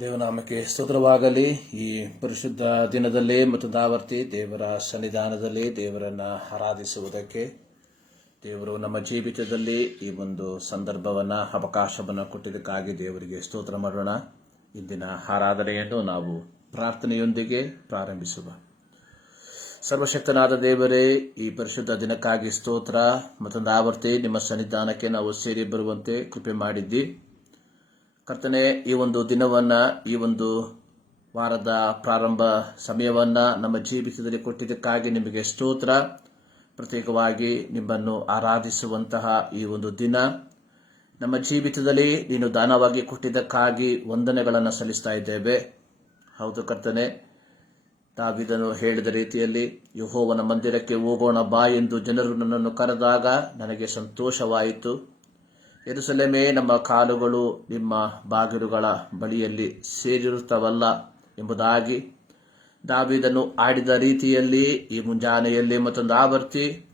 ದೇವನಾಮಕ್ಕೆ ಸ್ತೋತ್ರವಾಗಲಿ. ಈ ಪರಿಶುದ್ಧ ದಿನದಲ್ಲಿ ಮತ್ತು ದಾವರ್ತಿ ದೇವರ ಸನ್ನಿಧಾನದಲ್ಲಿ ದೇವರನ್ನು ಆರಾಧಿಸುವುದಕ್ಕೆ ದೇವರು ನಮ್ಮ ಜೀವಿತದಲ್ಲಿ ಈ ಒಂದು ಸಂದರ್ಭವನ್ನು ಅವಕಾಶವನ್ನು ಕೊಟ್ಟಿದ್ದಕ್ಕಾಗಿ ದೇವರಿಗೆ ಸ್ತೋತ್ರ ಮಾಡೋಣ. ಇಂದಿನ ಆರಾಧನೆಯನ್ನು ನಾವು ಪ್ರಾರ್ಥನೆಯೊಂದಿಗೆ ಪ್ರಾರಂಭಿಸುವ. ಸರ್ವಶಕ್ತನಾದ ದೇವರೇ, ಈ ಪರಿಶುದ್ಧ ದಿನಕ್ಕಾಗಿ ಸ್ತೋತ್ರ. ಮತ್ತೊಂದು ಆವರ್ತಿ ನಿಮ್ಮ ಸನ್ನಿಧಾನಕ್ಕೆ ನಾವು ಸೇರಿ ಬರುವಂತೆ ಕೃಪೆ ಮಾಡಿದ್ದಿ ಕರ್ತನೆ. ಈ ಒಂದು ದಿನವನ್ನ, ಈ ಒಂದು ವಾರದ ಪ್ರಾರಂಭ ಸಮಯವನ್ನ ನಮ್ಮ ಜೀವಿತದಲ್ಲಿ ಕೊಟ್ಟಿದ್ದಕ್ಕಾಗಿ ನಿಮಗೆ ಸ್ತೋತ್ರ. ಪ್ರತ್ಯೇಕವಾಗಿ ನಿಮ್ಮನ್ನು ಆರಾಧಿಸುವಂತಹ ಈ ಒಂದು ದಿನ ನಮ್ಮ ಜೀವಿತದಲ್ಲಿ ನೀನು ದಾನವಾಗಿ ಕೊಟ್ಟಿದ್ದಕ್ಕಾಗಿ ವಂದನೆಗಳನ್ನು ಸಲ್ಲಿಸ್ತಾ ಇದ್ದೇವೆ. ಹೌದು ಕರ್ತನೆ, ದಾವೀದನು ಹೇಳಿದ ರೀತಿಯಲ್ಲಿ ಯೆಹೋವನ ಮಂದಿರಕ್ಕೆ ಹೋಗೋಣ ಬಾ ಎಂದು ಜನರು ನನ್ನನ್ನು ಕರೆದಾಗ ನನಗೆ ಸಂತೋಷವಾಯಿತು. ಯೆರೂಸಲೇಮೇ, ನಮ್ಮ ಕಾಲುಗಳು ನಿಮ್ಮ ಬಾಗಿಲುಗಳ ಬಳಿಯಲ್ಲಿ ಸೇರಿರುತ್ತವಲ್ಲ ಎಂಬುದಾಗಿ ದಾವೀದನು ಆಡಿದ ರೀತಿಯಲ್ಲಿ ಈ ಮುಂಜಾನೆಯಲ್ಲಿ ಮತ್ತೊಂದು ಆವರ್ತಿ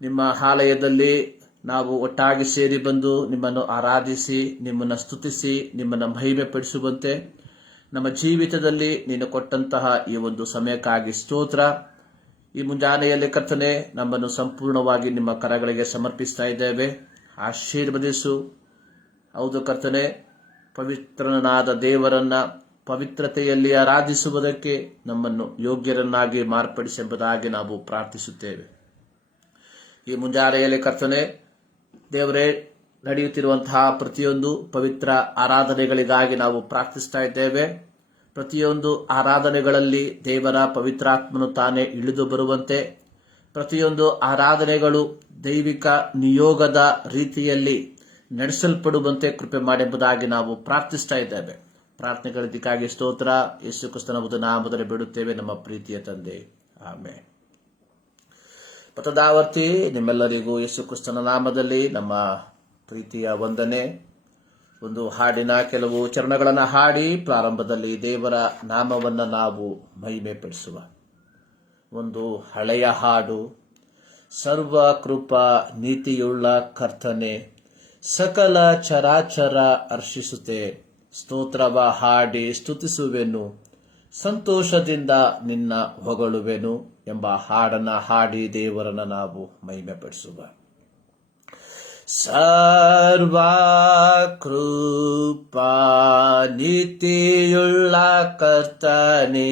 ನಿಮ್ಮ ಆಲಯದಲ್ಲಿ ನಾವು ಒಟ್ಟಾಗಿ ಸೇರಿ ಬಂದು ನಿಮ್ಮನ್ನು ಆರಾಧಿಸಿ, ನಿಮ್ಮನ್ನು ಸ್ತುತಿಸಿ, ನಿಮ್ಮನ್ನು ಮಹಿಮೆ ಪಡಿಸುವಂತೆ ನಮ್ಮ ಜೀವಿತದಲ್ಲಿ ನೀನು ಕೊಟ್ಟಂತಹ ಈ ಒಂದು ಸಮಯಕ್ಕಾಗಿ ಸ್ತೋತ್ರ. ಈ ಮುಂಜಾನೆಯಲ್ಲಿ ಕರ್ತನೆ, ನಮ್ಮನ್ನು ಸಂಪೂರ್ಣವಾಗಿ ನಿಮ್ಮ ಕರಗಳಿಗೆ ಸಮರ್ಪಿಸ್ತಾ ಇದ್ದೇವೆ. ಆಶೀರ್ವದಿಸು. ಹೌದು ಕರ್ತನೆ, ಪವಿತ್ರನಾದ ದೇವರನ್ನ ಪವಿತ್ರತೆಯಲ್ಲಿ ಆರಾಧಿಸುವುದಕ್ಕೆ ನಮ್ಮನ್ನು ಯೋಗ್ಯರನ್ನಾಗಿ ಮಾರ್ಪಡಿಸೆಂಬುದಾಗಿ ನಾವು ಪ್ರಾರ್ಥಿಸುತ್ತೇವೆ. ಈ ಮುಂಜಾನೆಯಲ್ಲಿ ಕರ್ತನೆ ದೇವರೇ, ನಡೆಯುತ್ತಿರುವಂತಹ ಪ್ರತಿಯೊಂದು ಪವಿತ್ರ ಆರಾಧನೆಗಳಿಗಾಗಿ ನಾವು ಪ್ರಾರ್ಥಿಸ್ತಾ ಇದ್ದೇವೆ. ಪ್ರತಿಯೊಂದು ಆರಾಧನೆಗಳಲ್ಲಿ ದೇವರ ಪವಿತ್ರಾತ್ಮನು ತಾನೇ ಇಳಿದು ಬರುವಂತೆ, ಪ್ರತಿಯೊಂದು ಆರಾಧನೆಗಳು ದೈವಿಕ ನಿಯೋಗದ ರೀತಿಯಲ್ಲಿ ನಡೆಸಲ್ಪಡುವಂತೆ ಕೃಪೆ ಮಾಡೆಂಬುದಾಗಿ ನಾವು ಪ್ರಾರ್ಥಿಸ್ತಾ ಇದ್ದೇವೆ. ಪ್ರಾರ್ಥನೆಗಳಿದ್ದಕ್ಕಾಗಿ ಸ್ತೋತ್ರ. ಯೇಸು ಕ್ರಿಸ್ತನ ನಾಮದಲ್ಲಿ ಬಿಡುತ್ತೇವೆ ನಮ್ಮ ಪ್ರೀತಿಯ ತಂದೆ, ಆಮೆನ್. ಪತದಾವರ್ತಿ ನಿಮ್ಮೆಲ್ಲರಿಗೂ ಯೇಸು ಕ್ರಿಸ್ತನ ನಾಮದಲ್ಲಿ ನಮ್ಮ ಪ್ರೀತಿಯ ವಂದನೆ. ಒಂದು ಹಾಡಿನ ಕೆಲವು ಚರಣಗಳನ್ನು ಹಾಡಿ ಪ್ರಾರಂಭದಲ್ಲಿ ದೇವರ ನಾಮವನ್ನು ನಾವು ಮಹಿಮೆ ಪಡಿಸುವ. ಒಂದು ಹಳೆಯ ಹಾಡು. ಸರ್ವ ಕೃಪಾ ನೀತಿಯುಳ್ಳ ಕರ್ತನೆ, ಸಕಲ ಚರಾಚರ ಹರ್ಷಿಸುತ್ತೆ, ಸ್ತೋತ್ರವ ಹಾಡಿ ಸ್ತುತಿಸುವೆನು, ಸಂತೋಷದಿಂದ ನಿನ್ನ ಹೊಗಳುವೆನು ಎಂಬ ಹಾಡನ್ನ ಹಾಡಿ ದೇವರನ್ನ ನಾವು ಮಹಿಮೆ ಪಡಿಸುವ. ಸರ್ವ ಕೃಪಾ ನೀತಿಯುಳ್ಳ ಕರ್ತನೆ,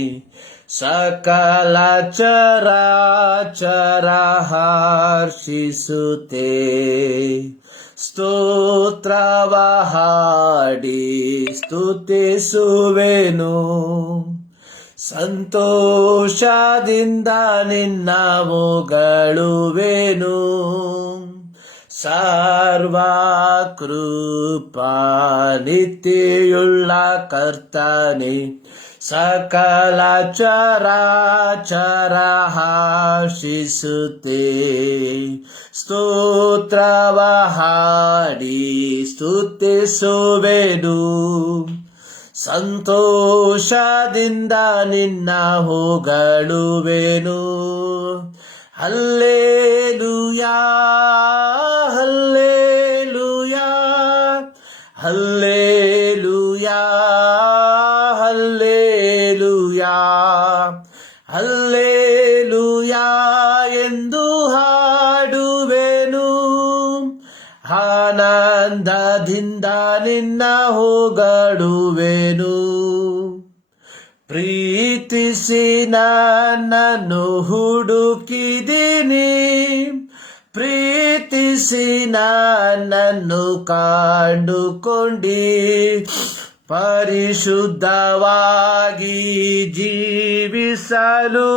ಸಕಲ ಚರಾಚರ ಹರ್ಷಿಸುತ್ತೆ, ಸ್ತೋತ್ರವ ಹಾಡಿ ಸ್ತುತಿಸುವೆನು, ಸಂತೋಷದಿಂದ ನಿನ್ನ ಹೊಗಳುವೆನು. ಸರ್ವ ಕೃಪಾ ನೀತಿಯುಳ್ಳ ಕರ್ತನೆ, ಸಕಲ ಚರಾಚರ ಹರ್ಷಿಸುತ್ತೆ, ಸ್ತೋತ್ರವ ಹಾಡಿ ಸ್ತುತಿಸುವೆನು, ಸಂತೋಷದಿಂದ ನಿನ್ನ ಹೊಗಳುವೆನು. Hallelujah hallelujah hallelujah hallelujah hallelujah ಎಂದು ಹಾಡುವೆನು, ಆನಂದದಿಂದ ನಿನ್ನ ಹೊಗಳುವೆನು. ಪ್ರೀತಿಸಿ ನನ್ನನ್ನು ಹುಡುಕಿದಿನಿ, ಪ್ರೀತಿಸಿ ನನ್ನನ್ನು ಕಂಡುಕೊಂಡಿ, ಪರಿಶುದ್ಧವಾಗಿ ಜೀವಿಸಲು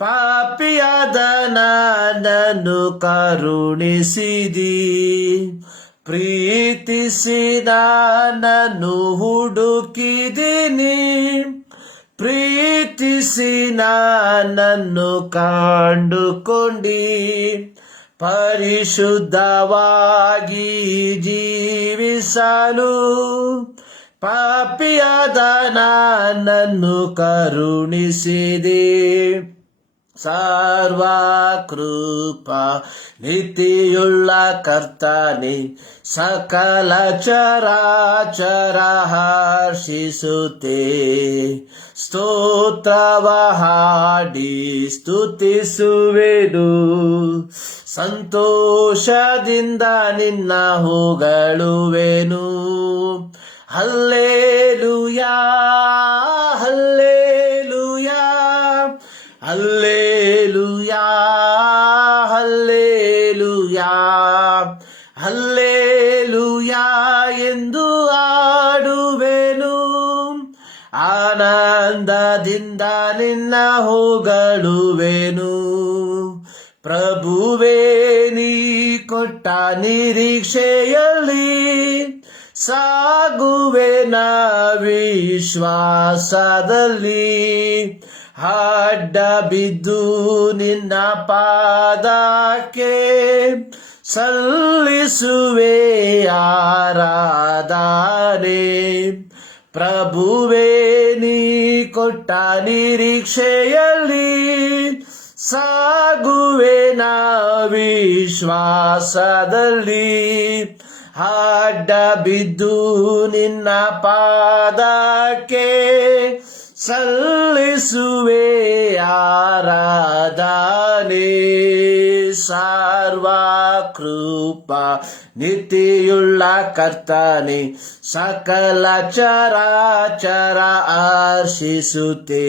ಪಾಪಿಯಾದ ನನ್ನನ್ನು ಕರುಣಿಸಿದಿ. ಪ್ರೀತಿಸಿ ನನ್ನನ್ನು ಹುಡುಕಿದಿನಿ, ಪ್ರೀತಿಸಿ ನನ್ನನ್ನು ಕಂಡುಕೊಂಡಿ, ಪರಿಶುದ್ಧವಾಗಿ ಜೀವಿಸಲು ಪಾಪಿಯಾದ ನನ್ನನ್ನು ಕರುಣಿಸಿದೆ. ಸರ್ವ ಕೃಪಾ ನೀತಿಯುಳ್ಳ ಕರ್ತನೆ, ಸಕಲ ಚರಾಚರ ಹರ್ಷಿಸುತ್ತೆ. ಸ್ತೋತ್ರವ ಹಾಡಿ ಸ್ತುತಿಸುವೆನು, ಸಂತೋಷದಿಂದ ನಿನ್ನ ಹೊಗಳುವೆನು. Hallelujah hallelujah hallelujah hallelujah hallelujah ಎಂದು ಆಡುವೆನು. ಆನಂದದಿಂದ ನಿನ್ನ ಹೊಗಳುವೆನು. ಪ್ರಭುವೇ ನೀ ಕೊಟ್ಟ ನಿರೀಕ್ಷೆಯಲ್ಲಿ ಸಾಗುವೆನ ವಿಶ್ವಾಸದಲ್ಲಿ. ಅಡ್ಡ ಬಿದ್ದು ನಿನ್ನ ಪಾದಕ್ಕೆ ಸಲ್ಲಿಸುವೆ ಆರಾಧನೆ. ಪ್ರಭುವೇ ನೀ ಕೊಟ್ಟ ನಿರೀಕ್ಷೆಯಲ್ಲಿ ಸಾಗುವೆನ ವಿಶ್ವಾಸದಲ್ಲಿ. ಅಡ್ಡ ಬಿದ್ದು ನಿನ್ನ ಪಾದಕ್ಕೆ ಸಲ್ಲಿಸುವೆ ಆರಾಧನೆ. ಸರ್ವ ಕೃಪಾ ನೀತಿಯುಳ್ಳ ಕರ್ತನೆ, ಸಕಲ ಚರಾಚರ ಹರ್ಷಿಸುತ್ತೆ.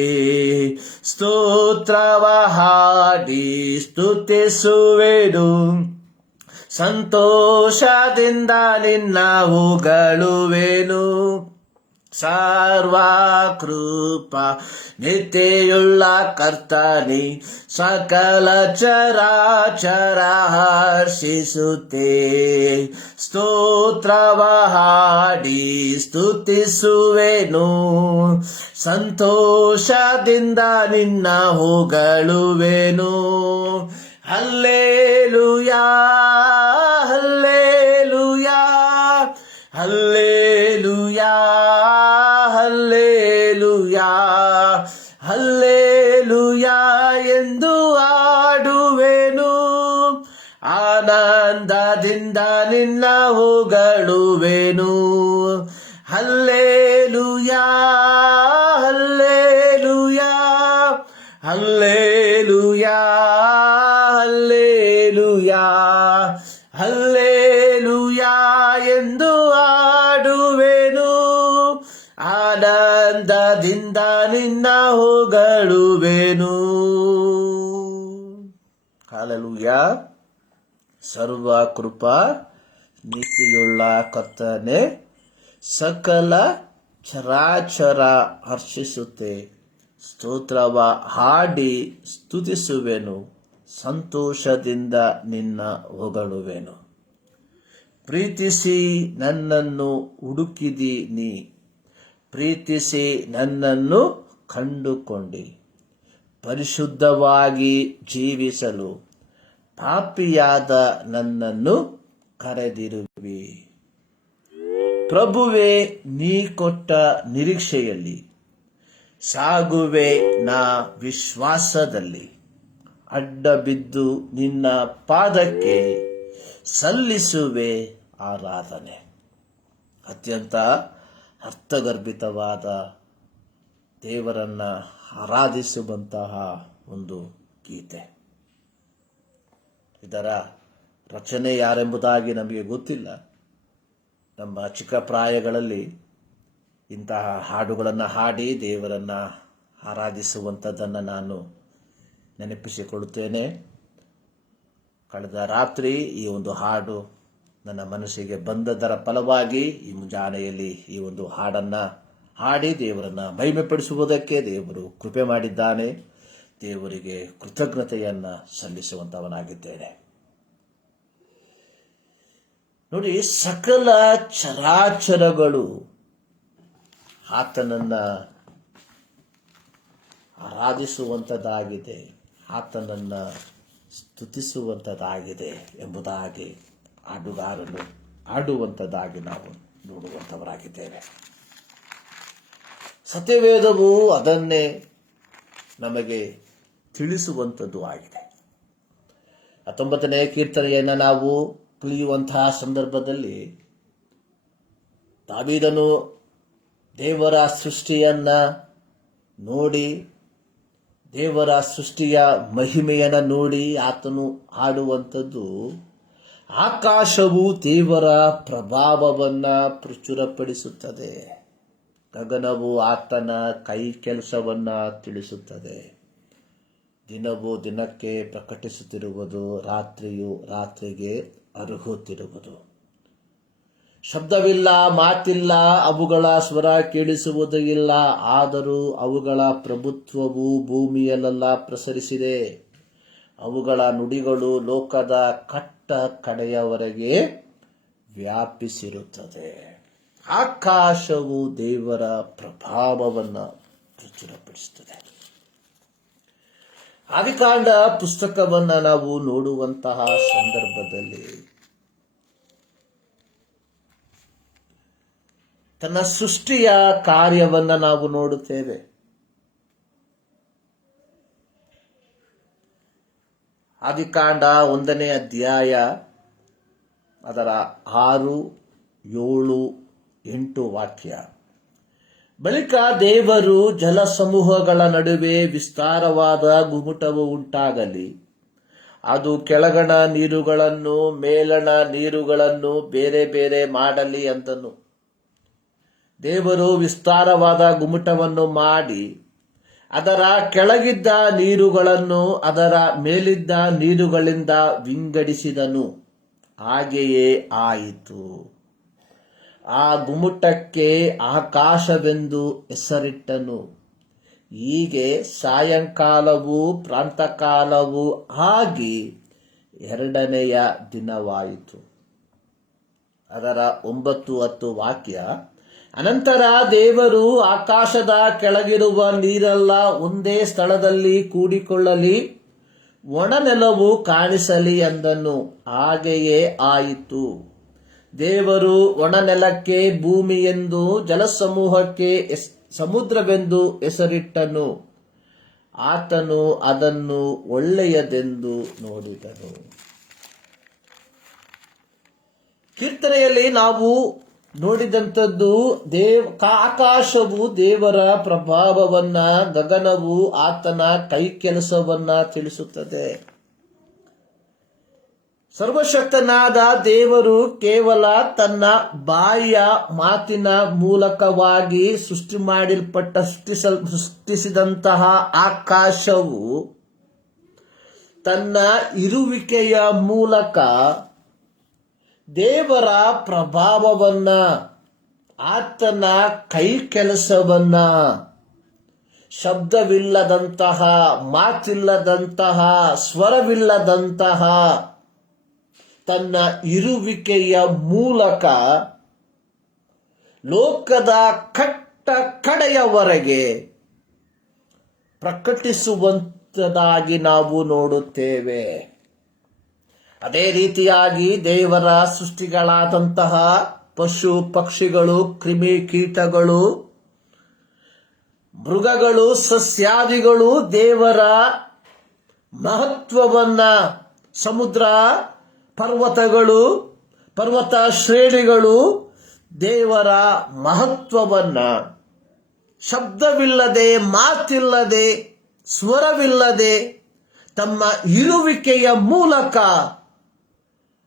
ಸ್ತೋತ್ರವ ಹಾಡಿ ಸ್ತುತಿಸುವೆನು, ಸಂತೋಷದಿಂದ ನಿನ್ನ ಹೊಗಳುವೆನು. ಸರ್ವ ಕೃಪಾ ನಿತ್ಯುಳ್ಳ ಕರ್ತನೆ, ಸಕಲ ಚರಾಚರ ಹರ್ಷಿಸುತ್ತೆ. ಸ್ತೋತ್ರವ ಹಾಡಿ ಸ್ತುತಿಸುವೆನು, ಸಂತೋಷದಿಂದ ನಿನ್ನ ಹೊಗಳುವೆನು. Hallelujah hallelujah hallelujah hallelujah hallelujah ಎಂದು ಆಡುವೆನು. ಆನಂದದಿಂದ ನಿನ್ನ ಹೊಗಳುವೆನು. Hallelujah hallelujah hallelujah hallelujah hallelujah ಎಂದು ಆಡುವೆನು. ಆನಂದದಿಂದ ನಿನ್ನ ಹೊಗಳುವೆನು. ಹಲ್ಲೇಲೂಯಾ. ಸರ್ವ ಕೃಪಾ ನೀತಿಯುಳ್ಳ ಕರ್ತನೆ, ಸಕಲ ಚರಾಚರ ಹರ್ಷಿಸುತ್ತೆ. ಸ್ತೋತ್ರವ ಹಾಡಿ ಸ್ತುತಿಸುವೆನು, ಸಂತೋಷದಿಂದ ನಿನ್ನ ಹೊಗಳುವೆನು. ಪ್ರೀತಿಸಿ ನನ್ನನ್ನು ಹುಡುಕಿದಿ ನೀ, ಪ್ರೀತಿಸಿ ನನ್ನನ್ನು ಕಂಡುಕೊಂಡಿ. ಪರಿಶುದ್ಧವಾಗಿ ಜೀವಿಸಲು ಪಾಪಿಯಾದ ನನ್ನನ್ನು ಕರೆದಿರುವಿ. ಪ್ರಭುವೇ ನೀ ಕೊಟ್ಟ ನಿರೀಕ್ಷೆಯಲ್ಲಿ ಸಾಗುವೆ ನಾ ವಿಶ್ವಾಸದಲ್ಲಿ. ಅಡ್ಡ ಬಿದ್ದು ನಿನ್ನ ಪಾದಕ್ಕೆ ಸಲ್ಲಿಸುವೆ ಆರಾಧನೆ. ಅತ್ಯಂತ ಅರ್ಥಗರ್ಭಿತವಾದ ದೇವರನ್ನ ಆರಾಧಿಸುವಂತಹ ಒಂದು ಗೀತೆ. ಇದರ ರಚನೆ ಯಾರೆಂಬುದಾಗಿ ನಮಗೆ ಗೊತ್ತಿಲ್ಲ. ನಮ್ಮ ಚಿಕ್ಕ ಪ್ರಾಯಗಳಲ್ಲಿ ಇಂತಹ ಹಾಡುಗಳನ್ನು ಹಾಡಿ ದೇವರನ್ನು ಆರಾಧಿಸುವಂಥದ್ದನ್ನು ನಾನು ನೆನಪಿಸಿಕೊಳ್ಳುತ್ತೇನೆ. ಕಳೆದ ರಾತ್ರಿ ಈ ಒಂದು ಹಾಡು ನನ್ನ ಮನಸ್ಸಿಗೆ ಬಂದದರ ಫಲವಾಗಿ ಈ ಮುಂಜಾನೆಯಲ್ಲಿ ಈ ಒಂದು ಹಾಡನ್ನು ಹಾಡಿ ದೇವರನ್ನು ಮಹಿಮೆಪಡಿಸುವುದಕ್ಕೆ ದೇವರು ಕೃಪೆ ಮಾಡಿದ್ದಾನೆ. ದೇವರಿಗೆ ಕೃತಜ್ಞತೆಯನ್ನು ಸಲ್ಲಿಸುವಂತವನಾಗಿದ್ದೇನೆ. ನೋಡಿ, ಸಕಲ ಚರಾಚರಗಳು ಆತನನ್ನು ಆರಾಧಿಸುವಂಥದ್ದಾಗಿದೆ, ಆತನನ್ನು ಸ್ತುತಿಸುವಂಥದ್ದಾಗಿದೆ ಎಂಬುದಾಗಿ ಹಾಡುಗಾರನು ಆಡುವಂಥದ್ದಾಗಿ ನಾವು ನೋಡುವಂಥವರಾಗಿದ್ದೇವೆ. ಸತ್ಯವೇದವು ಅದನ್ನೇ ನಮಗೆ ತಿಳಿಸುವಂಥದ್ದು ಆಗಿದೆ. 19ನೇ ಕೀರ್ತನೆಯನ್ನು ನಾವು ಕಲಿಯುವಂತಹ ಸಂದರ್ಭದಲ್ಲಿ ದಾವೀದನು ದೇವರ ಸೃಷ್ಟಿಯನ್ನ ನೋಡಿ, ದೇವರ ಸೃಷ್ಟಿಯ ಮಹಿಮೆಯನ್ನು ನೋಡಿ ಆತನು ಹಾಡುವಂಥದ್ದು, ಆಕಾಶವು ದೇವರ ಪ್ರಭಾವವನ್ನ ಪ್ರಚುರಪಡಿಸುತ್ತದೆ, ಗಗನವು ಆತನ ಕೈ ಕೆಲಸವನ್ನ ತಿಳಿಸುತ್ತದೆ, ದಿನವು ದಿನಕ್ಕೆ ಪ್ರಕಟಿಸುತ್ತಿರುವುದು, ರಾತ್ರಿಯು ರಾತ್ರಿಗೆ ಅರುಹುತ್ತಿರುವುದು. ಶಬ್ದವಿಲ್ಲ, ಮಾತಿಲ್ಲ, ಅವುಗಳ ಸ್ವರ ಕೇಳಿಸುವುದು ಇಲ್ಲ, ಆದರೂ ಅವುಗಳ ಪ್ರಭುತ್ವವು ಭೂಮಿಯಲ್ಲೆಲ್ಲ ಪ್ರಸರಿಸಿದೆ. ಅವುಗಳ ನುಡಿಗಳು ಲೋಕದ ಕಟ್ಟ ಕಡೆಯವರೆಗೆ ವ್ಯಾಪಿಸಿರುತ್ತದೆ. ಆಕಾಶವು ದೇವರ ಪ್ರಭಾವವನ್ನು ಪ್ರಚುರಪಡಿಸುತ್ತದೆ. ಆದಿಕಾಂಡ ಪುಸ್ತಕವನ್ನು ನಾವು ನೋಡುವಂತಹ ಸಂದರ್ಭದಲ್ಲಿ ತನ್ನ ಸೃಷ್ಟಿಯ ಕಾರ್ಯವನ್ನು ನಾವು ನೋಡುತ್ತೇವೆ. ಆದಿಕಾಂಡ 1ನೇ ಅಧ್ಯಾಯ ಅದರ 6, 7, 8 ವಾಕ್ಯ. ಬಳಿಕ ದೇವರು ಜಲಸಮೂಹಗಳ ನಡುವೆ ವಿಸ್ತಾರವಾದ ಗುಮ್ಮಟವು ಉಂಟಾಗಲಿ, ಅದು ಕೆಳಗಣ ನೀರುಗಳನ್ನು ಮೇಲಣ ನೀರುಗಳನ್ನು ಬೇರೆ ಬೇರೆ ಮಾಡಲಿ ಅಂದನು. ದೇವರು ವಿಸ್ತಾರವಾದ ಗುಮ್ಮಟವನ್ನು ಮಾಡಿ ಅದರ ಕೆಳಗಿದ್ದ ನೀರುಗಳನ್ನು ಅದರ ಮೇಲಿದ್ದ ನೀರುಗಳಿಂದ ವಿಂಗಡಿಸಿದನು. ಹಾಗೆಯೇ ಆಯಿತು. ಆ ಗುಮ್ಮಟಕ್ಕೆ ಆಕಾಶವೆಂದು ಹೆಸರಿಟ್ಟನು. ಹೀಗೆ ಸಾಯಂಕಾಲವೂ ಪ್ರಾಂತಕಾಲವೂ ಆಗಿ 2ನೆಯ ದಿನವಾಯಿತು. ಅದರ 9, 10 ವಾಕ್ಯ. ಅನಂತರ ದೇವರು ಆಕಾಶದ ಕೆಳಗಿರುವ ನೀರೆಲ್ಲ ಒಂದೇ ಸ್ಥಳದಲ್ಲಿ ಕೂಡಿಕೊಳ್ಳಲಿ, ಒಣನೆಲವು ಕಾಣಿಸಲಿ ಎಂದನು. ಹಾಗೆಯೇ ಆಯಿತು. ದೇವರು ಒಣನೆಲಕ್ಕೆ ಭೂಮಿ ಎಂದು, ಜಲಸಮೂಹಕ್ಕೆ ಸಮುದ್ರವೆಂದು ಹೆಸರಿಟ್ಟನು. ಆತನು ಅದನ್ನು ಒಳ್ಳೆಯದೆಂದು ನೋಡಿದನು. ಕೀರ್ತನೆಯಲ್ಲಿ ನಾವು ನೋಡಿದಂಥದ್ದು ಆಕಾಶವು ದೇವರ ಪ್ರಭಾವವನ್ನ, ಗಗನವು ಆತನ ಕೈ ಕೆಲಸವನ್ನ ತಿಳಿಸುತ್ತದೆ. ಸರ್ವಶಕ್ತನಾದ ದೇವರು ಕೇವಲ ತನ್ನ ಬಾಯಿಯ ಮಾತಿನ ಮೂಲಕವಾಗಿ ಸೃಷ್ಟಿಸಿದಂತಹ ಆಕಾಶವು ತನ್ನ ಇರುವಿಕೆಯ ಮೂಲಕ ದೇವರ ಪ್ರಭಾವವನ್ನ, ಆತನ ಕೈ ಕೆಲಸವನ್ನ, ಶಬ್ದವಿಲ್ಲದಂತಹ, ಮಾತಿಲ್ಲದಂತಹ, ಸ್ವರವಿಲ್ಲದಂತಹ ತನ್ನ ಇರುವಿಕೆಯ ಮೂಲಕ ಲೋಕದ ಕಟ್ಟ ಕಡೆಯವರೆಗೆ ಪ್ರಕಟಿಸುವಂತದಾಗಿ ನಾವು ನೋಡುತ್ತೇವೆ. ಅದೇ ರೀತಿಯಾಗಿ ದೇವರ ಸೃಷ್ಟಿಗಳಾದಂತಹ ಪಶು ಪಕ್ಷಿಗಳು, ಕ್ರಿಮಿ ಕೀಟಗಳು, ಮೃಗಗಳು, ಸಸ್ಯಾದಿಗಳು ದೇವರ ಮಹತ್ವವನ್ನ, ಸಮುದ್ರ, ಪರ್ವತಗಳು, ಪರ್ವತ ಶ್ರೇಣಿಗಳು ದೇವರ ಮಹತ್ವವನ್ನ ಶಬ್ದವಿಲ್ಲದೆ, ಮಾತಿಲ್ಲದೆ, ಸ್ವರವಿಲ್ಲದೆ ತಮ್ಮ ಇರುವಿಕೆಯ ಮೂಲಕ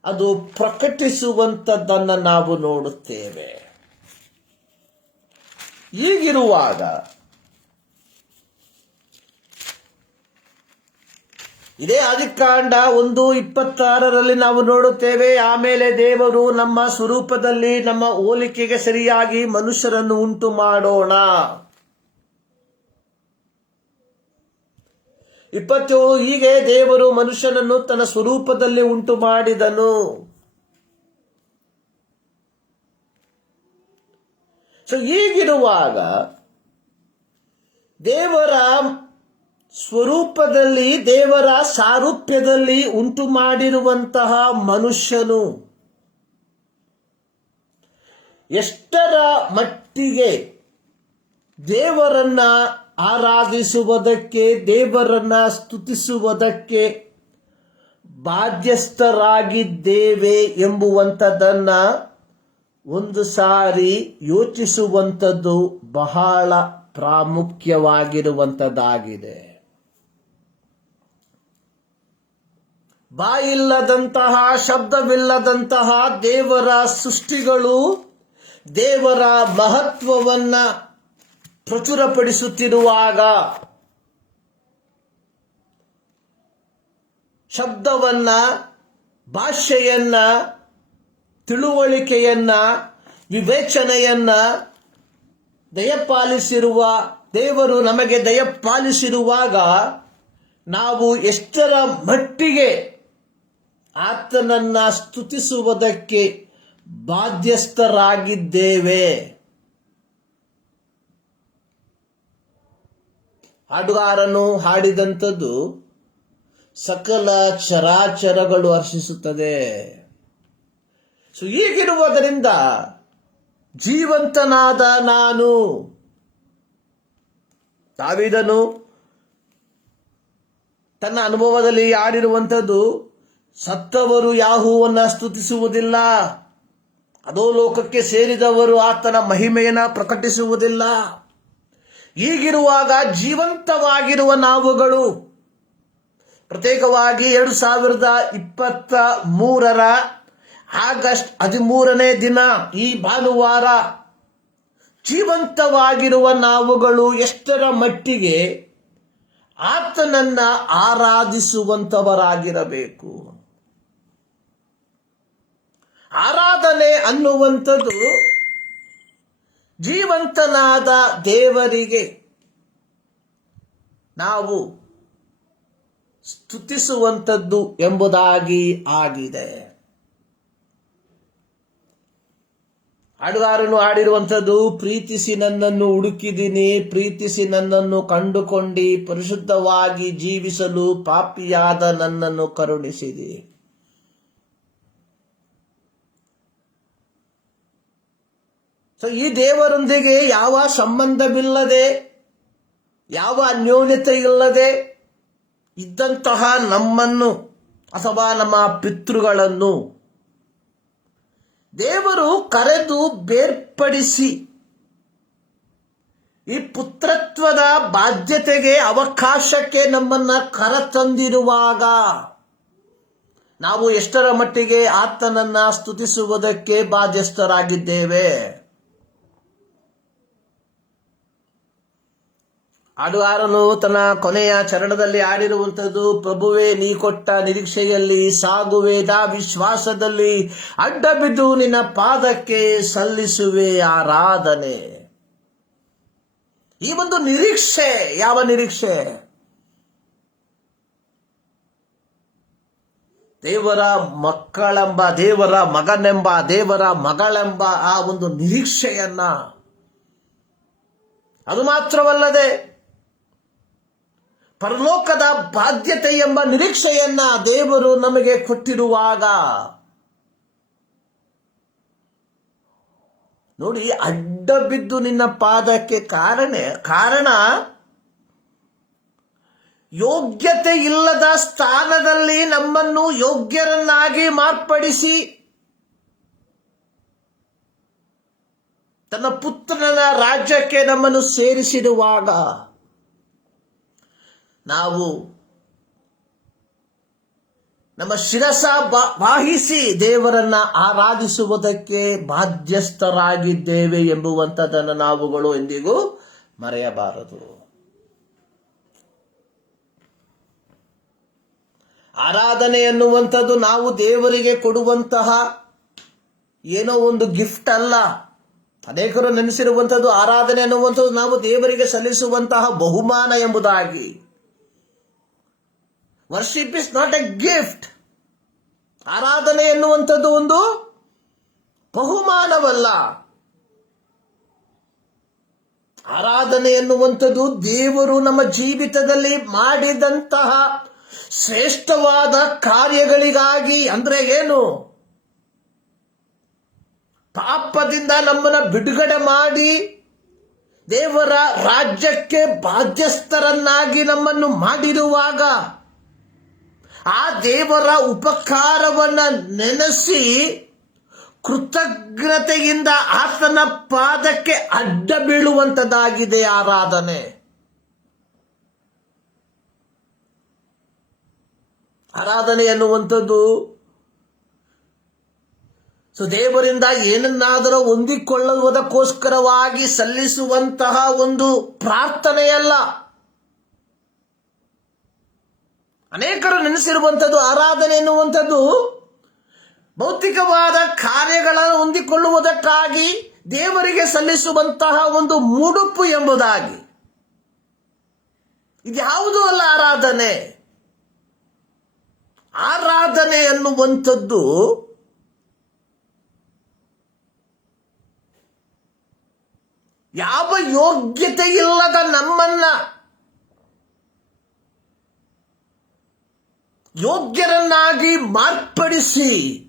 ಅದು ಪ್ರಕಟಿಸುವಂಥದ್ದನ್ನು ನಾವು ನೋಡುತ್ತೇವೆ. ಹೀಗಿರುವಾಗ ಇದೇ ಆದಿಕಾಂಡ 1:26 ನಾವು ನೋಡುತ್ತೇವೆ, ಆಮೇಲೆ ದೇವರು ನಮ್ಮ ಸ್ವರೂಪದಲ್ಲಿ ನಮ್ಮ ಹೋಲಿಕೆಗೆ ಸರಿಯಾಗಿ ಮನುಷ್ಯರನ್ನು ಉಂಟು ಮಾಡೋಣ. 20 ಹೀಗೆ ದೇವರು ಮನುಷ್ಯನನ್ನು ತನ್ನ ಸ್ವರೂಪದಲ್ಲಿ ಉಂಟು ಮಾಡಿದನು. ಹೀಗಿರುವಾಗ ದೇವರ ಸ್ವರೂಪದಲ್ಲಿ, ದೇವರ ಸಾರೂಪ್ಯದಲ್ಲಿ ಉಂಟು ಮಾಡಿರುವಂತಹ ಮನುಷ್ಯನು ಎಷ್ಟರ ಮಟ್ಟಿಗೆ ದೇವರನ್ನ ಆರಾಧಿಸುವುದಕ್ಕೆ, ದೇವರನ್ನ ಸ್ತುತಿಸುವುದಕ್ಕೆ ಬಾಧ್ಯಸ್ಥರಾಗಿದ್ದೇವೆ ಎಂಬುವಂಥದ್ದನ್ನ ಒಂದು ಸಾರಿ ಯೋಚಿಸುವಂಥದ್ದು ಬಹಳ ಪ್ರಾಮುಖ್ಯವಾಗಿರುವಂಥದ್ದಾಗಿದೆ. ಬಾಯಿಲ್ಲದಂತಹ, ಶಬ್ದವಿಲ್ಲದಂತಹ ದೇವರ ಸೃಷ್ಟಿಗಳು ದೇವರ ಮಹತ್ವವನ್ನ ಪ್ರಚುರಪಡಿಸುತ್ತಿರುವಾಗ, ಶಬ್ದವನ್ನ, ಭಾಷೆಯನ್ನ, ತಿಳುವಳಿಕೆಯನ್ನ, ವಿವೇಚನೆಯನ್ನ ದಯಪಾಲಿಸಿರುವ ದೇವರು ನಮಗೆ ದಯಪಾಲಿಸಿರುವಾಗ ನಾವು ಎಷ್ಟರ ಮಟ್ಟಿಗೆ ಆತನನ್ನ ಸ್ತುತಿಸುವುದಕ್ಕೆ ಬಾಧ್ಯಸ್ಥರಾಗಿದ್ದೇವೆ. ಹಾಡುಗಾರನು ಹಾಡಿದಂಥದ್ದು ಸಕಲ ಚರಾಚರಗಳು ಹರ್ಷಿಸುತ್ತದೆ. ಸೊ ಹೀಗಿರುವುದರಿಂದ ಜೀವಂತನಾದ ನಾನು, ದಾವೀದನು ತನ್ನ ಅನುಭವದಲ್ಲಿ ಆಡಿರುವಂಥದ್ದು, ಸತ್ತವರು ಯಾಹುವನ್ನ ಸ್ತುತಿಸುವುದಿಲ್ಲ, ಅಧೋಲೋಕಕ್ಕೆ ಸೇರಿದವರು ಆತನ ಮಹಿಮೆಯನ್ನ ಪ್ರಕಟಿಸುವುದಿಲ್ಲ. ಹೀಗಿರುವಾಗ ಜೀವಂತವಾಗಿರುವ ನಾವುಗಳು ಪ್ರತ್ಯೇಕವಾಗಿ 2023 ಆಗಸ್ಟ್ 13ನೇ ದಿನ ಈ ಭಾನುವಾರ ಜೀವಂತವಾಗಿರುವ ನಾವುಗಳು ಎಷ್ಟರ ಮಟ್ಟಿಗೆ ಆತನನ್ನ ಆರಾಧಿಸುವಂತವರಾಗಿರಬೇಕು. ಆರಾಧನೆ ಅನ್ನುವಂಥದ್ದು ಜೀವಂತನಾದ ದೇವರಿಗೆ ನಾವು ಸ್ತುತಿಸುವಂಥದ್ದು ಎಂಬುದಾಗಿ ಆಗಿದೆ. ಹಾಡುಗಾರನು ಹಾಡಿರುವಂಥದ್ದು, ಪ್ರೀತಿಸಿ ನನ್ನನ್ನು ಹುಡುಕಿದಿನಿ, ಪ್ರೀತಿಸಿ ನನ್ನನ್ನು ಕಂಡುಕೊಂಡಿ, ಪರಿಶುದ್ಧವಾಗಿ ಜೀವಿಸಲು ಪಾಪಿಯಾದ ನನ್ನನ್ನು ಕರುಣಿಸಿದಿ. ಸೊ ಈ ದೇವರೊಂದಿಗೆ ಯಾವ ಸಂಬಂಧವಿಲ್ಲದೆ, ಯಾವ ಅನ್ಯೋನ್ಯತೆ ಇಲ್ಲದೆ ಇದ್ದಂತಹ ನಮ್ಮನ್ನು ಅಥವಾ ನಮ್ಮ ಪಿತೃಗಳನ್ನು ದೇವರು ಕರೆದು ಬೇರ್ಪಡಿಸಿ ಈ ಪುತ್ರತ್ವದ ಬಾಧ್ಯತೆಗೆ, ಅವಕಾಶಕ್ಕೆ ನಮ್ಮನ್ನ ಕರೆತಂದಿರುವಾಗ ನಾವು ಎಷ್ಟರ ಮಟ್ಟಿಗೆ ಆತನನ್ನ ಸ್ತುತಿಸುವುದಕ್ಕೆ ಬಾಧ್ಯಸ್ಥರಾಗಿದ್ದೇವೆ. ಹಾಡುಗಾರನು ತನ್ನ ಕೊನೆಯ ಚರಣದಲ್ಲಿ ಆಡಿರುವಂಥದ್ದು, ಪ್ರಭುವೇ ನೀ ಕೊಟ್ಟ ನಿರೀಕ್ಷೆಯಲ್ಲಿ ಸಾಗುವೇದ, ವಿಶ್ವಾಸದಲ್ಲಿ ಅಡ್ಡ ಬಿದ್ದು ನಿನ್ನ ಪಾದಕ್ಕೆ ಸಲ್ಲಿಸುವೆ ಆರಾಧನೆ. ಈ ಒಂದು ನಿರೀಕ್ಷೆ ಯಾವ ನಿರೀಕ್ಷೆ? ದೇವರ ಮಕ್ಕಳೆಂಬ, ದೇವರ ಮಗನೆಂಬ, ದೇವರ ಮಗಳೆಂಬ ಆ ಒಂದು ನಿರೀಕ್ಷೆಯನ್ನ, ಅದು ಮಾತ್ರವಲ್ಲದೆ ಪರಲೋಕದ ಬಾಧ್ಯತೆ ಎಂಬ ನಿರೀಕ್ಷೆಯನ್ನ ದೇವರು ನಮಗೆ ಕೊಟ್ಟಿರುವಾಗ ನೋಡಿ, ಅಡ್ಡ ಬಿದ್ದು ನಿನ್ನ ಪಾದಕ್ಕೆ ಕಾರಣ ಯೋಗ್ಯತೆ ಇಲ್ಲದ ಸ್ಥಾನದಲ್ಲಿ ನಮ್ಮನ್ನು ಯೋಗ್ಯರನ್ನಾಗಿ ಮಾರ್ಪಡಿಸಿ ತನ್ನ ಪುತ್ರನ ರಾಜ್ಯಕ್ಕೆ ನಮ್ಮನ್ನು ಸೇರಿಸಿರುವಾಗ ನಾವು ನಮ್ಮ ಶಿರಸ ವಾಹಿಸಿ ದೇವರನ್ನ ಆರಾಧಿಸುವುದಕ್ಕೆ ಬಾಧ್ಯಸ್ಥರಾಗಿದ್ದೇವೆ ಎಂಬುವಂಥದ್ದನ್ನು ನಾವುಗಳು ಎಂದಿಗೂ ಮರೆಯಬಾರದು. ಆರಾಧನೆ ಎನ್ನುವಂಥದ್ದು ನಾವು ದೇವರಿಗೆ ಕೊಡುವಂತಹ ಏನೋ ಒಂದು ಗಿಫ್ಟ್ ಅಲ್ಲ. ಅನೇಕರು ನೆನೆಸಿರುವಂಥದ್ದು ಆರಾಧನೆ ಎನ್ನುವಂಥದ್ದು ನಾವು ದೇವರಿಗೆ ಸಲ್ಲಿಸುವಂತಹ ಬಹುಮಾನ ಎಂಬುದಾಗಿ. Worship is not A gift. ಆರಾಧನೆ ಎನ್ನುವಂಥದ್ದು ಒಂದು ಬಹುಮಾನವಲ್ಲ. ಆರಾಧನೆ ಎನ್ನುವಂಥದ್ದು ದೇವರು ನಮ್ಮ ಜೀವಿತದಲ್ಲಿ ಮಾಡಿದಂತಹ ಶ್ರೇಷ್ಠವಾದ ಕಾರ್ಯಗಳಿಗಾಗಿ. ಅಂದ್ರೆ ಏನು? ಪಾಪದಿಂದ ನಮ್ಮನ್ನ ಬಿಡುಗಡೆ ಮಾಡಿ ದೇವರ ರಾಜ್ಯಕ್ಕೆ ಬಾಧ್ಯಸ್ಥರನ್ನಾಗಿ ನಮ್ಮನ್ನು ಮಾಡಿರುವಾಗ ಆ ದೇವರ ಉಪಕಾರವನ್ನ ನೆನೆಸಿ ಕೃತಜ್ಞತೆಯಿಂದ ಆತನ ಪಾದಕ್ಕೆ ಅಡ್ಡ ಬೀಳುವಂತದ್ದಾಗಿದೆ ಆರಾಧನೆ. ಆರಾಧನೆ ಎನ್ನುವಂಥದ್ದು ದೇವರಿಂದ ಏನನ್ನಾದರೂ ಹೊಂದಿಕೊಳ್ಳುವುದಕ್ಕೋಸ್ಕರವಾಗಿ ಸಲ್ಲಿಸುವಂತಹ ಒಂದು ಪ್ರಾರ್ಥನೆಯಲ್ಲ. ಅನೇಕರು ನೆನೆಸಿರುವಂಥದ್ದು ಆರಾಧನೆ ಎನ್ನುವಂಥದ್ದು ಭೌತಿಕವಾದ ಕಾರ್ಯಗಳನ್ನು ಹೊಂದಿಕೊಳ್ಳುವುದಕ್ಕಾಗಿ ದೇವರಿಗೆ ಸಲ್ಲಿಸುವಂತಹ ಒಂದು ಮುಡುಪು ಎಂಬುದಾಗಿ. ಇದ್ಯಾವುದೂ ಅಲ್ಲ ಆರಾಧನೆ. ಆರಾಧನೆ ಎನ್ನುವಂಥದ್ದು ಯಾವ ಯೋಗ್ಯತೆ ಇಲ್ಲದ ನಮ್ಮನ್ನ ಯೋಗ್ಯರನ್ನಾಗಿ ಮಾರ್ಪಡಿಸಿ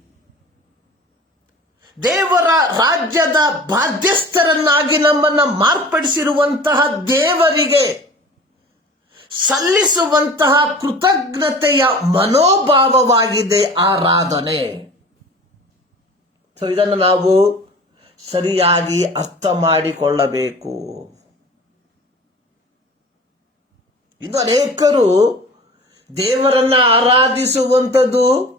ದೇವರ ರಾಜ್ಯದ ಬಾಧ್ಯಸ್ಥರನ್ನಾಗಿ ನಮ್ಮನ್ನ ಮಾರ್ಪಡಿಸಿರುವಂತಹ ದೇವರಿಗೆ ಸಲ್ಲಿಸುವಂತಹ ಕೃತಜ್ಞತೆಯ ಮನೋಭಾವವಾಗಿದೆ ಆರಾಧನೆ. ಇದನ್ನು ನಾವು ಸರಿಯಾಗಿ ಅರ್ಥ ಮಾಡಿಕೊಳ್ಳಬೇಕು. ಇನ್ನು ಅನೇಕರು ದೇವರನ್ನ ಆರಾಧಿಸುವಂಥದ್ದು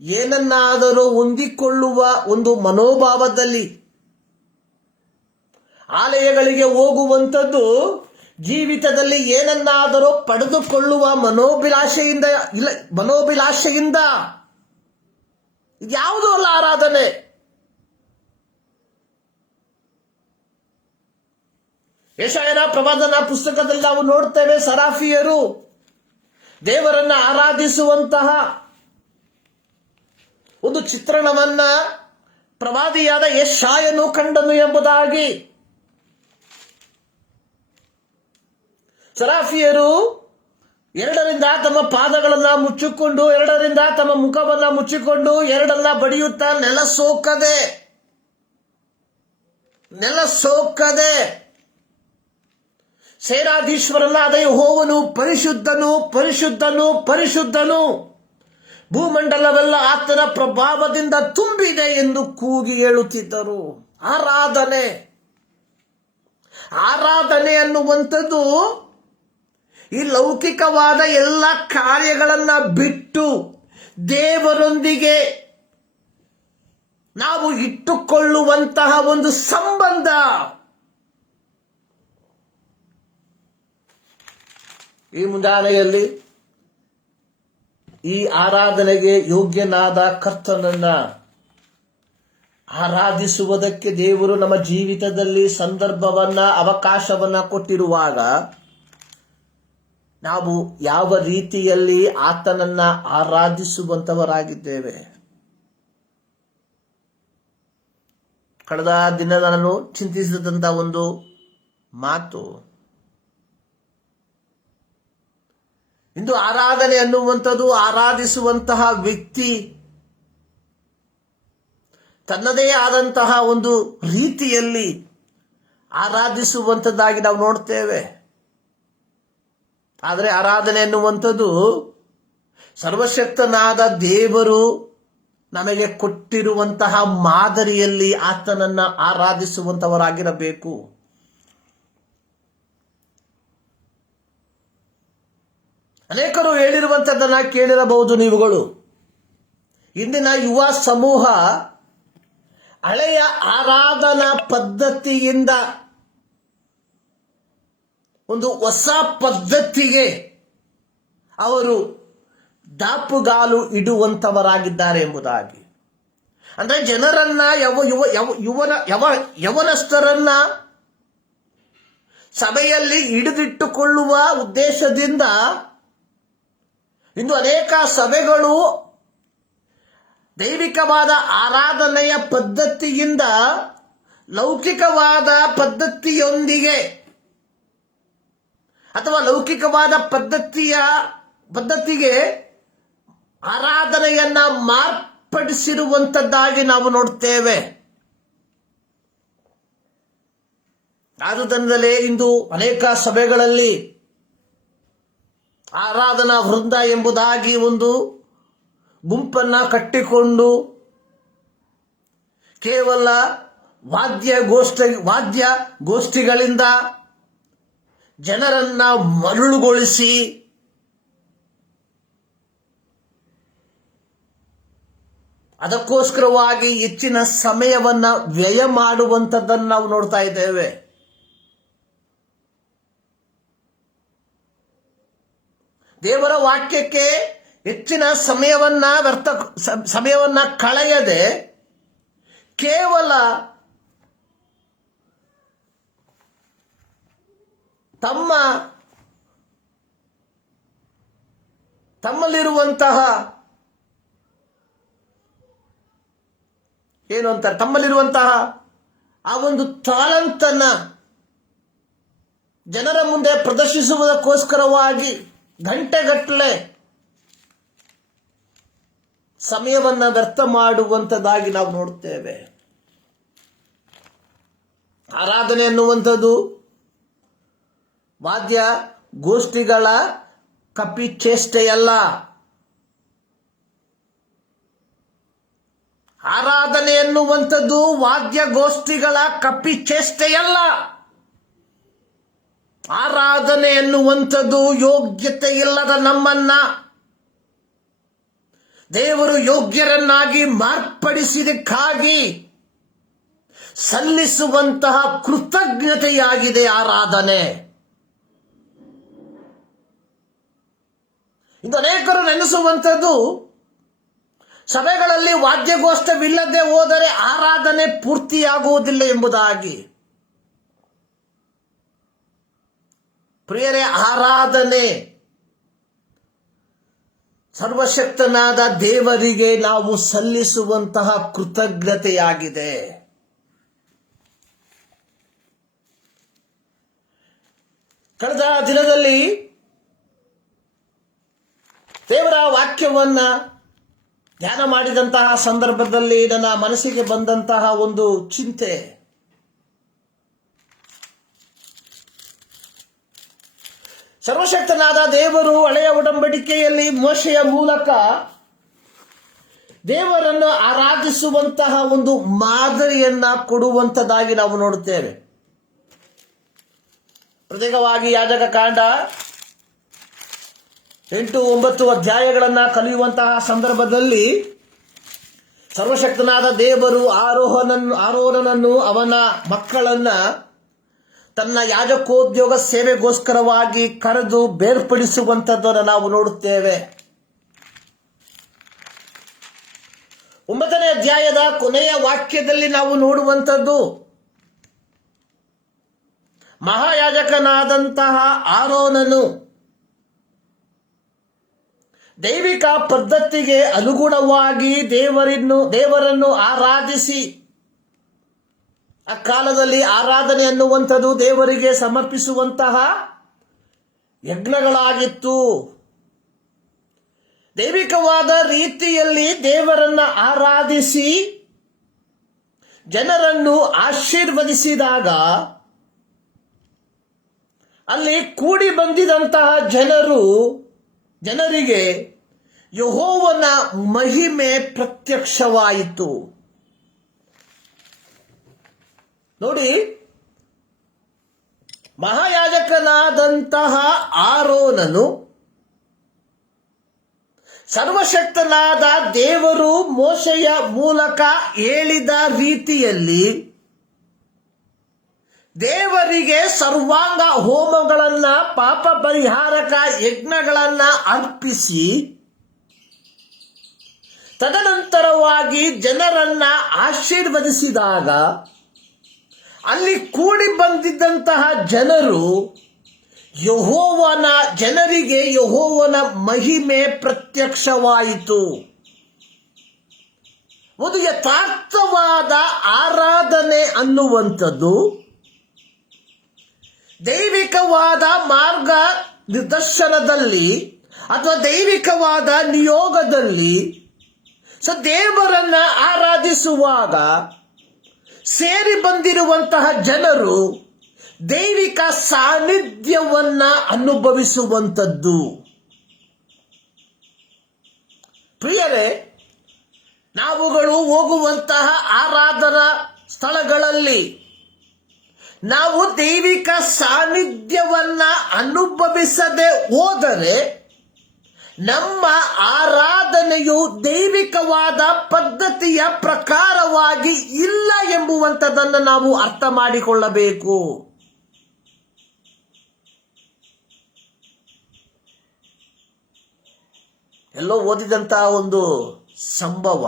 ಏನನ್ನಾದರೂ ಹೊಂದಿಕೊಳ್ಳುವ ಒಂದು ಮನೋಭಾವದಲ್ಲಿ, ಆಲಯಗಳಿಗೆ ಹೋಗುವಂಥದ್ದು ಜೀವಿತದಲ್ಲಿ ಏನನ್ನಾದರೂ ಪಡೆದುಕೊಳ್ಳುವ ಮನೋಭಿಲಾಷೆಯಿಂದ ಇದ್ಯಾವುದೂ ಅಲ್ಲ ಆರಾಧನೆ. ಯೆಶಾಯನ ಪ್ರವಾದನ ಪುಸ್ತಕದಲ್ಲಿ ನಾವು ನೋಡ್ತೇವೆ, ಸರಾಫಿಯರು ದೇವರನ್ನ ಆರಾಧಿಸುವಂತಹ ಒಂದು ಚಿತ್ರಣವನ್ನ ಪ್ರವಾದಿಯಾದ ಯೆಶಾಯನು ಕಂಡನು ಎಂಬುದಾಗಿ. ಸರಾಫಿಯರು ಎರಡರಿಂದ ತಮ್ಮ ಪಾದಗಳನ್ನ ಮುಚ್ಚಿಕೊಂಡು, ಎರಡರಿಂದ ತಮ್ಮ ಮುಖವನ್ನ ಮುಚ್ಚಿಕೊಂಡು, ಎರಡನ್ನ ಬಡಿಯುತ್ತಾ ನೆಲ ಸೋಕದೆ ಸೇನಾಧೀಶ್ವರನಾದ ಯೆಹೋವನು ಪರಿಶುದ್ಧನು ಪರಿಶುದ್ಧನು ಪರಿಶುದ್ಧನು, ಭೂಮಂಡಲವೆಲ್ಲ ಆತನ ಪ್ರಭಾವದಿಂದ ತುಂಬಿದೆ ಎಂದು ಕೂಗಿ ಹೇಳುತ್ತಿದ್ದರು. ಆರಾಧನೆ ಅನ್ನುವಂಥದ್ದು ಈ ಲೌಕಿಕವಾದ ಎಲ್ಲ ಕಾರ್ಯಗಳನ್ನ ಬಿಟ್ಟು ದೇವರೊಂದಿಗೆ ನಾವು ಇಟ್ಟುಕೊಳ್ಳುವಂತಹ ಒಂದು ಸಂಬಂಧ. ಈ ಮುಂಜಾನೆಯಲ್ಲಿ ಈ ಆರಾಧನೆಗೆ ಯೋಗ್ಯನಾದ ಕರ್ತನನ್ನ ಆರಾಧಿಸುವುದಕ್ಕೆ ದೇವರು ನಮ್ಮ ಜೀವಿತದಲ್ಲಿ ಸಂದರ್ಭವನ್ನ ಅವಕಾಶವನ್ನ ಕೊಟ್ಟಿರುವಾಗ ನಾವು ಯಾವ ರೀತಿಯಲ್ಲಿ ಆತನನ್ನ ಆರಾಧಿಸುವಂತವರಾಗಿದ್ದೇವೆ. ಕಳೆದ ದಿನ ನಾನು ಚಿಂತಿಸಿದಂತ ಒಂದು ಮಾತು, ಇಂದು ಆರಾಧನೆ ಅನ್ನುವಂಥದ್ದು ಆರಾಧಿಸುವಂತಹ ವ್ಯಕ್ತಿ ತನ್ನದೇ ಆದಂತಹ ಒಂದು ರೀತಿಯಲ್ಲಿ ಆರಾಧಿಸುವಂಥದ್ದಾಗಿ ನಾವು ನೋಡ್ತೇವೆ. ಆದರೆ ಆರಾಧನೆ ಎನ್ನುವಂಥದ್ದು ಸರ್ವಶಕ್ತನಾದ ದೇವರು ನಮಗೆ ಕೊಟ್ಟಿರುವಂತಹ ಮಾದರಿಯಲ್ಲಿ ಆತನನ್ನ ಆರಾಧಿಸುವಂತವರಾಗಿರಬೇಕು. ಅನೇಕರು ಹೇಳಿರುವಂಥದ್ದನ್ನ ಕೇಳಿರಬಹುದು ನೀವುಗಳು. ಇಂದಿನ ಯುವ ಸಮೂಹ ಹಳೆಯ ಆರಾಧನಾ ಪದ್ಧತಿಯಿಂದ ಒಂದು ಹೊಸ ಪದ್ಧತಿಗೆ ಅವರು ದಾಪುಗಾಲು ಇಡುವಂತವರಾಗಿದ್ದಾರೆ ಎಂಬುದಾಗಿ. ಅಂದ್ರೆ ಜನರನ್ನ ಯವನಸ್ಥರನ್ನ ಸಭೆಯಲ್ಲಿ ಹಿಡಿದಿಟ್ಟುಕೊಳ್ಳುವ ಉದ್ದೇಶದಿಂದ ಇಂದು ಅನೇಕ ಸಭೆಗಳು ದೈವಿಕವಾದ ಆರಾಧನೆಯ ಪದ್ಧತಿಯಿಂದ ಲೌಕಿಕವಾದ ಪದ್ಧತಿಯೊಂದಿಗೆ ಅಥವಾ ಲೌಕಿಕವಾದ ಪದ್ಧತಿಗೆ ಆರಾಧನೆಯನ್ನ ಮಾರ್ಪಡಿಸಿರುವಂತದ್ದಾಗಿ ನಾವು ನೋಡ್ತೇವೆ. ಆದುದರಿಂದಲೇ ಇಂದು ಅನೇಕ ಸಭೆಗಳಲ್ಲಿ ಆರಾಧನಾ ವೃಂದ ಎಂಬುದಾಗಿ ಒಂದು ಗುಂಪನ್ನ ಕಟ್ಟಿಕೊಂಡು ಕೇವಲ ವಾದ್ಯ ಗೋಷ್ಠಿಗಳಿಂದ ಜನರನ್ನ ಮರುಳುಗೊಳಿಸಿ ಅದಕ್ಕೋಸ್ಕರವಾಗಿ ಹೆಚ್ಚಿನ ಸಮಯವನ್ನ ವ್ಯಯ ಮಾಡುವಂಥದ್ದನ್ನು ನಾವು ನೋಡ್ತಾ ಇದ್ದೇವೆ. ದೇವರ ವಾಕ್ಯಕ್ಕೆ ಹೆಚ್ಚಿನ ಸಮಯವನ್ನ ಕಳೆಯದೆ ಕೇವಲ ತಮ್ಮಲ್ಲಿರುವಂತಹ ಆ ಒಂದು ತಾಲಂತನ್ನ ಜನರ ಮುಂದೆ ಪ್ರದರ್ಶಿಸುವುದಕ್ಕೋಸ್ಕರವಾಗಿ ಗಂಟೆಗಟ್ಟಲೆ ಸಮಯವನ್ನ ವ್ಯರ್ಥ ಮಾಡುವಂಥದ್ದಾಗಿ ನಾವು ನೋಡುತ್ತೇವೆ. ಆರಾಧನೆ ಅನ್ನುವಂಥದ್ದು ವಾದ್ಯ ಗೋಷ್ಠಿಗಳ ಕಪಿಚೇಷ್ಟೆಯಲ್ಲ. ಆರಾಧನೆ ಎನ್ನುವಂಥದ್ದು ವಾದ್ಯಗೋಷ್ಠಿಗಳ ಕಪಿಚೇಷ್ಟೆಯಲ್ಲ. ಆರಾಧನೆ ಎನ್ನುವಂಥದ್ದು ಯೋಗ್ಯತೆ ಇಲ್ಲದ ನಮ್ಮನ್ನ ದೇವರು ಯೋಗ್ಯರನ್ನಾಗಿ ಮಾರ್ಪಡಿಸಿದಕ್ಕಾಗಿ ಸಲ್ಲಿಸುವಂತಹ ಕೃತಜ್ಞತೆಯಾಗಿದೆ ಆರಾಧನೆ. ಇಂದು ಅನೇಕರು ನೆನೆಸುವಂಥದ್ದು ಸಭೆಗಳಲ್ಲಿ ವಾದ್ಯಗೋಷ್ಠವಿಲ್ಲದೆ ಹೋದರೆ ಆರಾಧನೆ ಪೂರ್ತಿಯಾಗುವುದಿಲ್ಲ ಎಂಬುದಾಗಿ. ಪ್ರಿಯರೇ, ಆರಾಧನೆ ಸರ್ವಶಕ್ತನಾದ ದೇವರಿಗೆ ನಾವು ಸಲ್ಲಿಸುವಂತಹ ಕೃತಜ್ಞತೆಯಾಗಿದೆ. ಕಳೆದ ದಿನದಲ್ಲಿ ದೇವರ ವಾಕ್ಯವನ್ನ ಧ್ಯಾನ ಮಾಡಿದಂತಹ ಸಂದರ್ಭದಲ್ಲಿ ನನ್ನ ಮನಸ್ಸಿಗೆ ಬಂದಂತಹ ಒಂದು ಚಿಂತೆ, ಸರ್ವಶಕ್ತನಾದ ದೇವರು ಹಳೆಯ ಒಡಂಬಡಿಕೆಯಲ್ಲಿ ಮೋಶೆಯ ಮೂಲಕ ದೇವರನ್ನು ಆರಾಧಿಸುವಂತಹ ಒಂದು ಮಾದರಿಯನ್ನ ಕೊಡುವಂತದ್ದಾಗಿ ನಾವು ನೋಡುತ್ತೇವೆ. ಪ್ರತ್ಯೇಕವಾಗಿ ಯಾಜಕ ಕಾಂಡ 8-9 ಅಧ್ಯಾಯಗಳನ್ನ ಕಲಿಯುವಂತಹ ಸಂದರ್ಭದಲ್ಲಿ ಸರ್ವಶಕ್ತನಾದ ದೇವರು ಆರೋನನನ್ನು ಅವನ ಮಕ್ಕಳನ್ನ ತನ್ನ ಯಾಜಕೋದ್ಯೋಗ ಸೇವೆಗೋಸ್ಕರವಾಗಿ ಕರೆದು ಬೇರ್ಪಡಿಸುವಂಥದ್ದನ್ನು ನಾವು ನೋಡುತ್ತೇವೆ. 9ನೇ ಅಧ್ಯಾಯದ ಕೊನೆಯ ವಾಕ್ಯದಲ್ಲಿ ನಾವು ನೋಡುವಂಥದ್ದು ಮಹಾಯಾಜಕನಾದಂತಹ ಆರೋನನು ದೈವಿಕ ಪದ್ಧತಿಗೆ ಅನುಗುಣವಾಗಿ ದೇವರನ್ನು ಆರಾಧಿಸಿ, ಆ ಕಾಲದಲ್ಲಿ ಆರಾಧನೆ ಅನ್ನುವಂಥದ್ದು ದೇವರಿಗೆ ಸಮರ್ಪಿಸುವಂತಹ ಯಜ್ಞಗಳಾಗಿತ್ತು. ದೈವಿಕವಾದ ರೀತಿಯಲ್ಲಿ ದೇವರನ್ನ ಆರಾಧಿಸಿ ಜನರನ್ನು ಆಶೀರ್ವದಿಸಿದಾಗ ಅಲ್ಲಿ ಕೂಡಿ ಬಂದಿದಂತಹ ಜನರಿಗೆ ಯೆಹೋವನ ಮಹಿಮೆ ಪ್ರತ್ಯಕ್ಷವಾಯಿತು. ನೋಡಿ, ಮಹಾಯಾಜಕನಾದಂತಹ ಆರೋನನು ಸರ್ವಶಕ್ತನಾದ ದೇವರು ಮೋಶೆಯ ಮೂಲಕ ಹೇಳಿದ ರೀತಿಯಲ್ಲಿ ದೇವರಿಗೆ ಸರ್ವಾಂಗ ಹೋಮಗಳನ್ನ, ಪಾಪ ಪರಿಹಾರಕ ಯಜ್ಞಗಳನ್ನ ಅರ್ಪಿಸಿ ತದನಂತರವಾಗಿ ಜನರನ್ನ ಆಶೀರ್ವದಿಸಿದಾಗ ಅಲ್ಲಿ ಕೂಡಿ ಬಂದಿದ್ದಂತಹ ಜನರಿಗೆ ಯೆಹೋವನ ಮಹಿಮೆ ಪ್ರತ್ಯಕ್ಷವಾಯಿತು. ಒಂದು ಯಥಾರ್ಥವಾದ ಆರಾಧನೆ ಅನ್ನುವಂಥದ್ದು ದೈವಿಕವಾದ ಮಾರ್ಗ ನಿರ್ದೇಶನದಲ್ಲಿ ಅಥವಾ ದೈವಿಕವಾದ ನಿಯೋಗದಲ್ಲಿ ದೇವರನ್ನ ಆರಾಧಿಸುವಾಗ ಸೇರಿ ಬಂದಿರುವಂತಹ ಜನರು ದೈವಿಕ ಸಾನ್ನಿಧ್ಯವನ್ನ ಅನುಭವಿಸುವಂಥದ್ದು. ಪ್ರಿಯರೇ, ನಾವುಗಳು ಹೋಗುವಂತಹ ಆರಾಧನಾ ಸ್ಥಳಗಳಲ್ಲಿ ನಾವು ದೈವಿಕ ಸಾನ್ನಿಧ್ಯವನ್ನ ಅನುಭವಿಸದೆ ಹೋದರೆ ನಮ್ಮ ಆರಾಧನೆಯು ದೈವಿಕವಾದ ಪದ್ಧತಿಯ ಪ್ರಕಾರವಾಗಿ ಇಲ್ಲ ಎಂಬುವಂಥದ್ದನ್ನು ನಾವು ಅರ್ಥ ಮಾಡಿಕೊಳ್ಳಬೇಕು. ಎಲ್ಲೋ ಓದಿದಂತಹ ಒಂದು ಸಂಭವ.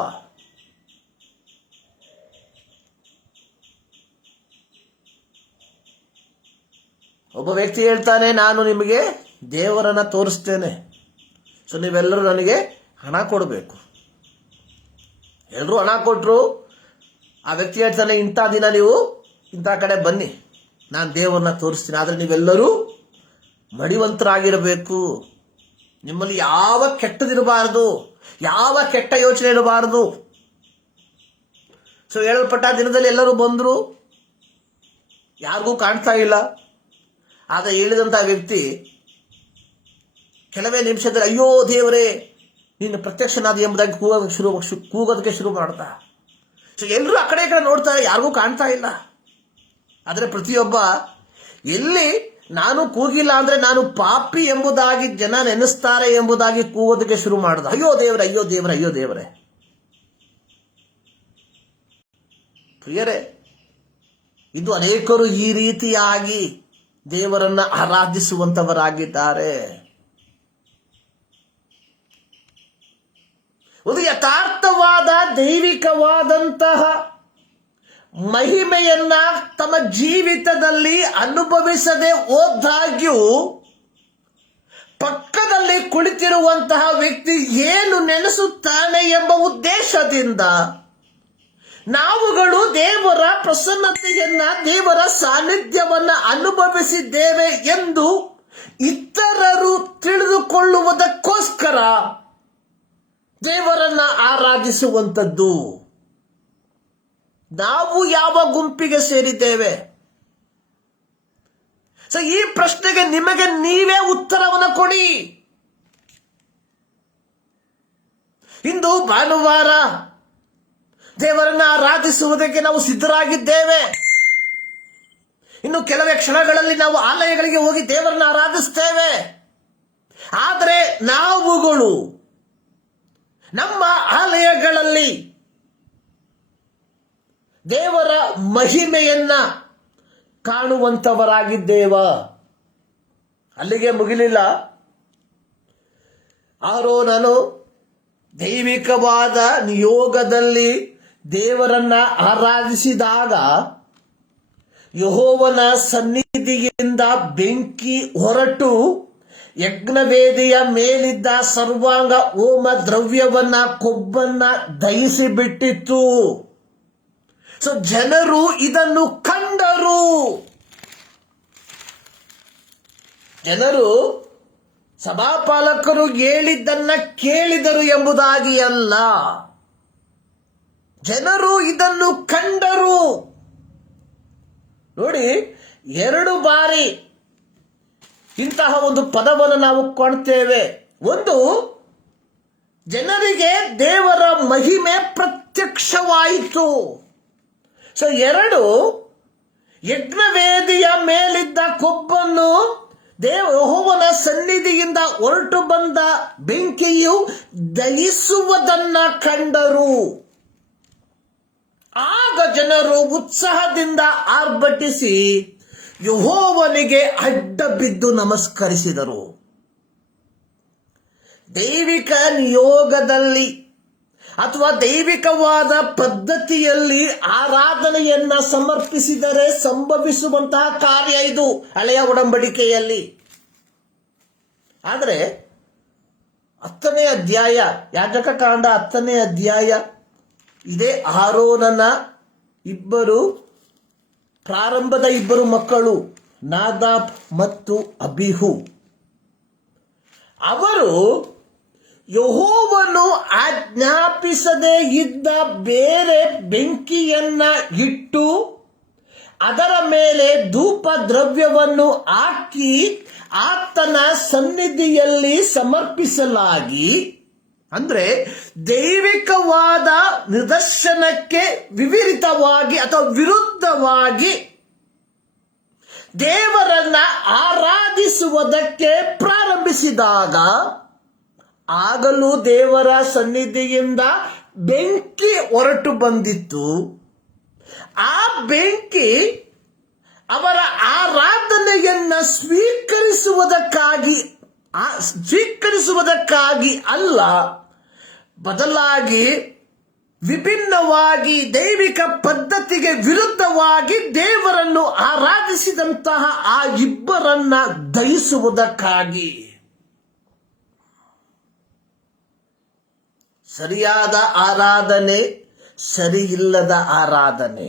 ಒಬ್ಬ ವ್ಯಕ್ತಿ ಹೇಳ್ತಾನೆ, ನಾನು ನಿಮಗೆ ದೇವರನ್ನ ತೋರಿಸ್ತೇನೆ, ಸೊ ನೀವೆಲ್ಲರೂ ನನಗೆ ಹಣ ಕೊಡಬೇಕು. ಎಲ್ಲರೂ ಹಣ ಕೊಟ್ಟರು. ಆ ವ್ಯಕ್ತಿ ಹೇಳ್ತಾನೆ, ಇಂಥ ದಿನ ನೀವು ಇಂಥ ಕಡೆ ಬನ್ನಿ, ನಾನು ದೇವರನ್ನ ತೋರಿಸ್ತೀನಿ, ಆದರೆ ನೀವೆಲ್ಲರೂ ಮಡಿವಂತರಾಗಿರಬೇಕು. ನಿಮ್ಮಲ್ಲಿ ಯಾವ ಕೆಟ್ಟದಿರಬಾರದು, ಯಾವ ಕೆಟ್ಟ ಯೋಚನೆ ಇರಬಾರದು. ಸೊ ಹೇಳಲ್ಪಟ್ಟ ದಿನದಲ್ಲಿ ಎಲ್ಲರೂ ಬಂದರು, ಯಾರಿಗೂ ಕಾಣ್ತಾ ಇಲ್ಲ. ಆಗ ಹೇಳಿದಂಥ ವ್ಯಕ್ತಿ ಕೆಲವೇ ನಿಮಿಷದಲ್ಲಿ, ಅಯ್ಯೋ ದೇವರೇ ನೀನು ಪ್ರತ್ಯಕ್ಷನಾದ ಎಂಬುದಾಗಿ ಕೂಗೋದಕ್ಕೆ ಶುರು ಮಾಡ್ತಾ. ಸೊ ಎಲ್ಲರೂ ಆ ಕಡೆ ಈ ಕಡೆ ನೋಡ್ತಾರೆ, ಯಾರಿಗೂ ಕಾಣ್ತಾ ಇಲ್ಲ. ಆದರೆ ಪ್ರತಿಯೊಬ್ಬ ಎಲ್ಲಿ ನಾನು ಕೂಗಿಲ್ಲ ಅಂದ್ರೆ ನಾನು ಪಾಪಿ ಎಂಬುದಾಗಿ ಜನ ನೆನೆಸ್ತಾರೆ ಎಂಬುದಾಗಿ ಕೂಗೋದಕ್ಕೆ ಶುರು ಮಾಡ್ದ. ಅಯ್ಯೋ ದೇವರೇ, ಅಯ್ಯೋ ದೇವರೇ, ಅಯ್ಯೋ ದೇವರೇ. ಪ್ರಿಯರೇ, ಇದು ಅನೇಕರು ಈ ರೀತಿಯಾಗಿ ದೇವರನ್ನ ಆರಾಧಿಸುವಂತವರಾಗಿದ್ದಾರೆ. ಒಂದು ಯಥಾರ್ಥವಾದ ದೈವಿಕವಾದಂತಹ ಮಹಿಮೆಯನ್ನ ತಮ್ಮ ಜೀವಿತದಲ್ಲಿ ಅನುಭವಿಸದೆ ಹೋದಾಗ್ಯೂ ಪಕ್ಕದಲ್ಲಿ ಕುಳಿತಿರುವಂತಹ ವ್ಯಕ್ತಿ ಏನು ನೆನೆಸುತ್ತಾನೆ ಎಂಬ ಉದ್ದೇಶದಿಂದ ನಾವುಗಳು ದೇವರ ಪ್ರಸನ್ನತೆಯನ್ನ, ದೇವರ ಸಾನ್ನಿಧ್ಯವನ್ನ ಅನುಭವಿಸಿದ್ದೇವೆ ಎಂದು ಇತರರು ತಿಳಿದುಕೊಳ್ಳುವುದಕ್ಕೋಸ್ಕರ ದೇವರನ್ನ ಆರಾಧಿಸುವಂಥದ್ದು. ನಾವು ಯಾವ ಗುಂಪಿಗೆ ಸೇರಿದ್ದೇವೆ? ಸೊ ಈ ಪ್ರಶ್ನೆಗೆ ನಿಮಗೆ ನೀವೇ ಉತ್ತರವನ್ನು ಕೊಡಿ. ಇಂದು ಭಾನುವಾರ ದೇವರನ್ನ ಆರಾಧಿಸುವುದಕ್ಕೆ ನಾವು ಸಿದ್ಧರಾಗಿದ್ದೇವೆ. ಇನ್ನು ಕೆಲವೇ ಕ್ಷಣಗಳಲ್ಲಿ ನಾವು ಆಲಯಗಳಿಗೆ ಹೋಗಿ ದೇವರನ್ನ ಆರಾಧಿಸ್ತೇವೆ. ಆದರೆ ನಾವುಗಳು ನಮ್ಮ ಆಲಯಗಳಲ್ಲಿ ದೇವರ ಮಹಿಮೆಯನ್ನ ಕಾಣುವಂತವರಾಗಿದ್ದೇವ? ಅಲ್ಲಿಗೆ ಮುಗಿಲಿಲ್ಲ. ಆರೋನನು ದೈವಿಕವಾದ ನಿಯೋಗದಲ್ಲಿ ದೇವರನ್ನ ಆರಾಧಿಸಿದಾಗ ಯೆಹೋವನ ಸನ್ನಿಧಿಯಿಂದ ಬೆಂಕಿ ಹೊರಟು ಯಜ್ಞವೇದಿಯ ಮೇಲಿದ್ದ ಸರ್ವಾಂಗ ಹೋಮ ದ್ರವ್ಯವನ್ನ, ಕೊಬ್ಬನ್ನ ದಹಿಸಿ ಬಿಟ್ಟಿತ್ತು. ಸೊ ಜನರು ಇದನ್ನು ಕಂಡರು. ಜನರು ಸಭಾಪಾಲಕರು ಹೇಳಿದ್ದನ್ನ ಕೇಳಿದರು ಎಂಬುದಾಗಿ ಅಲ್ಲ, ಜನರು ಇದನ್ನು ಕಂಡರು. ನೋಡಿ, 2 ಬಾರಿ ಇಂತಹ ಒಂದು ಪದವನ್ನು ನಾವು ಕಾಣ್ತೇವೆ. ಒಂದು, ಜನರಿಗೆ ದೇವರ ಮಹಿಮೆ ಪ್ರತ್ಯಕ್ಷವಾಯಿತು. ಸೊ 2, ಯಜ್ಞವೇದಿಯ ಮೇಲಿದ್ದ ಕೊಬ್ಬನ್ನು ಯೆಹೋವನ ಸನ್ನಿಧಿಯಿಂದ ಹೊರಟು ಬಂದ ಬೆಂಕಿಯು ದಹಿಸುವುದನ್ನ ಕಂಡರು. ಆಗ ಜನರು ಉತ್ಸಾಹದಿಂದ ಆರ್ಭಟಿಸಿ ಯೆಹೋವನಿಗೆ ಅಡ್ಡ ಬಿದ್ದು ನಮಸ್ಕರಿಸಿದರು. ದೈವಿಕ ನಿಯೋಗದಲ್ಲಿ ಅಥವಾ ದೈವಿಕವಾದ ಪದ್ಧತಿಯಲ್ಲಿ ಆರಾಧನೆಯನ್ನ ಸಮರ್ಪಿಸಿದರೆ ಸಂಭವಿಸುವಂತಹ ಕಾರ್ಯ ಇದು ಹಳೆಯ ಒಡಂಬಡಿಕೆಯಲ್ಲಿ. ಆದರೆ 10ನೇ ಅಧ್ಯಾಯ, ಯಾಜಕಕಾಂಡ 10ನೇ ಅಧ್ಯಾಯ, ಇದೇ ಆರೋನನ ಪ್ರಾರಂಭದ 2 ಮಕ್ಕಳು ನಾದಾಬ್ ಮತ್ತು ಅಬಿಹು, ಅವರು ಯೆಹೋವನು ಆಜ್ಞಾಪಿಸದೇ ಇದ್ದ ಬೇರೆ ಬೆಂಕಿಯನ್ನ ಇಟ್ಟು ಅದರ ಮೇಲೆ ಧೂಪ ದ್ರವ್ಯವನ್ನು ಹಾಕಿ ಆತನ ಸನ್ನಿಧಿಯಲ್ಲಿ ಸಮರ್ಪಿಸಲಾಗಿ, ಅಂದ್ರೆ ದೈವಿಕವಾದ ನಿದರ್ಶನಕ್ಕೆ ವಿಪರೀತವಾಗಿ ಅಥವಾ ವಿರುದ್ಧವಾಗಿ ದೇವರನ್ನ ಆರಾಧಿಸುವುದಕ್ಕೆ ಪ್ರಾರಂಭಿಸಿದಾಗ, ಆಗಲೂ ದೇವರ ಸನ್ನಿಧಿಯಿಂದ ಬೆಂಕಿ ಹೊರಟು ಬಂದಿತ್ತು. ಆ ಬೆಂಕಿ ಅವರ ಆರಾಧನೆಯನ್ನ ಸ್ವೀಕರಿಸುವುದಕ್ಕಾಗಿ ಅಲ್ಲ, ಬದಲಾಗಿ ವಿಭಿನ್ನವಾಗಿ ದೈವಿಕ ಪದ್ಧತಿಗೆ ವಿರುದ್ಧವಾಗಿ ದೇವರನ್ನು ಆರಾಧಿಸಿದಂತಹ ಆ ಇಬ್ಬರನ್ನ ದಹಿಸುವುದಕ್ಕಾಗಿ. ಸರಿಯಾದ ಆರಾಧನೆ, ಸರಿಯಿಲ್ಲದ ಆರಾಧನೆ.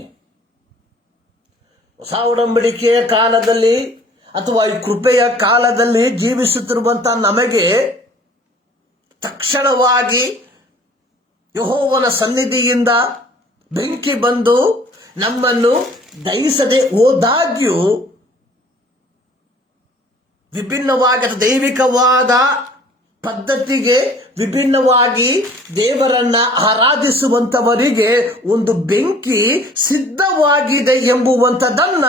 ಹೊಸ ಒಡಂಬಡಿಕೆಯ ಕಾಲದಲ್ಲಿ ಅಥವಾ ಈ ಕೃಪೆಯ ಕಾಲದಲ್ಲಿ ಜೀವಿಸುತ್ತಿರುವಂತಹ ನಮಗೆ ತಕ್ಷಣವಾಗಿ ಯೆಹೋವನ ಸನ್ನಿಧಿಯಿಂದ ಬೆಂಕಿ ಬಂದು ನಮ್ಮನ್ನು ದಹಿಸದೆ ಹೋದಾಗ್ಯೂ ವಿಭಿನ್ನವಾಗಿ ಅಥವಾ ದೈವಿಕವಾದ ಪದ್ಧತಿಗೆ ವಿಭಿನ್ನವಾಗಿ ದೇವರನ್ನ ಆರಾಧಿಸುವಂತವರಿಗೆ ಒಂದು ಬೆಂಕಿ ಸಿದ್ಧವಾಗಿದೆ ಎಂಬುವಂಥದ್ದನ್ನ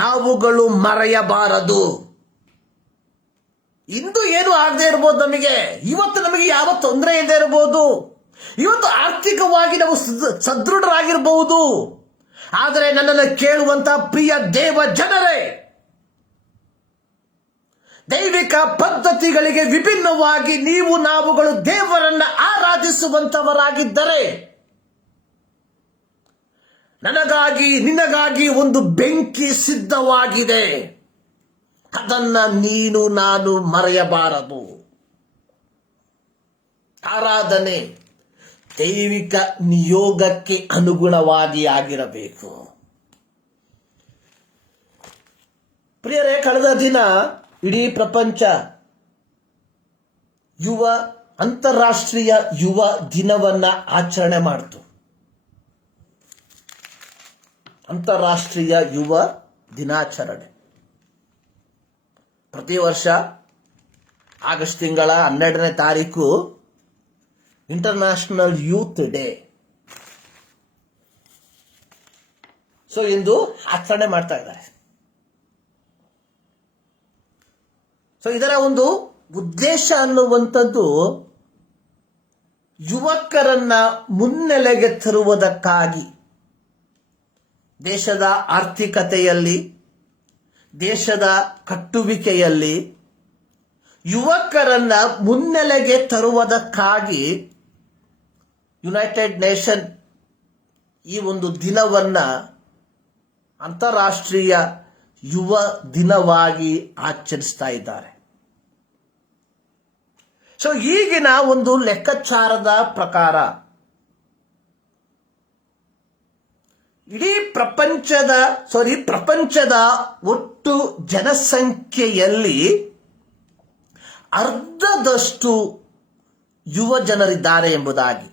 ನಾವುಗಳು ಮರೆಯಬಾರದು. ಇಂದು ಏನು ಆಗದೆ ಇರಬಹುದು, ಇವತ್ತು ನಮಗೆ ಯಾವ ತೊಂದರೆ ಇಲ್ಲದೆ ಇರಬಹುದು, ಇವತ್ತು ಆರ್ಥಿಕವಾಗಿ ನಾವು ಸದೃಢರಾಗಿರಬಹುದು. ಆದರೆ ನನ್ನನ್ನು ಕೇಳುವಂತ ಪ್ರಿಯ ದೇವ ಜನರೇ, ದೈವಿಕ ಪದ್ಧತಿಗಳಿಗೆ ವಿಭಿನ್ನವಾಗಿ ನಾವುಗಳು ದೇವರನ್ನ ಆರಾಧಿಸುವಂತವರಾಗಿದ್ದರೆ, ನನಗಾಗಿ ನಿನಗಾಗಿ ಒಂದು ಬೆಂಕಿ ಸಿದ್ಧವಾಗಿದೆ. ಅದನ್ನ ನಾನು ಮರೆಯಬಾರದು. ಆರಾಧನೆ ದೈವಿಕ ನಿಯೋಗಕ್ಕೆ ಅನುಗುಣವಾಗಿ ಆಗಿರಬೇಕು. ಪ್ರಿಯರೇ, ಕಳೆದ ದಿನ ಇಡೀ ಪ್ರಪಂಚ ಅಂತಾರಾಷ್ಟ್ರೀಯ ಯುವ ದಿನವನ್ನ ಆಚರಣೆ ಮಾಡಿತು. ಅಂತಾರಾಷ್ಟ್ರೀಯ ಯುವ ದಿನಾಚರಣೆ ಪ್ರತಿ ವರ್ಷ ಆಗಸ್ಟ್ ತಿಂಗಳ 12ನೇ ತಾರೀಕು ಇಂಟರ್ನ್ಯಾಷನಲ್ ಯೂತ್ ಡೇ. ಸೊ ಇಂದು ಆಚರಣೆ ಮಾಡ್ತಾ ಇದ್ದಾರೆ. ಸೊ ಇದರ ಒಂದು ಉದ್ದೇಶ ಅನ್ನುವಂಥದ್ದು ಯುವಕರನ್ನ ಮುನ್ನೆಲೆಗೆ ತರುವುದಕ್ಕಾಗಿ, ದೇಶದ ಆರ್ಥಿಕತೆಯಲ್ಲಿ, ದೇಶದ ಕಟ್ಟುವಿಕೆಯಲ್ಲಿ ಯುವಕರನ್ನ ಮುನ್ನೆಲೆಗೆ ತರುವುದಕ್ಕಾಗಿ ಯುನೈಟೆಡ್ ನೇಷನ್ ಈ ಒಂದು ದಿನವನ್ನ ಅಂತಾರಾಷ್ಟ್ರೀಯ ಯುವ ದಿನವಾಗಿ ಆಚರಿಸ್ತಾ ಇದ್ದಾರೆ. ಸೊ ಈಗಿನ ಒಂದು ಲೆಕ್ಕಾಚಾರದ ಪ್ರಕಾರ ಇಡೀ ಪ್ರಪಂಚದ ಒಟ್ಟು ಜನಸಂಖ್ಯೆಯಲ್ಲಿ ಅರ್ಧದಷ್ಟು ಯುವ ಜನರಿದ್ದಾರೆ ಎಂಬುದಾಗಿ.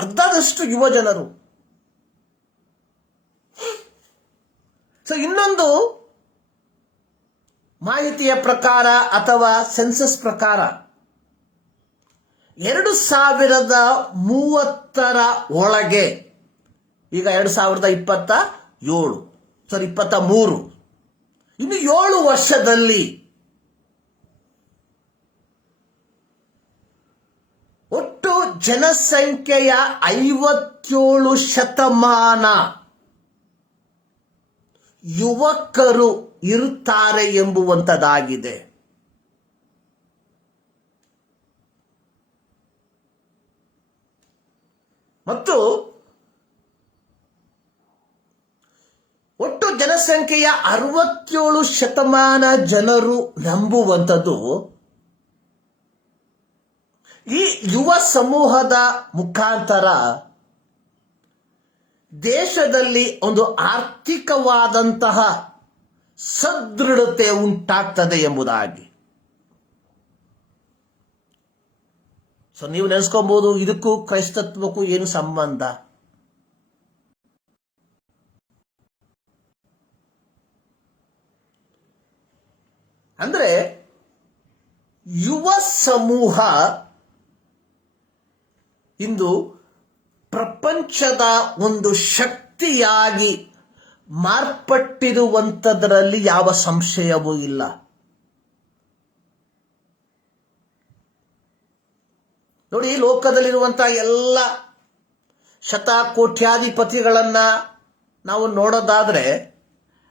ಅರ್ಧದಷ್ಟು ಯುವ ಜನರು. ಸೊ ಇನ್ನೊಂದು ಮಾಹಿತಿಯ ಪ್ರಕಾರ ಅಥವಾ ಸೆನ್ಸಸ್ ಪ್ರಕಾರ 2030 ಒಳಗೆ, ಈಗ 2023, ಇನ್ನು 7 ವರ್ಷದಲ್ಲಿ ಒಟ್ಟು ಜನಸಂಖ್ಯೆಯ 57% ಯುವಕರು ಇರುತ್ತಾರೆ ಎಂಬುವಂಥದ್ದಾಗಿದೆ. ಮತ್ತು ಒಟ್ಟು ಜನಸಂಖ್ಯೆಯ 67% ಜನರು ನಂಬುವಂಥದ್ದು ಈ ಯುವ ಸಮೂಹದ ಮುಖಾಂತರ ದೇಶದಲ್ಲಿ ಒಂದು ಆರ್ಥಿಕವಾದಂತಹ ಸದೃಢತೆ ಉಂಟಾಗ್ತದೆ ಎಂಬುದಾಗಿ. ಸೊ ನೀವು ನೆನೆಸ್ಕೊಬಹುದು, ಇದಕ್ಕೂ ಕ್ರೈಸ್ತತ್ವಕ್ಕೂ ಏನು ಸಂಬಂಧ? ಅಂದರೆ ಯುವ ಸಮೂಹ ಇಂದು ಪ್ರಪಂಚದ ಒಂದು ಶಕ್ತಿಯಾಗಿ ಮಾರ್ಪಟ್ಟಿರುವಂಥದ್ರಲ್ಲಿ ಯಾವ ಸಂಶಯವೂ ಇಲ್ಲ. ನೋಡಿ, ಲೋಕದಲ್ಲಿರುವಂತಹ ಎಲ್ಲ ಶತಕೋಟ್ಯಾಧಿಪತಿಗಳನ್ನ ನಾವು ನೋಡೋದಾದ್ರೆ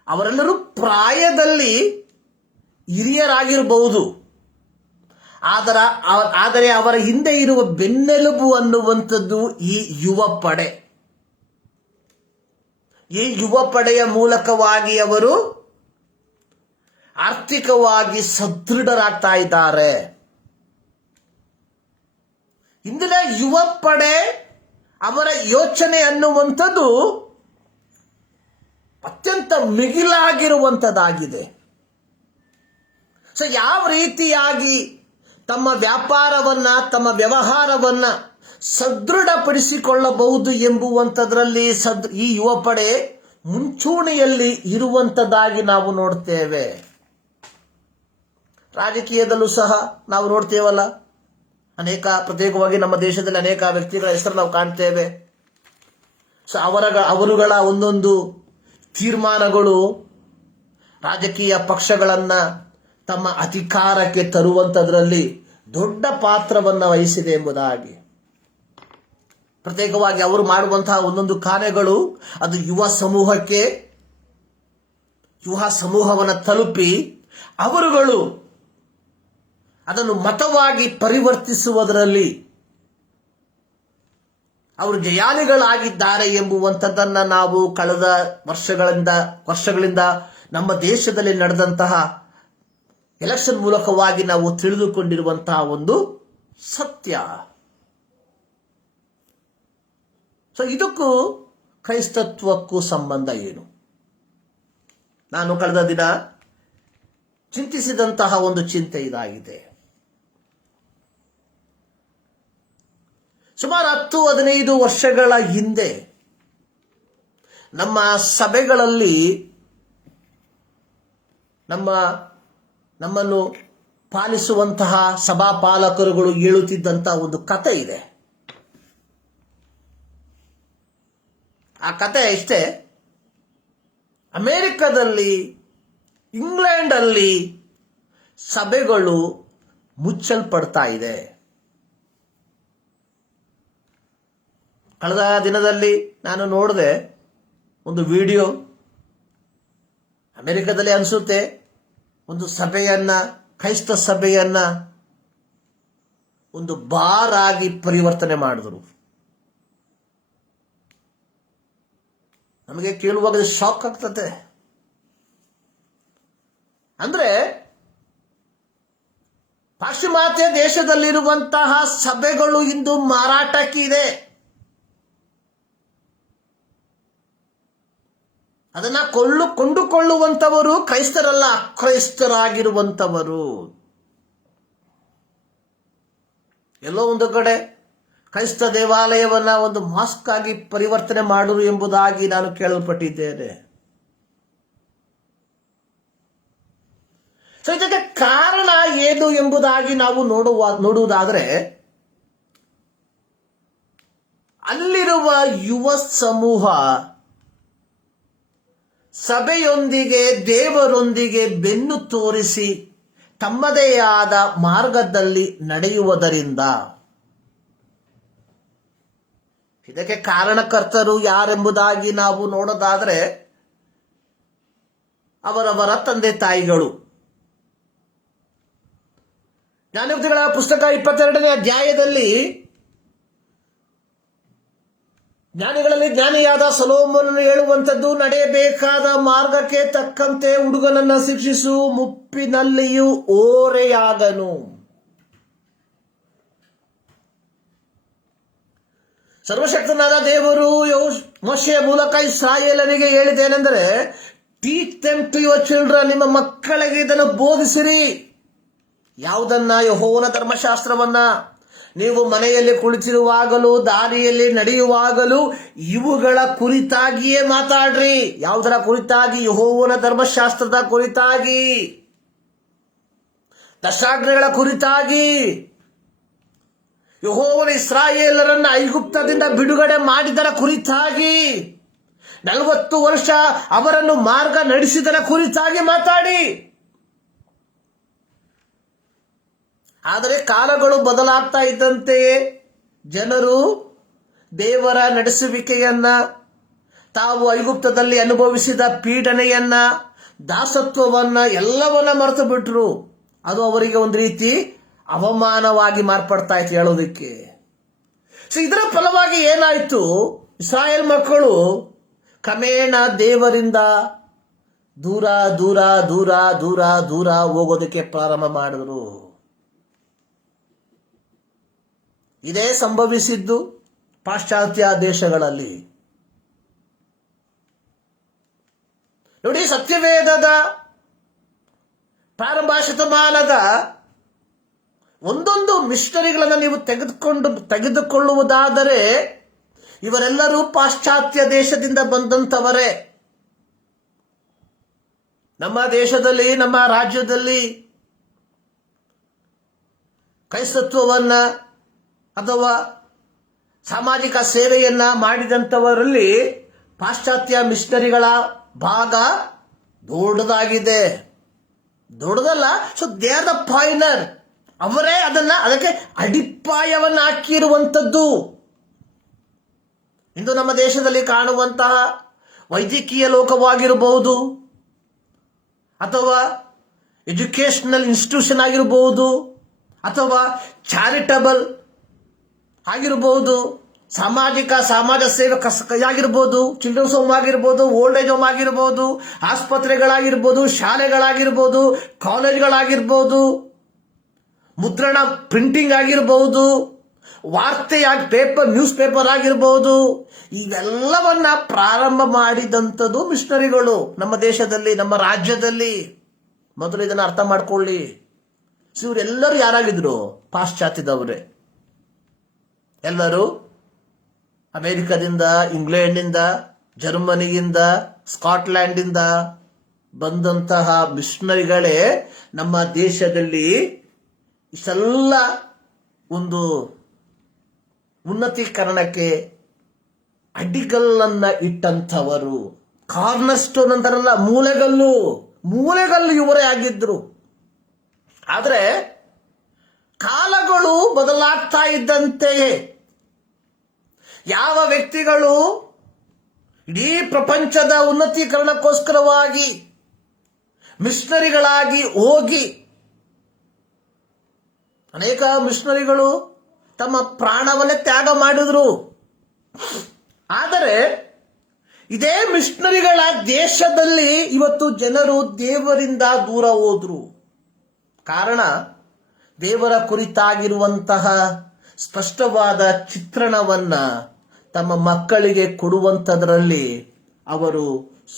ಅವರೆಲ್ಲರೂ ಪ್ರಾಯದಲ್ಲಿ ಹಿರಿಯರಾಗಿರಬಹುದು, ಆದರೆ ಅವರ ಹಿಂದೆ ಇರುವ ಬೆನ್ನೆಲುಬು ಅನ್ನುವಂಥದ್ದು ಈ ಯುವ ಪಡೆ. ಈ ಯುವ ಪಡೆಯ ಮೂಲಕವಾಗಿ ಅವರು ಆರ್ಥಿಕವಾಗಿ ಸದೃಢರಾಗ್ತಾ ಇದ್ದಾರೆ. ಇಂದಿನ ಯುವ ಪಡೆ ಅವರ ಯೋಚನೆ ಅನ್ನುವಂಥದ್ದು ಅತ್ಯಂತ ಮಿಗಿಲಾಗಿರುವಂಥದ್ದಾಗಿದೆ. ಸೊ ಯಾವ ರೀತಿಯಾಗಿ ತಮ್ಮ ವ್ಯಾಪಾರವನ್ನ, ತಮ್ಮ ವ್ಯವಹಾರವನ್ನ ಸದೃಢಪಡಿಸಿಕೊಳ್ಳಬಹುದು ಎಂಬುವಂಥದ್ರಲ್ಲಿ ಈ ಯುವ ಪಡೆ ಮುಂಚೂಣಿಯಲ್ಲಿ ಇರುವಂಥದ್ದಾಗಿ ನಾವು ನೋಡ್ತೇವೆ. ರಾಜಕೀಯದಲ್ಲೂ ಸಹ ನಾವು ನೋಡ್ತೇವಲ್ಲ, ಪ್ರತ್ಯೇಕವಾಗಿ ನಮ್ಮ ದೇಶದಲ್ಲಿ ಅನೇಕ ವ್ಯಕ್ತಿಗಳ ಹೆಸರು ನಾವು ಕಾಣ್ತೇವೆ. ಸೊ ಅವರುಗಳ ಒಂದೊಂದು ತೀರ್ಮಾನಗಳು ರಾಜಕೀಯ ಪಕ್ಷಗಳನ್ನ ತಮ್ಮ ಅಧಿಕಾರಕ್ಕೆ ತರುವಂಥದ್ರಲ್ಲಿ ದೊಡ್ಡ ಪಾತ್ರವನ್ನು ವಹಿಸಿದೆ ಎಂಬುದಾಗಿ. ಪ್ರತ್ಯೇಕವಾಗಿ ಅವರು ಮಾಡುವಂತಹ ಒಂದೊಂದು ಕಾರ್ಯಗಳು ಅದು ಯುವ ಸಮೂಹವನ್ನು ತಲುಪಿ ಅವರುಗಳು ಅದನ್ನು ಮತವಾಗಿ ಪರಿವರ್ತಿಸುವುದರಲ್ಲಿ ಅವರು ಜಯಾಳಿಗಳಾಗಿದ್ದಾರೆ ಎಂಬುವಂಥದ್ದನ್ನ ನಾವು ಕಳೆದ ವರ್ಷಗಳಿಂದ ನಮ್ಮ ದೇಶದಲ್ಲಿ ನಡೆದಂತಹ ಎಲೆಕ್ಷನ್ ಮೂಲಕವಾಗಿ ನಾವು ತಿಳಿದುಕೊಂಡಿರುವಂತಹ ಒಂದು ಸತ್ಯ. ಸೊ ಇದಕ್ಕೂ ಕ್ರೈಸ್ತತ್ವಕ್ಕೂ ಸಂಬಂಧ ಏನು? ನಾನು ಕಳೆದ ದಿನ ಚಿಂತಿಸಿದಂತಹ ಒಂದು ಚಿಂತೆ ಇದಾಗಿದೆ. ಸುಮಾರು 10-15 ವರ್ಷಗಳ ಹಿಂದೆ ನಮ್ಮ ಸಭೆಗಳಲ್ಲಿ ನಮ್ಮನ್ನು ಪಾಲಿಸುವಂತಹ ಸಭಾಪಾಲಕರುಗಳು ಹೇಳುತ್ತಿದ್ದಂತಹ ಒಂದು ಕತೆ ಇದೆ. ಆ ಕತೆ ಇಷ್ಟೇ: ಅಮೆರಿಕದಲ್ಲಿ, ಇಂಗ್ಲೆಂಡಲ್ಲಿ ಸಭೆಗಳು ಮುಚ್ಚಲ್ಪಡ್ತಾ ಇದೆ. ಕಳೆದ ದಿನದಲ್ಲಿ ನಾನು ನೋಡಿದೆ ಒಂದು ವಿಡಿಯೋ. ಅಮೆರಿಕದಲ್ಲಿ ಅನಿಸುತ್ತೆ ಒಂದು ಕ್ರೈಸ್ತ ಸಭೆಯನ್ನ ಒಂದು ಬಾರ್ ಆಗಿ ಪರಿವರ್ತನೆ ಮಾಡಿದ್ರು. ನಮಗೆ ಕೇಳುವಾಗ ಶಾಕ್ ಆಗ್ತದೆ. ಅಂದ್ರೆ ಪಾಶ್ಚಿಮಾತ್ಯ ದೇಶದಲ್ಲಿರುವಂತಹ ಸಭೆಗಳು ಇಂದು ಮಾರಾಟಕ್ಕಿದೆ. ಅದನ್ನ ಕೊಂಡುಕೊಳ್ಳುವಂಥವರು ಕ್ರೈಸ್ತರಲ್ಲ, ಅಕ್ರೈಸ್ತರಾಗಿರುವಂಥವರು. ಎಲ್ಲೋ ಒಂದು ಕಡೆ ಕ್ರೈಸ್ತ ದೇವಾಲಯವನ್ನ ಒಂದು ಮಾಸ್ಕ್ ಆಗಿ ಪರಿವರ್ತನೆ ಮಾಡರು ಎಂಬುದಾಗಿ ನಾನು ಕೇಳಲ್ಪಟ್ಟಿದ್ದೇನೆ. ಸೊ ಇದಕ್ಕೆ ಕಾರಣ ಏನು ಎಂಬುದಾಗಿ ನಾವು ನೋಡುವುದಾದ್ರೆ, ಅಲ್ಲಿರುವ ಯುವ ಸಮೂಹ ಸಭೆಯೊಂದಿಗೆ, ದೇವರೊಂದಿಗೆ ಬೆನ್ನು ತೋರಿಸಿ ತಮ್ಮದೇ ಆದ ಮಾರ್ಗದಲ್ಲಿ ನಡೆಯುವುದರಿಂದ. ಇದಕ್ಕೆ ಕಾರಣಕರ್ತರು ಯಾರೆಂಬುದಾಗಿ ನಾವು ನೋಡೋದಾದ್ರೆ ಅವರವರ ತಂದೆ ತಾಯಿಗಳು. ಜ್ಞಾನೋಕ್ತಿಗಳ ಪುಸ್ತಕ 22ನೇ ಅಧ್ಯಾಯದಲ್ಲಿ ಜ್ಞಾನಿಗಳಲ್ಲಿ ಜ್ಞಾನಿಯಾದ ಸೊಲೊಮೋನನು ಹೇಳುವಂಥದ್ದು, ನಡೆಯಬೇಕಾದ ಮಾರ್ಗಕ್ಕೆ ತಕ್ಕಂತೆ ಹುಡುಗನನ್ನ ಶಿಕ್ಷಿಸು, ಮುಪ್ಪಿನಲ್ಲಿಯೂ ಓರೆಯಾಗನು. ಸರ್ವಶಕ್ತನಾದ ದೇವರು ಮೋಶೆಯ ಮೂಲಕ ಇಸ್ರಾಯೇಲರಿಗೆ ಹೇಳಿದ್ದೇನೆಂದರೆ, teach them to your children, ನಿಮ್ಮ ಮಕ್ಕಳಿಗೆ ಇದನ್ನು ಬೋಧಿಸಿರಿ. ಯಾವುದನ್ನ? ಯೆಹೋವನ ಧರ್ಮಶಾಸ್ತ್ರವನ್ನ. ನೀವು ಮನೆಯಲ್ಲಿ ಕುಳಿತಿರುವಾಗಲೂ, ದಾರಿಯಲ್ಲಿ ನಡೆಯುವಾಗಲೂ ಇವುಗಳ ಕುರಿತಾಗಿಯೇ ಮಾತಾಡ್ರಿ. ಯಾವುದರ ಕುರಿತಾಗಿ? ಯೆಹೋವನ ಧರ್ಮಶಾಸ್ತ್ರದ ಕುರಿತಾಗಿ. ದಶಾಜ್ಞೆಗಳ ಕುರಿತಾಗಿ, ಯೆಹೋವನು ಇಸ್ರಾಯೇಲರನ್ನು ಐಗುಪ್ತದಿಂದ ಬಿಡುಗಡೆ ಮಾಡಿದರ ಕುರಿತಾಗಿ, 40 ವರ್ಷ ಅವರನ್ನು ಮಾರ್ಗ ನಡೆಸಿದರ ಕುರಿತಾಗಿ ಮಾತಾಡಿ. ಆದರೆ ಕಾಲಗಳು ಬದಲಾಗ್ತಾ ಇದ್ದಂತೆಯೇ ಜನರು ದೇವರ ನಡೆಸುವಿಕೆಯನ್ನ, ತಾವು ಐಗುಪ್ತದಲ್ಲಿ ಅನುಭವಿಸಿದ ಪೀಡನೆಯನ್ನ, ದಾಸತ್ವವನ್ನ ಎಲ್ಲವನ್ನ ಮರೆತು ಬಿಟ್ರು. ಅದು ಅವರಿಗೆ ಒಂದು ರೀತಿ ಅವಮಾನವಾಗಿ ಮಾರ್ಪಡ್ತಾ ಇತ್ತು ಹೇಳೋದಕ್ಕೆ. ಸೊ ಇದರ ಫಲವಾಗಿ ಏನಾಯ್ತು, ಇಸ್ರಾಯೇಲ್ ಮಕ್ಕಳು ಕ್ರಮೇಣ ದೇವರಿಂದ ದೂರ ದೂರ ದೂರ ದೂರ ದೂರ ಹೋಗೋದಕ್ಕೆ ಪ್ರಾರಂಭ ಮಾಡಿದ್ರು. ಇದೇ ಸಂಭವಿಸಿದ್ದು ಪಾಶ್ಚಾತ್ಯ ದೇಶಗಳಲ್ಲಿ. ನೋಡಿ, ಸತ್ಯವೇದದ ಪ್ರಾರಂಭ ಶತಮಾನದ ಒಂದೊಂದು ಮಿಷನರಿಗಳನ್ನು ನೀವು ತೆಗೆದುಕೊಳ್ಳುವುದಾದರೆ ಇವರೆಲ್ಲರೂ ಪಾಶ್ಚಾತ್ಯ ದೇಶದಿಂದ ಬಂದಂಥವರೇ. ನಮ್ಮ ದೇಶದಲ್ಲಿ, ನಮ್ಮ ರಾಜ್ಯದಲ್ಲಿ ಕ್ರೈಸ್ತತ್ವವನ್ನ ಅಥವಾ ಸಾಮಾಜಿಕ ಸೇವೆಯನ್ನ ಮಾಡಿದಂಥವರಲ್ಲಿ ಪಾಶ್ಚಾತ್ಯ ಮಿಷನರಿಗಳ ಭಾಗ ದೊಡ್ಡದಾಗಿದೆ. ದೊಡ್ಡದಲ್ಲ, ಸೊ ದೇ ಆರ್ ದ ಪಾಯ್ನರ್. ಅವರೇ ಅದಕ್ಕೆ ಅಡಿಪಾಯವನ್ನು ಹಾಕಿರುವಂಥದ್ದು. ಇಂದು ನಮ್ಮ ದೇಶದಲ್ಲಿ ಕಾಣುವಂತಹ ವೈದ್ಯಕೀಯ ಲೋಕವಾಗಿರಬಹುದು, ಅಥವಾ ಎಜುಕೇಶನಲ್ ಇನ್ಸ್ಟಿಟ್ಯೂಷನ್ ಆಗಿರಬಹುದು, ಅಥವಾ ಚಾರಿಟಬಲ್ ಆಗಿರಬಹುದು, ಸಮಾಜ ಸೇವೆ ಆಗಿರ್ಬೋದು, ಚಿಲ್ಡ್ರನ್ಸ್ ಹೋಮ್ ಆಗಿರ್ಬೋದು, ಓಲ್ಡ್ ಏಜ್ ಹೋಮ್ ಆಗಿರ್ಬೋದು, ಆಸ್ಪತ್ರೆಗಳಾಗಿರ್ಬೋದು, ಶಾಲೆಗಳಾಗಿರ್ಬೋದು, ಕಾಲೇಜ್ಗಳಾಗಿರ್ಬೋದು, ಮುದ್ರಣ ಪ್ರಿಂಟಿಂಗ್ ಆಗಿರ್ಬೋದು, ನ್ಯೂಸ್ ಪೇಪರ್ ಆಗಿರ್ಬೋದು, ಇವೆಲ್ಲವನ್ನ ಪ್ರಾರಂಭ ಮಾಡಿದಂಥದ್ದು ಮಿಷನರಿಗಳು ನಮ್ಮ ದೇಶದಲ್ಲಿ, ನಮ್ಮ ರಾಜ್ಯದಲ್ಲಿ. ಮೊದಲು ಇದನ್ನು ಅರ್ಥ ಮಾಡ್ಕೊಳ್ಳಿ. ಇವರೆಲ್ಲರೂ ಯಾರಾಗಿದ್ರು? ಪಾಶ್ಚಾತ್ಯದವರೇ. ಎಲ್ಲರೂ ಅಮೆರಿಕದಿಂದ, ಇಂಗ್ಲೆಂಡಿಂದ, ಜರ್ಮನಿಯಿಂದ, ಸ್ಕಾಟ್ಲ್ಯಾಂಡಿಂದ ಬಂದಂತಹ ಮಿಷನರಿಗಳೇ ನಮ್ಮ ದೇಶದಲ್ಲಿ ಇಷ್ಟೆಲ್ಲ ಒಂದು ಉನ್ನತೀಕರಣಕ್ಕೆ ಅಡ್ಡಿಗಲ್ಲನ್ನ ಇಟ್ಟಂಥವರು. ಕಾರ್ನರ್ ಸ್ಟೋನ್ ಅಂತಾರಲ್ಲ, ಮೂಲೆಗಲ್ಲು ಇವರೇ ಆಗಿದ್ರು. ಆದರೆ ಕಾಲಗಳು ಬದಲಾಗ್ತಾ ಇದ್ದಂತೆಯೇ ಯಾವ ವ್ಯಕ್ತಿಗಳು ಇಡೀ ಪ್ರಪಂಚದ ಉನ್ನತೀಕರಣಕ್ಕೋಸ್ಕರವಾಗಿ ಮಿಷನರಿಗಳಾಗಿ ಹೋಗಿ, ಅನೇಕ ಮಿಷನರಿಗಳು ತಮ್ಮ ಪ್ರಾಣವನ್ನೇ ತ್ಯಾಗ ಮಾಡಿದ್ರು. ಆದರೆ ಇದೇ ಮಿಷನರಿಗಳ ದೇಶದಲ್ಲಿ ಇವತ್ತು ಜನರು ದೇವರಿಂದ ದೂರ ಹೋದ್ರು. ಕಾರಣ, ದೇವರ ಕುರಿತಾಗಿರುವಂತಹ ಸ್ಪಷ್ಟವಾದ ಚಿತ್ರಣವನ್ನ ತಮ್ಮ ಮಕ್ಕಳಿಗೆ ಕೊಡುವಂಥದ್ರಲ್ಲಿ ಅವರು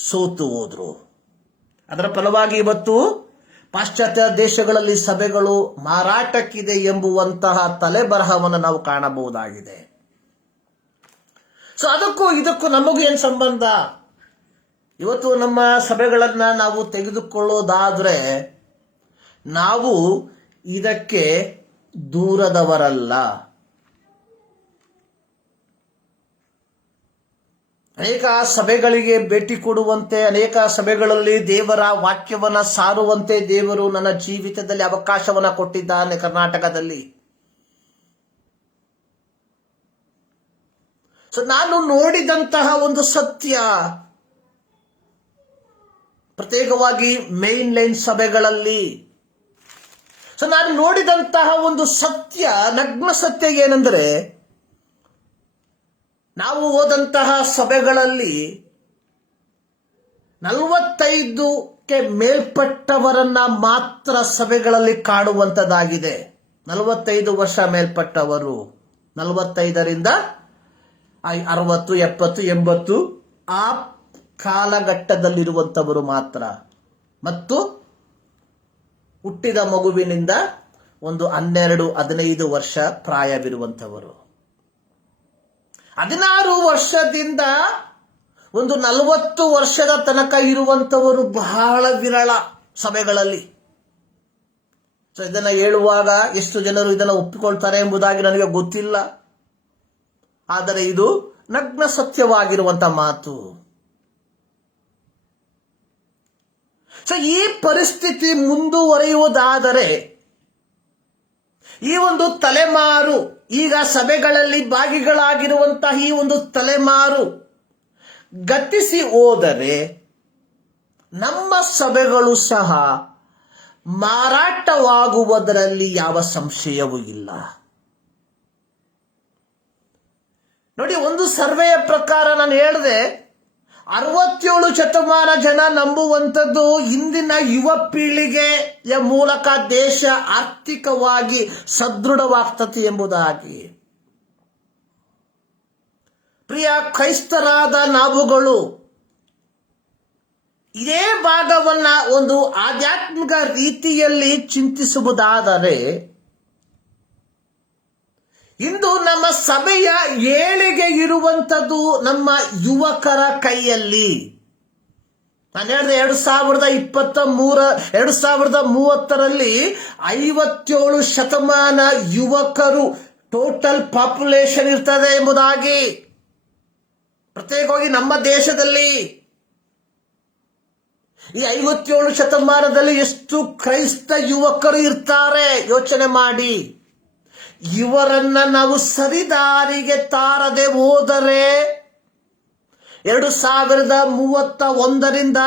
ಸೋತು ಹೋದ್ರು. ಅದರ ಫಲವಾಗಿ ಇವತ್ತು ಪಾಶ್ಚಾತ್ಯ ದೇಶಗಳಲ್ಲಿ ಸಭೆಗಳು ಮಾರಾಟಕ್ಕಿದೆ ಎಂಬುವಂತಹ ತಲೆಬರಹವನ್ನು ನಾವು ಕಾಣಬಹುದಾಗಿದೆ. ಸೊ ಇದಕ್ಕೂ ನಮಗೂ ಏನು ಸಂಬಂಧ? ಇವತ್ತು ನಮ್ಮ ಸಭೆಗಳನ್ನ ನಾವು ತೆಗೆದುಕೊಳ್ಳೋದಾದ್ರೆ ನಾವು ಇದಕ್ಕೆ ದೂರದವರಲ್ಲ. ಅನೇಕ ಸಭೆಗಳಿಗೆ ಭೇಟಿ ಕೊಡುವಂತೆ, ಅನೇಕ ಸಭೆಗಳಲ್ಲಿ ದೇವರ ವಾಕ್ಯವನ್ನ ಸಾರುವಂತೆ ದೇವರು ನನ್ನ ಜೀವಿತದಲ್ಲಿ ಅವಕಾಶವನ್ನ ಕೊಟ್ಟಿದ್ದಾನೆ ಕರ್ನಾಟಕದಲ್ಲಿ. ಸೊ ನಾನು ನೋಡಿದಂತಹ ಒಂದು ಸತ್ಯ, ಪ್ರತ್ಯೇಕವಾಗಿ ಮೇನ್ ಲೈನ್ ಸಭೆಗಳಲ್ಲಿ ಸೊ ನಾನು ನೋಡಿದಂತಹ ಒಂದು ಸತ್ಯ, ನಗ್ನ ಸತ್ಯ ಏನೆಂದರೆ, ನಾವು ಹೋದಂತಹ ಸಭೆಗಳಲ್ಲಿ 45ಕ್ಕೆ ಮೇಲ್ಪಟ್ಟವರನ್ನ ಮಾತ್ರ ಸಭೆಗಳಲ್ಲಿ ಕಾಣುವಂಥದ್ದಾಗಿದೆ. 45 ವರ್ಷ ಮೇಲ್ಪಟ್ಟವರು, 45ರಿಂದ 60, 70, 80 ಆ ಕಾಲಘಟ್ಟದಲ್ಲಿರುವಂಥವರು ಮಾತ್ರ. ಮತ್ತು ಹುಟ್ಟಿದ ಮಗುವಿನಿಂದ ಒಂದು 12, 15 ವರ್ಷ ಪ್ರಾಯವಿರುವಂಥವರು. 16 ವರ್ಷದಿಂದ ಒಂದು 40 ವರ್ಷದ ತನಕ ಇರುವಂಥವರು ಬಹಳ ವಿರಳ ಸಭೆಗಳಲ್ಲಿ. ಸೊ ಇದನ್ನು ಹೇಳುವಾಗ ಎಷ್ಟು ಜನರು ಇದನ್ನು ಒಪ್ಪಿಕೊಳ್ತಾರೆ ಎಂಬುದಾಗಿ ನನಗೆ ಗೊತ್ತಿಲ್ಲ. ಆದರೆ ಇದು ನಗ್ನ ಸತ್ಯವಾಗಿರುವಂತ ಮಾತು. ಸೊ ಈ ಪರಿಸ್ಥಿತಿ ಮುಂದುವರಿಯುವುದಾದರೆ ಈ ಒಂದು ತಲೆಮಾರು, ಈಗ ಸಭೆಗಳಲ್ಲಿ ಭಾಗಿಗಳಾಗಿರುವಂತಹ ಈ ಒಂದು ತಲೆಮಾರು ಗತಿಸಿ ಹೋದರೆ ನಮ್ಮ ಸಭೆಗಳು ಸಹ ಮಾರಾಟವಾಗುವುದರಲ್ಲಿ ಯಾವ ಸಂಶಯವೂ ಇಲ್ಲ. ನೋಡಿ, ಒಂದು ಸರ್ವೆಯ ಪ್ರಕಾರ ನಾನು ಹೇಳಿದೆ, 67 ಶತಮಾನ ಜನ ನಂಬುವಂಥದ್ದು ಇಂದಿನ ಯುವ ಪೀಳಿಗೆಯ ಮೂಲಕ ದೇಶ ಆರ್ಥಿಕವಾಗಿ ಸದೃಢವಾಗ್ತದೆ ಎಂಬುದಾಗಿ. ಪ್ರಿಯ ಕ್ರೈಸ್ತರಾದ ನಾವುಗಳು ಇದೇ ಭಾಗವನ್ನ ಒಂದು ಆಧ್ಯಾತ್ಮಿಕ ರೀತಿಯಲ್ಲಿ ಚಿಂತಿಸುವುದಾದರೆ ಇಂದು ನಮ್ಮ ಸಭೆಯ ಏಳಿಗೆ ಇರುವಂಥದ್ದು ನಮ್ಮ ಯುವಕರ ಕೈಯಲ್ಲಿ. ನಾನು ಹೇಳಿದೆ 2030ರಲ್ಲಿ 57 ಶತಮಾನ ಯುವಕರು ಟೋಟಲ್ ಪಾಪ್ಯುಲೇಷನ್ ಇರ್ತದೆ ಎಂಬುದಾಗಿ. ಪ್ರತ್ಯೇಕವಾಗಿ ನಮ್ಮ ದೇಶದಲ್ಲಿ ಈ 57 ಶತಮಾನದಲ್ಲಿ ಎಷ್ಟು ಕ್ರೈಸ್ತ ಯುವಕರು ಇರ್ತಾರೆ ಯೋಚನೆ ಮಾಡಿ. ಇವರನ್ನ ನಾವು ಸರಿದಾರಿಗೆ ತಾರದೆ ಹೋದರೆ 2031ರಿಂದ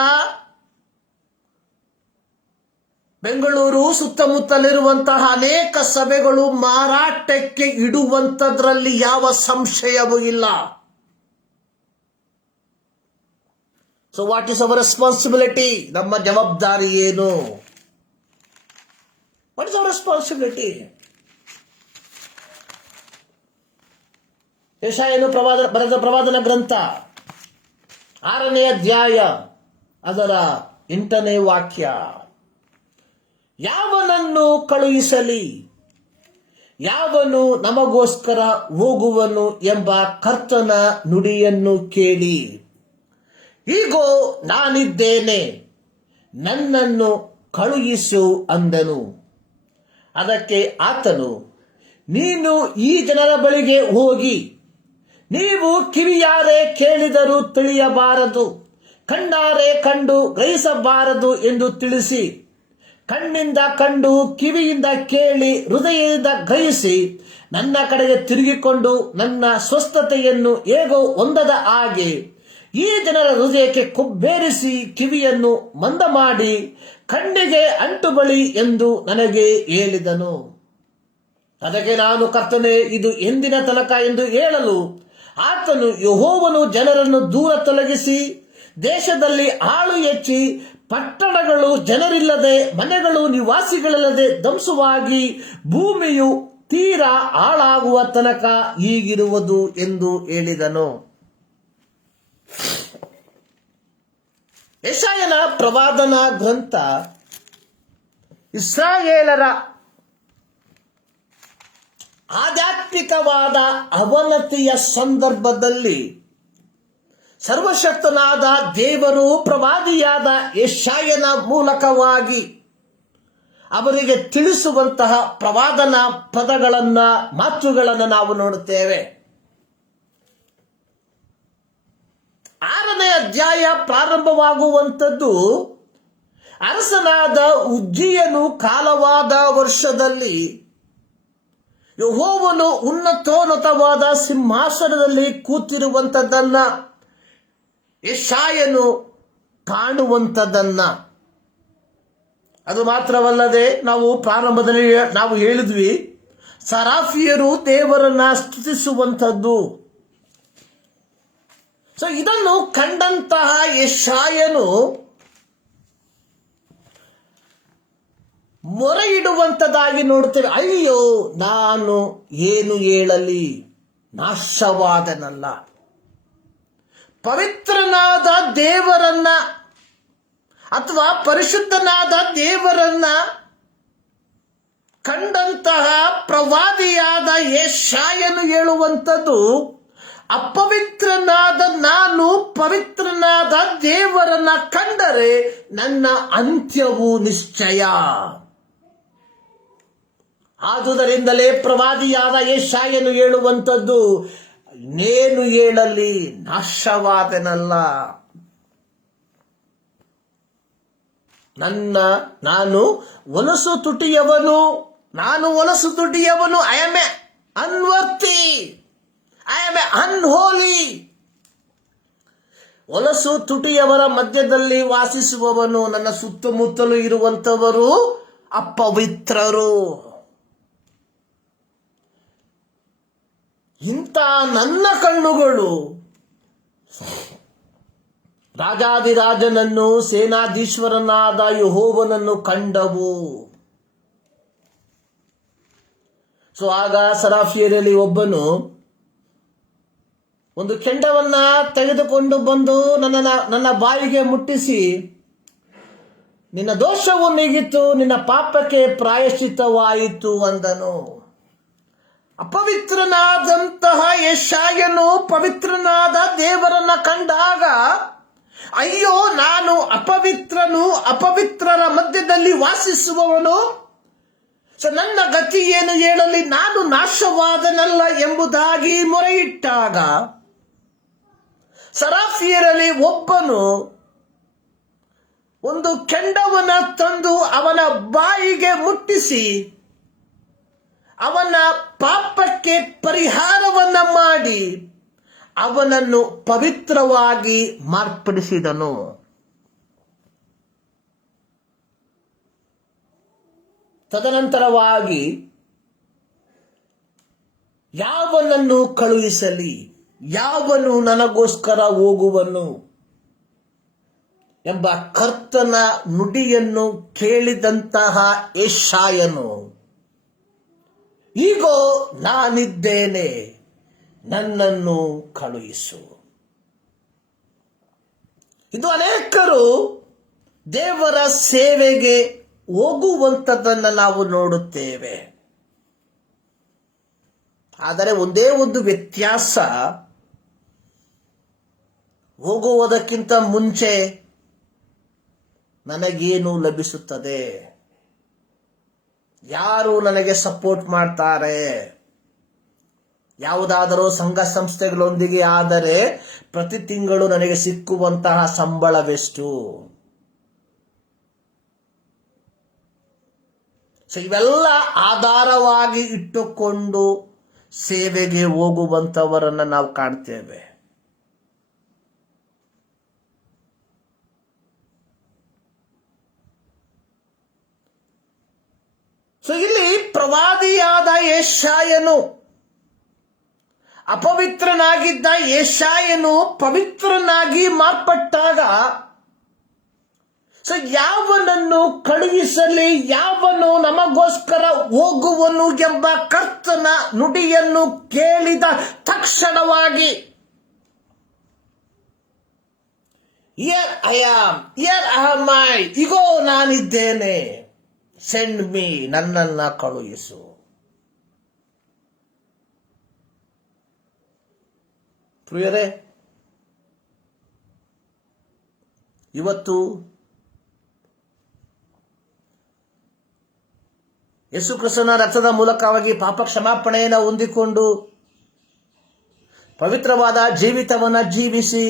ಬೆಂಗಳೂರು ಸುತ್ತಮುತ್ತಲಿರುವಂತಹ ಅನೇಕ ಸಭೆಗಳು ಮಾರಾಟಕ್ಕೆ ಇಡುವಂಥದ್ರಲ್ಲಿ ಯಾವ ಸಂಶಯವೂ ಇಲ್ಲ. So what is our responsibility? ನಮ್ಮ ಜವಾಬ್ದಾರಿ ಏನು? What is our responsibility? ಯೆಶಾಯನು ಬರೆದ ಪ್ರವಾದನ ಗ್ರಂಥ 6ನೇ ಅಧ್ಯಾಯ ಅದರ 8ನೇ ವಾಕ್ಯ, ಯಾವನನ್ನು ಕಳುಹಿಸಲಿ, ಯಾವನು ನಮಗೋಸ್ಕರ ಹೋಗುವನು ಎಂಬ ಕರ್ತನ ನುಡಿಯನ್ನು ಕೇಳಿ, ಈಗೋ ನಾನಿದ್ದೇನೆ, ನನ್ನನ್ನು ಕಳುಹಿಸು ಅಂದನು. ಅದಕ್ಕೆ ಆತನು, ನೀನು ಈ ಜನರ ಬಳಿಗೆ ಹೋಗಿ, ನೀವು ಕಿವಿಯಾರೆ ಕೇಳಿದರೂ ತಿಳಿಯಬಾರದು, ಕಣ್ಣಾರೆ ಕಂಡು ಗ್ರಹಿಸಬಾರದು ಎಂದು ತಿಳಿಸಿ, ಕಣ್ಣಿಂದ ಕಂಡು ಕಿವಿಯಿಂದ ಕೇಳಿ ಹೃದಯದಿಂದ ಗ್ರಹಿಸಿ ನನ್ನ ಕಡೆಗೆ ತಿರುಗಿಕೊಂಡು ನನ್ನ ಸ್ವಸ್ಥತೆಯನ್ನು ಹೇಗೋ ಹೊಂದದ ಹಾಗೆ ಈ ಜನರ ಹೃದಯಕ್ಕೆ ಕೊಬ್ಬೇರಿಸಿ ಕಿವಿಯನ್ನು ಮಂದ ಮಾಡಿ ಕಣ್ಣಿಗೆ ಅಂಟು ಬಳಿ ಎಂದು ನನಗೆ ಹೇಳಿದನು. ಅದಕ್ಕೆ ನಾನು, ಕರ್ತನೇ, ಇದು ಎಂದಿನ ತನಕ ಎಂದು ಹೇಳಲು ಆತನು, ಯೆಹೋವನು ಜನರನ್ನು ದೂರ ತೊಲಗಿಸಿ ದೇಶದಲ್ಲಿ ಆಳು ಹೆಚ್ಚಿ ಪಟ್ಟಣಗಳು ಜನರಿಲ್ಲದೆ ಮನೆಗಳು ನಿವಾಸಿಗಳಿಲ್ಲದೆ ಧ್ವಂಸವಾಗಿ ಭೂಮಿಯು ತೀರಾ ಹಾಳಾಗುವ ತನಕ ಹೀಗಿರುವುದು ಎಂದು ಹೇಳಿದನು. ಯೆಶಾಯನ ಪ್ರವಾದನ ಗ್ರಂಥ ಇಸ್ರಾಯೇಲರ ಆಧ್ಯಾತ್ಮಿಕವಾದ ಅವನತಿಯ ಸಂದರ್ಭದಲ್ಲಿ ಸರ್ವಶಕ್ತನಾದ ದೇವರು ಪ್ರವಾದಿಯಾದ ಯೆಶಾಯನ ಮೂಲಕವಾಗಿ ಅವರಿಗೆ ತಿಳಿಸುವಂತಹ ಪ್ರವಾದನ ಮಾತುಗಳನ್ನು ನಾವು ನೋಡುತ್ತೇವೆ. 6ನೇ ಅಧ್ಯಾಯ ಪ್ರಾರಂಭವಾಗುವಂಥದ್ದು ಅರಸನಾದ ಉಜ್ಜೀಯನು ಕಾಲವಾದ ವರ್ಷದಲ್ಲಿ ಯೆಹೋವನು ಉನ್ನತೋನ್ನತವಾದ ಸಿಂಹಾಸನದಲ್ಲಿ ಕೂತಿರುವಂಥದ್ದನ್ನ ಯೆಶಾಯನು ಕಾಣುವಂಥದ್ದನ್ನ. ಅದು ಮಾತ್ರವಲ್ಲದೆ ನಾವು ಪ್ರಾರಂಭದಲ್ಲಿ ನಾವು ಹೇಳಿದ್ವಿ, ಸರಾಫಿಯರು ದೇವರನ್ನ ಸ್ತುತಿಸುವಂಥದ್ದು. ಸೊ ಇದನ್ನು ಕಂಡಂತಹ ಯೆಶಾಯನು ಮೊರೆ ಇಡುವಂಥದ್ದಾಗಿ ನೋಡುತ್ತೇವೆ. ಅಯ್ಯೋ, ನಾನು ಏನು ಹೇಳಲಿ, ನಾಶವಾದನಲ್ಲ. ಪವಿತ್ರನಾದ ದೇವರನ್ನ ಅಥವಾ ಪರಿಶುದ್ಧನಾದ ದೇವರನ್ನ ಕಂಡಂತಹ ಪ್ರವಾದಿಯಾದ ಯೆಶಾಯನು ಹೇಳುವಂಥದ್ದು, ಅಪವಿತ್ರನಾದ ನಾನು ಪವಿತ್ರನಾದ ದೇವರನ್ನ ಕಂಡರೆ ನನ್ನ ಅಂತ್ಯವು ನಿಶ್ಚಯ. ಆದುದರಿಂದಲೇ ಪ್ರವಾದಿಯಾದ ಯೆಶಾಯನು ಹೇಳುವಂಥದ್ದು, ನೇನು ಹೇಳಲಿ, ನಾಶವಾದನಲ್ಲ, ನಾನು ಹೊಲಸು ತುಟಿಯವನು, I am a unworthy, I am a unholy. ಹೊಲಸು ತುಟಿಯವರ ಮಧ್ಯದಲ್ಲಿ ವಾಸಿಸುವವನು, ನನ್ನ ಸುತ್ತಮುತ್ತಲೂ ಇರುವಂತವರು ಅಪವಿತ್ರರು. ಇಂಥ ನನ್ನ ಕಣ್ಣುಗಳು ರಾಜಾದಿರಾಜನನ್ನು, ಸೇನಾಧೀಶ್ವರನಾದ ಯೆಹೋವನನ್ನು ಕಂಡವು. ಸೊ ಆಗ ಸರಾಫಿಯರಲ್ಲಿ ಒಬ್ಬನು ಒಂದು ಕೆಂಡವನ್ನ ತೆಗೆದುಕೊಂಡು ಬಂದು ನನ್ನ ಬಾಯಿಗೆ ಮುಟ್ಟಿಸಿ, ನಿನ್ನ ದೋಷವು ನೀಗಿತು, ನಿನ್ನ ಪಾಪಕ್ಕೆ ಪ್ರಾಯಶ್ಚಿತ್ತವಾಯಿತು ಅಂದನು. ಅಪವಿತ್ರನಾದಂತಹ ಯೆಶಾಯನು ಪವಿತ್ರನಾದ ದೇವರನ್ನ ಕಂಡಾಗ, ಅಯ್ಯೋ ನಾನು ಅಪವಿತ್ರನು, ಅಪವಿತ್ರರ ಮಧ್ಯದಲ್ಲಿ ವಾಸಿಸುವವನು, ನನ್ನ ಗತಿ ಏನು ಹೇಳಲಿ, ನಾನು ನಾಶವಾದನಲ್ಲ ಎಂಬುದಾಗಿ ಮೊರೆಯಿಟ್ಟಾಗ, ಸರಾಫಿಯರಲ್ಲಿ ಒಬ್ಬನು ಒಂದು ಕೆಂಡವನ್ನ ತಂದು ಅವನ ಬಾಯಿಗೆ ಮುಟ್ಟಿಸಿ ಅವನ ಪಾಪಕ್ಕೆ ಪರಿಹಾರವನ್ನ ಮಾಡಿ ಅವನನ್ನು ಪವಿತ್ರವಾಗಿ ಮಾರ್ಪಡಿಸಿದನು. ತದನಂತರವಾಗಿ ಯಾವನನ್ನು ಕಳುಹಿಸಲಿ, ಯಾವನು ನನಗೋಸ್ಕರ ಹೋಗುವನು ಎಂಬ ಕರ್ತನ ನುಡಿಯನ್ನು ಕೇಳಿದಂತಹ ಯೆಶಾಯನು, ಈಗೋ ನಾನಿದ್ದೇನೆ, ನನ್ನನ್ನು ಕಳುಹಿಸು. ಇದು ಅನೇಕರು ದೇವರ ಸೇವೆಗೆ ಹೋಗುವಂಥದ್ದನ್ನು ನಾವು ನೋಡುತ್ತೇವೆ. ಆದರೆ ಒಂದೇ ಒಂದು ವ್ಯತ್ಯಾಸ, ಹೋಗುವುದಕ್ಕಿಂತ ಮುಂಚೆ ನನಗೇನು ಲಭಿಸುತ್ತದೆ, ಯಾರು ನನಗೆ ಸಪೋರ್ಟ್ ಮಾಡ್ತಾರೆ, ಯಾವುದಾದರೂ ಸಂಘ ಸಂಸ್ಥೆಗಳೊಂದಿಗೆ ಆದರೆ ಪ್ರತಿ ತಿಂಗಳು ನನಗೆ ಸಿಕ್ಕುವಂತಹ ಸಂಬಳವೆಷ್ಟು, ಸೊ ಇವೆಲ್ಲ ಆಧಾರವಾಗಿ ಇಟ್ಟುಕೊಂಡು ಸೇವೆಗೆ ಹೋಗುವಂಥವರನ್ನು ನಾವು ಕಾಣ್ತೇವೆ. ಸೊ ಇಲ್ಲಿ ಪ್ರವಾದಿಯಾದ ಯೆಶಾಯನು, ಅಪವಿತ್ರನಾಗಿದ್ದ ಯೆಶಾಯನು ಪವಿತ್ರನಾಗಿ ಮಾರ್ಪಟ್ಟಾಗ, ಸೊ ಯಾವನನ್ನು ಕಳುಹಿಸಲಿ, ಯಾವನು ನಮಗೋಸ್ಕರ ಹೋಗುವನು ಎಂಬ ಕರ್ತನ ನುಡಿಯನ್ನು ಕೇಳಿದ ತಕ್ಷಣವಾಗಿ, ಹಿಯರ್ ಐ ಆಮ್, ಇಗೋ ನಾನಿದ್ದೇನೆ, ಸೆಂಡ್ ಮೀ, ನನ್ನನ್ನ ಕಳುಹಿಸು. ಪ್ರಿಯರೇ, ಇವತ್ತು ಯೇಸು ಕ್ರಿಸ್ತನ ರಕ್ತದ ಮೂಲಕವಾಗಿ ಪಾಪ ಕ್ಷಮಾಪಣೆಯನ್ನು ಹೊಂದಿಕೊಂಡು ಪವಿತ್ರವಾದ ಜೀವಿತವನ್ನು ಜೀವಿಸಿ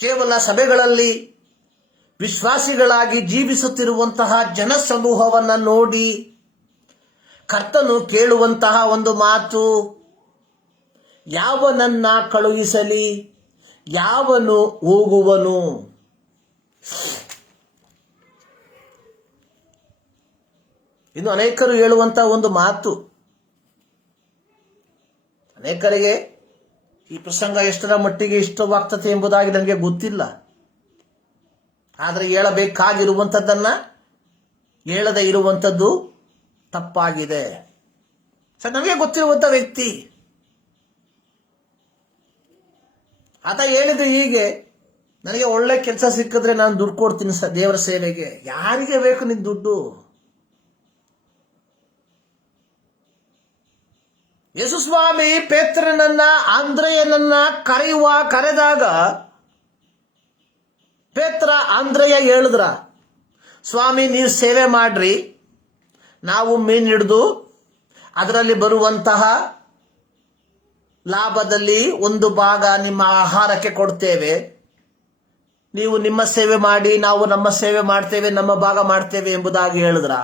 ಕೇವಲ ಸಭೆಗಳಲ್ಲಿ ವಿಶ್ವಾಸಿಗಳಾಗಿ ಜೀವಿಸುತ್ತಿರುವಂತಹ ಜನಸಮೂಹವನ್ನು ನೋಡಿ ಕರ್ತನು ಕೇಳುವಂತಹ ಒಂದು ಮಾತು, ಯಾವನನ್ನ ಕಳುಹಿಸಲಿ, ಯಾವನು ಹೋಗುವನು. ಇನ್ನು ಅನೇಕರು ಹೇಳುವಂತಹ ಒಂದು ಮಾತು, ಅನೇಕರಿಗೆ ಈ ಪ್ರಸಂಗ ಎಷ್ಟರ ಮಟ್ಟಿಗೆ ಇಷ್ಟವಾಗ್ತದೆ ಎಂಬುದಾಗಿ ನನಗೆ ಗೊತ್ತಿಲ್ಲ. ಆದರೆ ಹೇಳಬೇಕಾಗಿರುವಂಥದ್ದನ್ನ ಹೇಳದೇ ಇರುವಂಥದ್ದು ತಪ್ಪಾಗಿದೆ. ಸರ್, ನನಗೆ ಗೊತ್ತಿರುವಂಥ ವ್ಯಕ್ತಿ ಆತ ಹೇಳಿದ್ರೆ ಹೀಗೆ, ನನಗೆ ಒಳ್ಳೆ ಕೆಲಸ ಸಿಕ್ಕಿದ್ರೆ ನಾನು ದುಡ್ಡು ಕೊಡ್ತೀನಿ ಸರ್ ದೇವರ ಸೇವೆಗೆ. ಯಾರಿಗೆ ಬೇಕು ನಿನ್ನ ದುಡ್ಡು? ಯೇಸುಸ್ವಾಮಿ ಪೇತ್ರನನ್ನ ಆಂದ್ರೆಯನನ್ನ ಕರೆದಾಗ ಪೇತ್ರ ಆಂದ್ರೆಯ ಹೇಳಿದ್ರ, ಸ್ವಾಮಿ ನೀವು ಸೇವೆ ಮಾಡ್ರಿ, ನಾವು ಮೀನು ಹಿಡಿದು ಅದರಲ್ಲಿ ಬರುವಂತಹ ಲಾಭದಲ್ಲಿ ಒಂದು ಭಾಗ ನಿಮ್ಮ ಆಹಾರಕ್ಕೆ ಕೊಡ್ತೇವೆ, ನೀವು ನಿಮ್ಮ ಸೇವೆ ಮಾಡಿ, ನಾವು ನಮ್ಮ ಸೇವೆ ಮಾಡ್ತೇವೆ, ನಮ್ಮ ಭಾಗ ಮಾಡ್ತೇವೆ ಎಂಬುದಾಗಿ ಹೇಳಿದ್ರ?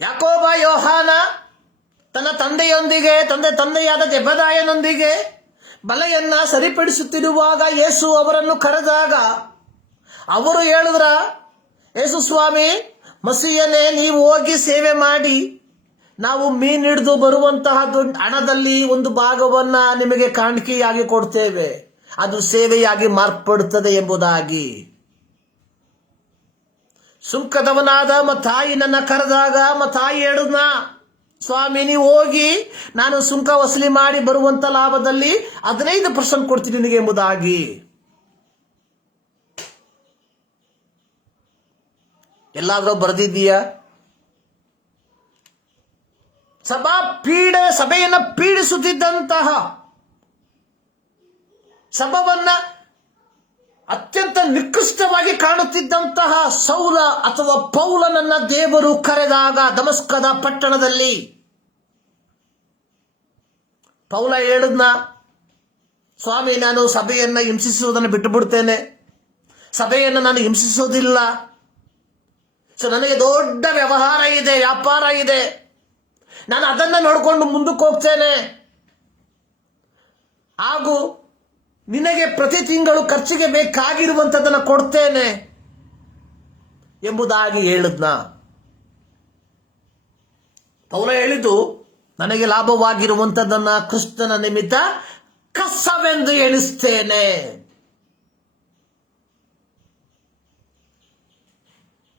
ಯಾಕೋಬ ಯೋಹಾನ ತನ್ನ ತಂದೆಯಾದ ಜೆಬೆದಾಯನೊಂದಿಗೆ ಬಲೆಯನ್ನ ಸರಿಪಡಿಸುತ್ತಿರುವಾಗ ಯೇಸು ಅವರನ್ನು ಕರೆದಾಗ ಅವರು ಹೇಳಿದ್ರ, ಯೇಸು ಸ್ವಾಮಿ, ಮಸೀಯನೇ, ನೀವು ಹೋಗಿ ಸೇವೆ ಮಾಡಿ, ನಾವು ಮೀನು ಹಿಡಿದು ಬರುವಂತಹ ಹಣದಲ್ಲಿ ಒಂದು ಭಾಗವನ್ನ ನಿಮಗೆ ಕಾಣಿಕೆಯಾಗಿ ಕೊಡ್ತೇವೆ, ಅದು ಸೇವೆಯಾಗಿ ಮಾರ್ಪಡುತ್ತದೆ ಎಂಬುದಾಗಿ. ಸುಂಕದವನಾದ ಮತ್ತಾಯಿ ನನ್ನ ಕರೆದಾಗ ಮತ್ತಾಯಿ ಹೇಳಿದ್ನ, ಸ್ವಾಮಿ, ನೀವು ಹೋಗಿ ನಾನು ಸುಂಕ ವಸೂಲಿ ಮಾಡಿ ಬರುವಂತ ಲಾಭದಲ್ಲಿ 15% ಕೊಡ್ತೀನಿ ನಿನಗೆ ಎಂಬುದಾಗಿ. ಎಲ್ಲಾದ್ರೂ ಬರೆದಿದ್ದೀಯಾ? ಸಭೆಯನ್ನ ಪೀಡಿಸುತ್ತಿದ್ದಂತಹ, ಸಭವನ್ನ ಅತ್ಯಂತ ನಿಕೃಷ್ಟವಾಗಿ ಕಾಣುತ್ತಿದ್ದಂತಹ ಸೌಲ ಅಥವಾ ಪೌಲನನ್ನ ದೇವರು ಕರೆದಾಗ ದಮಸ್ಕದ ಪಟ್ಟಣದಲ್ಲಿ, ಪೌಲ ಹೇಳಿದ್ನ, ಸ್ವಾಮಿ, ನಾನು ಸಭೆಯನ್ನ ಹಿಂಸಿಸುವುದನ್ನು ಬಿಟ್ಟು ಬಿಡ್ತೇನೆ, ಸಭೆಯನ್ನು ನಾನು ಹಿಂಸಿಸೋದಿಲ್ಲ, ಸೊ ನನಗೆ ದೊಡ್ಡ ವ್ಯವಹಾರ ಇದೆ, ವ್ಯಾಪಾರ ಇದೆ, ನಾನು ಅದನ್ನ ನೋಡಿಕೊಂಡು ಮುಂದಕ್ಕೆ ಹೋಗ್ತೇನೆ, ಹಾಗೂ ನಿನಗೆ ಪ್ರತಿ ತಿಂಗಳು ಖರ್ಚಿಗೆ ಬೇಕಾಗಿರುವಂಥದ್ದನ್ನು ಕೊಡ್ತೇನೆ ಎಂಬುದಾಗಿ ಹೇಳಿದ್ನ. ಪೌಲ ಹೇಳಿದ್ದು, ನನಗೆ ಲಾಭವಾಗಿರುವಂಥದ್ದನ್ನ ಕ್ರಿಸ್ತನ ನಿಮಿತ್ತ ಕಸವೆಂದು ಎಣಿಸ್ತೇನೆ.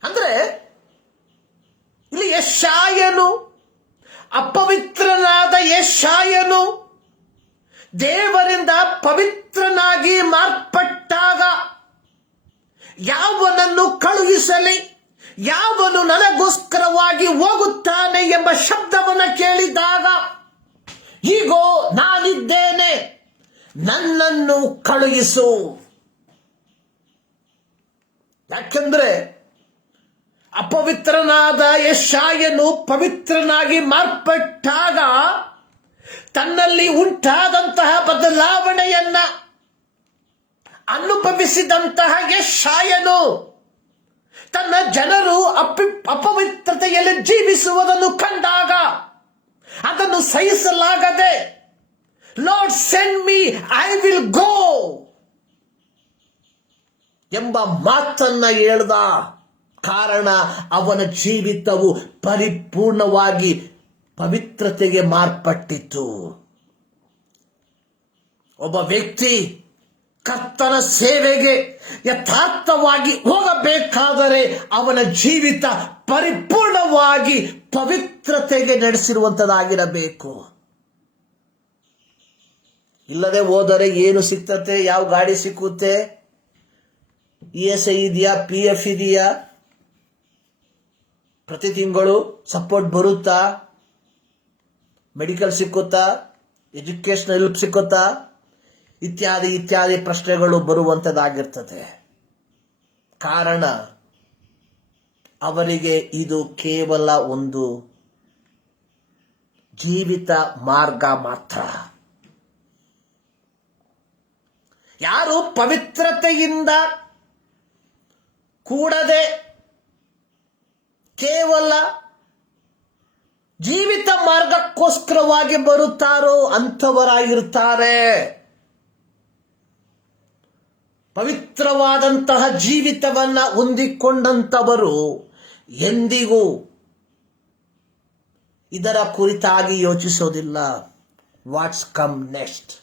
ಅಂದ್ರೆ ಇಲ್ಲಿ ಯೆಶಾಯನು, ಅಪವಿತ್ರನಾದ ಯೆಶಾಯನು ದೇವರಿಂದ ಪವಿತ್ರನಾಗಿ ಮಾರ್ಪಟ್ಟಾಗ ಯಾವನನ್ನು ಕಳುಹಿಸಲಿ, ಯಾವನು ನನಗೋಸ್ಕರವಾಗಿ ಹೋಗುತ್ತಾನೆ ಎಂಬ ಶಬ್ದವನ್ನು ಕೇಳಿದಾಗ, ಈಗೋ ನಾನಿದ್ದೇನೆ, ನನ್ನನ್ನು ಕಳುಹಿಸು. ಯಾಕೆಂದ್ರೆ ಅಪವಿತ್ರನಾದ ಯೆಶಾಯನು ಪವಿತ್ರನಾಗಿ ಮಾರ್ಪಟ್ಟಾಗ ತನ್ನಲ್ಲಿ ಉಂಟಾದಂತಹ ಬದಲಾವಣೆಯನ್ನ ಅನುಭವಿಸಿದಂತಹ ಯೆಶಾಯನು ತನ್ನ ಜನರು ಅಪವಿತ್ರತೆಯಲ್ಲಿ ಜೀವಿಸುವುದನ್ನು ಕಂಡಾಗ ಅದನ್ನು ಸಹಿಸಲಾಗದೆ, lord send me, I will go ಎಂಬ ಮಾತನ್ನ ಹೇಳ್ದ. ಕಾರಣ, ಅವನ ಜೀವಿತವು ಪರಿಪೂರ್ಣವಾಗಿ ಪವಿತ್ರತೆಗೆ ಮಾರ್ಪಟ್ಟಿತು. ಒಬ್ಬ ವ್ಯಕ್ತಿ ಕರ್ತನ ಸೇವೆಗೆ ಯಥಾರ್ಥವಾಗಿ ಹೋಗಬೇಕಾದರೆ ಅವನ ಜೀವಿತ ಪರಿಪೂರ್ಣವಾಗಿ ಪವಿತ್ರತೆಗೆ ನಡೆಸಿರುವಂತದ್ದಾಗಿರಬೇಕು. ಇಲ್ಲದೆ ಹೋದರೆ ಏನು ಸಿಗ್ತತೆ? ಯಾವ ಗಾಡಿ ಸಿಕ್ಕುತ್ತೆ? ESI ಇದೆಯಾ? PF ಇದೆಯಾ? ಪ್ರತಿ ತಿಂಗಳು ಸಪೋರ್ಟ್ ಬರುತ್ತಾ? ಮೆಡಿಕಲ್ ಸಿಕ್ಕುತ್ತಾ? ಎಜುಕೇಶನಲ್ ಹೆಲ್ಪ್ ಸಿಕ್ಕುತ್ತಾ? ಇತ್ಯಾದಿ ಇತ್ಯಾದಿ ಪ್ರಶ್ನೆಗಳು ಬರುವಂತದ್ದಾಗಿರ್ತದೆ. ಕಾರಣ, ಅವರಿಗೆ ಇದು ಕೇವಲ ಒಂದು ಜೀವಿತ ಮಾರ್ಗ ಮಾತ್ರ. ಯಾರು ಪವಿತ್ರತೆಯಿಂದ ಕೂಡದೆ ಕೇವಲ ಜೀವಿತ ಮಾರ್ಗಕ್ಕೋಸ್ಕರವಾಗಿ ಬರುತ್ತಾರೋ ಅಂಥವರಾಗಿರ್ತಾರೆ. ಪವಿತ್ರವಾದಂತಹ ಜೀವಿತವನ್ನ ಹೊಂದಿಕೊಂಡಂತವರು ಎಂದಿಗೂ ಇದರ ಕುರಿತಾಗಿ ಯೋಚಿಸೋದಿಲ್ಲ. What's come next?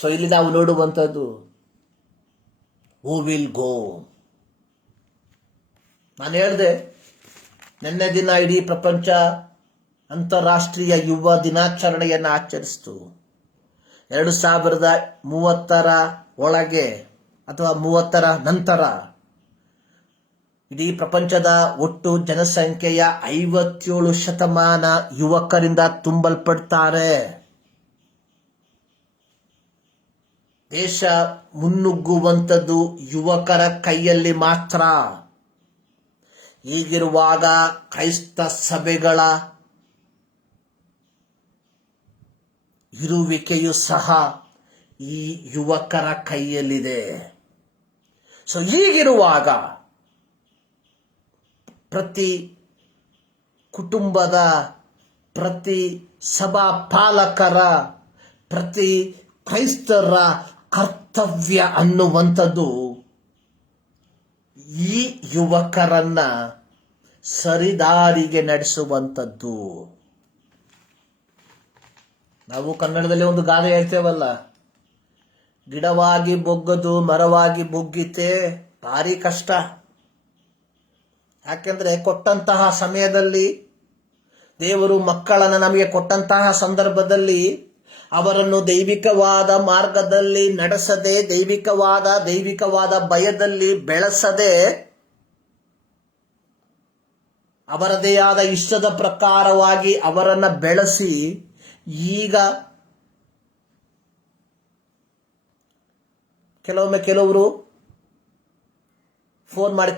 ಸೊ ಇಲ್ಲಿ ನಾವು ನೋಡುವಂಥದ್ದು ಹೂ ವಿಲ್ ಗೋ. ನಾನು ಹೇಳಿದೆ, ನಿನ್ನೆ ದಿನ ಇಡೀ ಪ್ರಪಂಚ ಅಂತಾರಾಷ್ಟ್ರೀಯ ಯುವ ದಿನಾಚರಣೆಯನ್ನು ಆಚರಿಸಿತು. 2030 ಒಳಗೆ ಅಥವಾ 30 ನಂತರ ಇಡೀ ಪ್ರಪಂಚದ ಒಟ್ಟು ಜನಸಂಖ್ಯೆಯ 57% ಯುವಕರಿಂದ ತುಂಬಲ್ಪಡ್ತಾರೆ. ದೇಶ ಮುನ್ನುಗ್ಗುವಂಥದ್ದು ಯುವಕರ ಕೈಯಲ್ಲಿ ಮಾತ್ರ. ಹೀಗಿರುವಾಗ ಕ್ರೈಸ್ತ ಸಭೆಗಳ ಇರುವಿಕೆಯು ಸಹ ಈ ಯುವಕರ ಕೈಯಲ್ಲಿದೆ. ಸೊ ಹೀಗಿರುವಾಗ ಪ್ರತಿ ಕುಟುಂಬದ, ಪ್ರತಿ ಸಭಾ ಪಾಲಕರ, ಪ್ರತಿ ಕ್ರೈಸ್ತರ ಕರ್ತವ್ಯ ಅನ್ನುವಂಥದ್ದು ಈ ಯುವಕರನ್ನ ಸರಿದಾರಿಗೆ ನಡೆಸುವಂಥದ್ದು. ನಾವು ಕನ್ನಡದಲ್ಲಿ ಒಂದು ಗಾದೆ ಹೇಳ್ತೇವಲ್ಲ, ಗಿಡವಾಗಿ ಬೊಗ್ಗದು ಮರವಾಗಿ ಬೊಗ್ಗಿತೆ ಭಾರಿ ಕಷ್ಟ. ಯಾಕೆಂದ್ರೆ ಕೊಟ್ಟಂತಹ ಸಮಯದಲ್ಲಿ, ದೇವರು ಮಕ್ಕಳನ್ನು ನಮಗೆ ಕೊಟ್ಟಂತಹ ಸಂದರ್ಭದಲ್ಲಿ ಅವರನ್ನು ದೈವಿಕವಾದ ಮಾರ್ಗದಲ್ಲಿ ನಡೆಸದೆ, ದೈವಿಕವಾದ ಭಯದಲ್ಲಿ ಬೆಳೆಸದೆ, ಅವರದೇ ಆದ ಇಷ್ಟದ ಪ್ರಕಾರವಾಗಿ ಅವರನ್ನು ಬೆಳೆಸಿ, ಈಗ ಕೆಲವರು ಫೋನ್ ಮಾಡಿ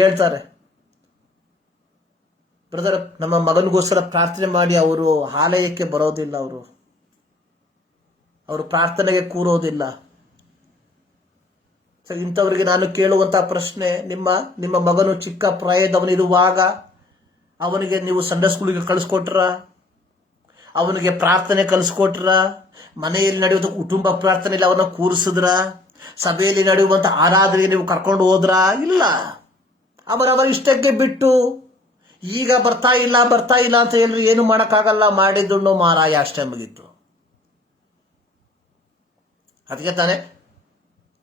ಹೇಳ್ತಾರೆ, ಬ್ರದರ್ ನಮ್ಮ ಮಗನಿಗೋಸ್ಕರ ಪ್ರಾರ್ಥನೆ ಮಾಡಿ, ಅವರು ಆಲಯಕ್ಕೆ ಬರೋದಿಲ್ಲ, ಅವರು ಪ್ರಾರ್ಥನೆಗೆ ಕೂರೋದಿಲ್ಲ. ಸೊ ಇಂಥವರಿಗೆ ನಾನು ಕೇಳುವಂತಹ ಪ್ರಶ್ನೆ, ನಿಮ್ಮ ಮಗನು ಚಿಕ್ಕ ಪ್ರಾಯದವನಿರುವಾಗ ಅವನಿಗೆ ನೀವು ಸಂಡೇ ಸ್ಕೂಲಿಗೆ ಕಳಿಸ್ಕೊಟ್ರ? ಅವನಿಗೆ ಪ್ರಾರ್ಥನೆ ಕಲಿಸ್ಕೊಟ್ರ? ಮನೆಯಲ್ಲಿ ನಡೆಯುವಂಥ ಕುಟುಂಬ ಪ್ರಾರ್ಥನೆಯಲ್ಲಿ ಅವನ್ನ ಕೂರಿಸಿದ್ರ? ಸಭೆಯಲ್ಲಿ ನಡೆಯುವಂಥ ಆರಾಧನೆಗೆ ನೀವು ಕರ್ಕೊಂಡು ಹೋದ್ರ? ಇಲ್ಲ. ಅವರವರ ಇಷ್ಟಕ್ಕೆ ಬಿಟ್ಟು ಈಗ ಬರ್ತಾ ಇಲ್ಲ ಅಂತ ಹೇಳಿ ಏನು ಮಾಡೋಕ್ಕಾಗಲ್ಲ. ಮಾಡಿದ್ದು ಮಾರಾಯ ಅಷ್ಟೇ, ಮುಗೀತು. ಅದಕ್ಕೆ ತಾನೆ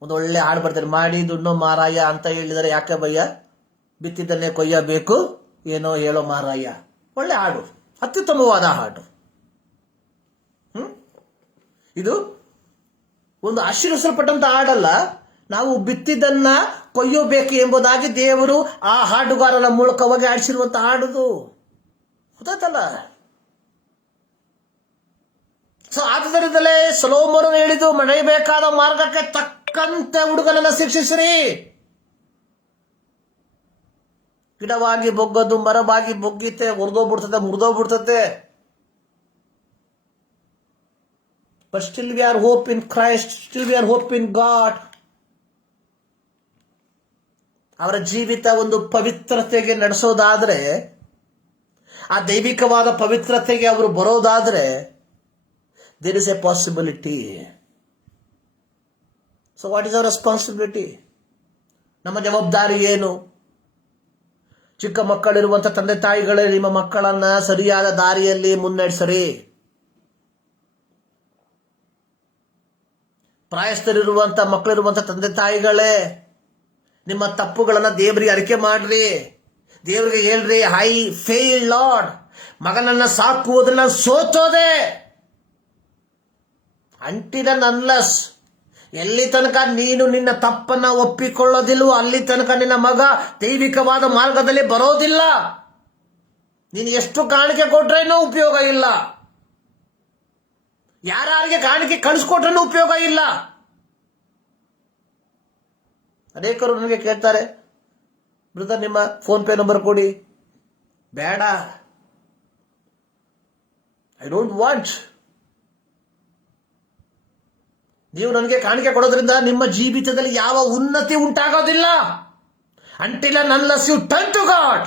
ಒಂದು ಒಳ್ಳೆ ಹಾಡು ಬರ್ತಾರೆ, ಮಾಡಿದುಣ್ಣೋ ಮಾರಾಯ ಅಂತ ಹೇಳಿದರೆ, ಯಾಕೆ ಭಯ್ಯ ಬಿತ್ತಿದ್ದನ್ನೇ ಕೊಯ್ಯಬೇಕು ಏನೋ ಹೇಳೋ ಮಾರಾಯ. ಒಳ್ಳೆ ಹಾಡು, ಅತ್ಯುತ್ತಮವಾದ ಹಾಡು. ಇದು ಒಂದು ಆಶೀರ್ವದಿಸಲ್ಪಟ್ಟಂತ ಹಾಡಲ್ಲ, ನಾವು ಬಿತ್ತಿದ್ದನ್ನ ಕೊಯ್ಯಬೇಕು ಎಂಬುದಾಗಿ ದೇವರು ಆ ಹಾಡುಗಾರನ ಮೂಲಕವಾಗಿ ಆಡಿಸಿರುವಂತ ಹಾಡುದು. ಗೊತ್ತಾಯ್ತಲ್ಲ? ಸೊ ಆದ್ದರಿಂದಲೇ ಸೊಲೊಮೋನನು ಹೇಳಿದ್ದು, ನಡೆಯಬೇಕಾದ ಮಾರ್ಗಕ್ಕೆ ತಕ್ಕಂತೆ ಹುಡುಗನನ್ನ ಶಿಕ್ಷಿಸಿರಿ. ಗಿಡವಾಗಿ ಬೊಗ್ಗದು ಮರವಾಗಿ ಬೊಗ್ಗಿತೆ, ಮುರಿದೋಗ್ಬಿಡ್ತದೆ. But still we are hope in Christ, still we are hope in God. ಅವರ ಜೀವಿತ ಒಂದು ಪವಿತ್ರತೆಗೆ ನಡೆಸೋದಾದ್ರೆ, ಆ ದೈವಿಕವಾದ ಪವಿತ್ರತೆಗೆ ಅವರು ಬರೋದಾದ್ರೆ, there is a possibility. So what is our responsibility? ನಮ್ಮ ಜವಾಬ್ದಾರಿ ಏನು? ಚಿಕ್ಕ ಮಕ್ಕಳಿರುವಂಥ ತಂದೆ ತಾಯಿಗಳೇ, ನಿಮ್ಮ ಮಕ್ಕಳನ್ನ ಸರಿಯಾದ ದಾರಿಯಲ್ಲಿ ಮುನ್ನಡೆಸರಿ. ಪ್ರಾಯಸ್ಥರಿರುವಂಥ ಮಕ್ಕಳಿರುವಂಥ ತಂದೆ ತಾಯಿಗಳೇ, ನಿಮ್ಮ ತಪ್ಪುಗಳನ್ನ ದೇವರಿಗೆ ಅರಿಕೆ ಮಾಡ್ರಿ. ದೇವರಿಗೆ ಹೇಳ್ರಿ, ಐ ಫೇಲ್ ಲಾರ್ಡ್. ಮಗನನ್ನ ಸಾಕುವುದನ್ನ ಸೋತೋದೆ. ಅಂಟಿದ ಅನ್ಲೆಸ್, ಎಲ್ಲಿ ತನಕ ನೀನು ನಿನ್ನ ತಪ್ಪನ್ನ ಒಪ್ಪಿಕೊಳ್ಳೋದಿಲ್ವೋ ಅಲ್ಲಿ ತನಕ ನಿನ್ನ ಮಗ ದೈವಿಕವಾದ ಮಾರ್ಗದಲ್ಲಿ ಬರೋದಿಲ್ಲ. ನೀನು ಎಷ್ಟು ಕಾಣಿಕೆ ಕೊಟ್ರೇನೂ ಉಪಯೋಗ ಇಲ್ಲ. ಯಾರಿಗೆ ಕಾಣಿಕೆ ಕಳಿಸ್ಕೊಟ್ರೂ ಉಪಯೋಗ ಇಲ್ಲ. ಅನೇಕರು ನನಗೆ ಕೇಳ್ತಾರೆ, ಬ್ರದರ್ ನಿಮ್ಮ ಫೋನ್ ಪೇ ನಂಬರ್ ಕೊಡಿ. ಬೇಡ, ಐ ಡೋಂಟ್ ವಾಂಟ್. ನೀವು ನನಗೆ ಕಾಣಿಕೆ ಕೊಡೋದ್ರಿಂದ ನಿಮ್ಮ ಜೀವಿತದಲ್ಲಿ ಯಾವ ಉನ್ನತಿ ಉಂಟಾಗೋದಿಲ್ಲ. Until and unless you turn to God.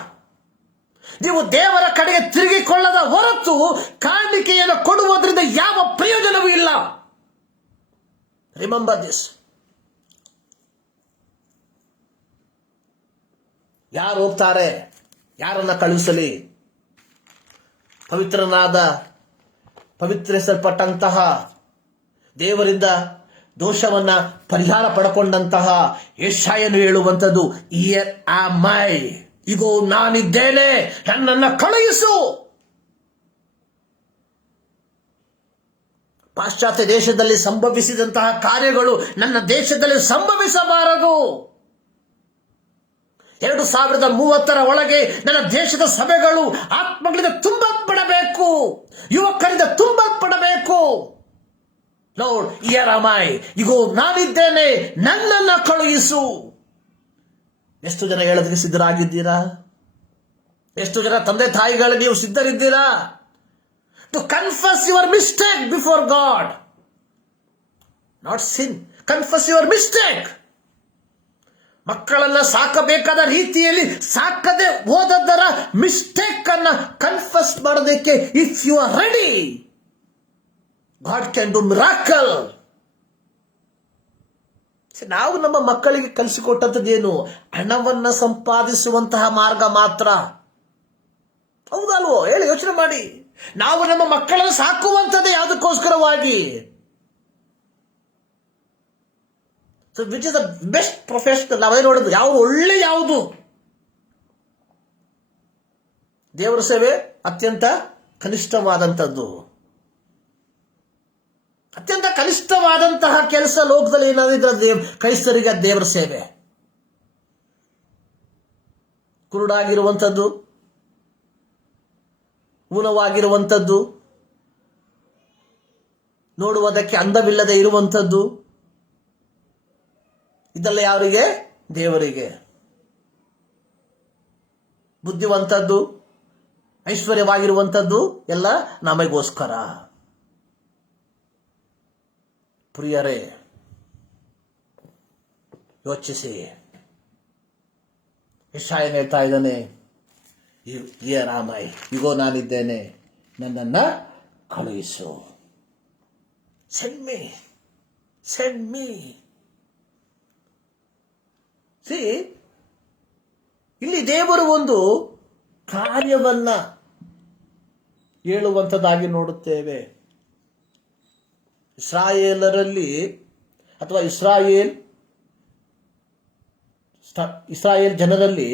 ನೀವು ದೇವರ ಕಡೆಗೆ ತಿರುಗಿಕೊಳ್ಳದ ಹೊರತು ಕಾಣಿಕೆಯನ್ನು ಕೊಡುವುದರಿಂದ ಯಾವ ಪ್ರಯೋಜನವೂ ಇಲ್ಲ. Remember this. ಯಾರು ಹೋಗ್ತಾರೆ? ಯಾರನ್ನ ಕಳುಹಿಸಲಿ? ಪವಿತ್ರಿಸಲ್ಪಟ್ಟಂತಹ, ದೇವರಿಂದ ದೋಷವನ್ನ ಪರಿಹಾರ ಪಡ್ಕೊಂಡಂತಹ ಯೆಶಾಯನು ಹೇಳುವಂಥದ್ದು, ಹಿಯರ್ ಆಮ್ ಐ, ಇಗೋ ನಾನಿದ್ದೇನೆ, ನನ್ನನ್ನ ಕಳುಹಿಸು. ಪಾಶ್ಚಾತ್ಯ ದೇಶದಲ್ಲಿ ಸಂಭವಿಸಿದಂತಹ ಕಾರ್ಯಗಳು ನನ್ನ ದೇಶದಲ್ಲಿ ಸಂಭವಿಸಬಾರದು. 2030 ಒಳಗೆ ನನ್ನ ದೇಶದ ಸಭೆಗಳು ಆತ್ಮಗಳಿಂದ ತುಂಬಲ್ಪಡಬೇಕು, ಯುವಕರಿಂದ ತುಂಬಲ್ಪಡಬೇಕು. ಲಾರ್ಡ್ ಹಿಯರ್ ಆಮ್ ಐ, ಇಗೋ ನಾನಿದ್ದೇನೆ, ನನ್ನನ್ನ ಕಳುಹಿಸು. ಎಷ್ಟು ಜನ ಹೇಳೋದಕ್ಕೆ ಸಿದ್ಧರಾಗಿದ್ದೀರಾ? ಎಷ್ಟು ಜನ ತಂದೆ ತಾಯಿಗಳು ನೀವು ಸಿದ್ಧರಿದ್ದೀರಾ to confess your mistake before God? Not sin, confess your mistake. ಮಕ್ಕಳನ್ನ ಸಾಕಬೇಕಾದ ರೀತಿಯಲ್ಲಿ ಸಾಕದೆ ಹೋದದ್ದರ ಮಿಸ್ಟೇಕ್ ಅನ್ನ ಕನ್ಫಸ್ ಮಾಡೋದಕ್ಕೆ if you are ready, God can do miracle. ನಾವು ನಮ್ಮ ಮಕ್ಕಳಿಗೆ ಕಲಿಸಿಕೊಟ್ಟದ್ದೇನು? ಹಣವನ್ನ ಸಂಪಾದಿಸುವಂತಹ ಮಾರ್ಗ ಮಾತ್ರ. ಹೌದಲ್ವೋ? ಹೇಳಿ, ಯೋಚನೆ ಮಾಡಿ. ನಾವು ನಮ್ಮ ಮಕ್ಕಳನ್ನು ಸಾಕುವಂಥದ್ದೇ ಯಾವುದಕ್ಕೋಸ್ಕರವಾಗಿ? Which is the best professional? ನಾವೇ ನೋಡೋದು ಯಾವುದು ಒಳ್ಳೆ, ಯಾವುದು ದೇವರ ಸೇವೆ ಅತ್ಯಂತ ಕನಿಷ್ಠವಾದಂಥದ್ದು. ಅತ್ಯಂತ ಕನಿಷ್ಠವಾದಂತಹ ಕೆಲಸ ಲೋಕದಲ್ಲಿ ಏನಾದ್ರೆ ಕ್ರೈಸ್ತರಿಗೆ ದೇವರ ಸೇವೆ. ಕುರುಡಾಗಿರುವಂಥದ್ದು, ಊನವಾಗಿರುವಂಥದ್ದು, ನೋಡುವುದಕ್ಕೆ ಅಂದವಿಲ್ಲದೆ ಇರುವಂಥದ್ದು, ಇದೆಲ್ಲ ಯಾರಿಗೆ? ದೇವರಿಗೆ. ಬುದ್ಧಿವಂತದ್ದು, ಐಶ್ವರ್ಯವಾಗಿರುವಂಥದ್ದು ಎಲ್ಲ ನಮಗೋಸ್ಕರ. ಪ್ರಿಯರೇ, ಯೋಚಿಸಿ. ಯೆಶಾಯನು ಹೇಳ್ತಾ ಇದ್ದಾನೆ, ಹಿಯರ್ ಆಮ್ ಐ, ಇಗೋ ನಾನಿದ್ದೇನೆ, ನನ್ನನ್ನ ಕಳುಹಿಸು. Send me, send me. ಇಲ್ಲಿ ದೇವರು ಒಂದು ಕಾರ್ಯವನ್ನ ಹೇಳುವಂಥದ್ದಾಗಿ ನೋಡುತ್ತೇವೆ. ಇಸ್ರಾಯೇಲರಲ್ಲಿ ಅಥವಾ ಇಸ್ರಾಯೇಲ್ ಜನರಲ್ಲಿ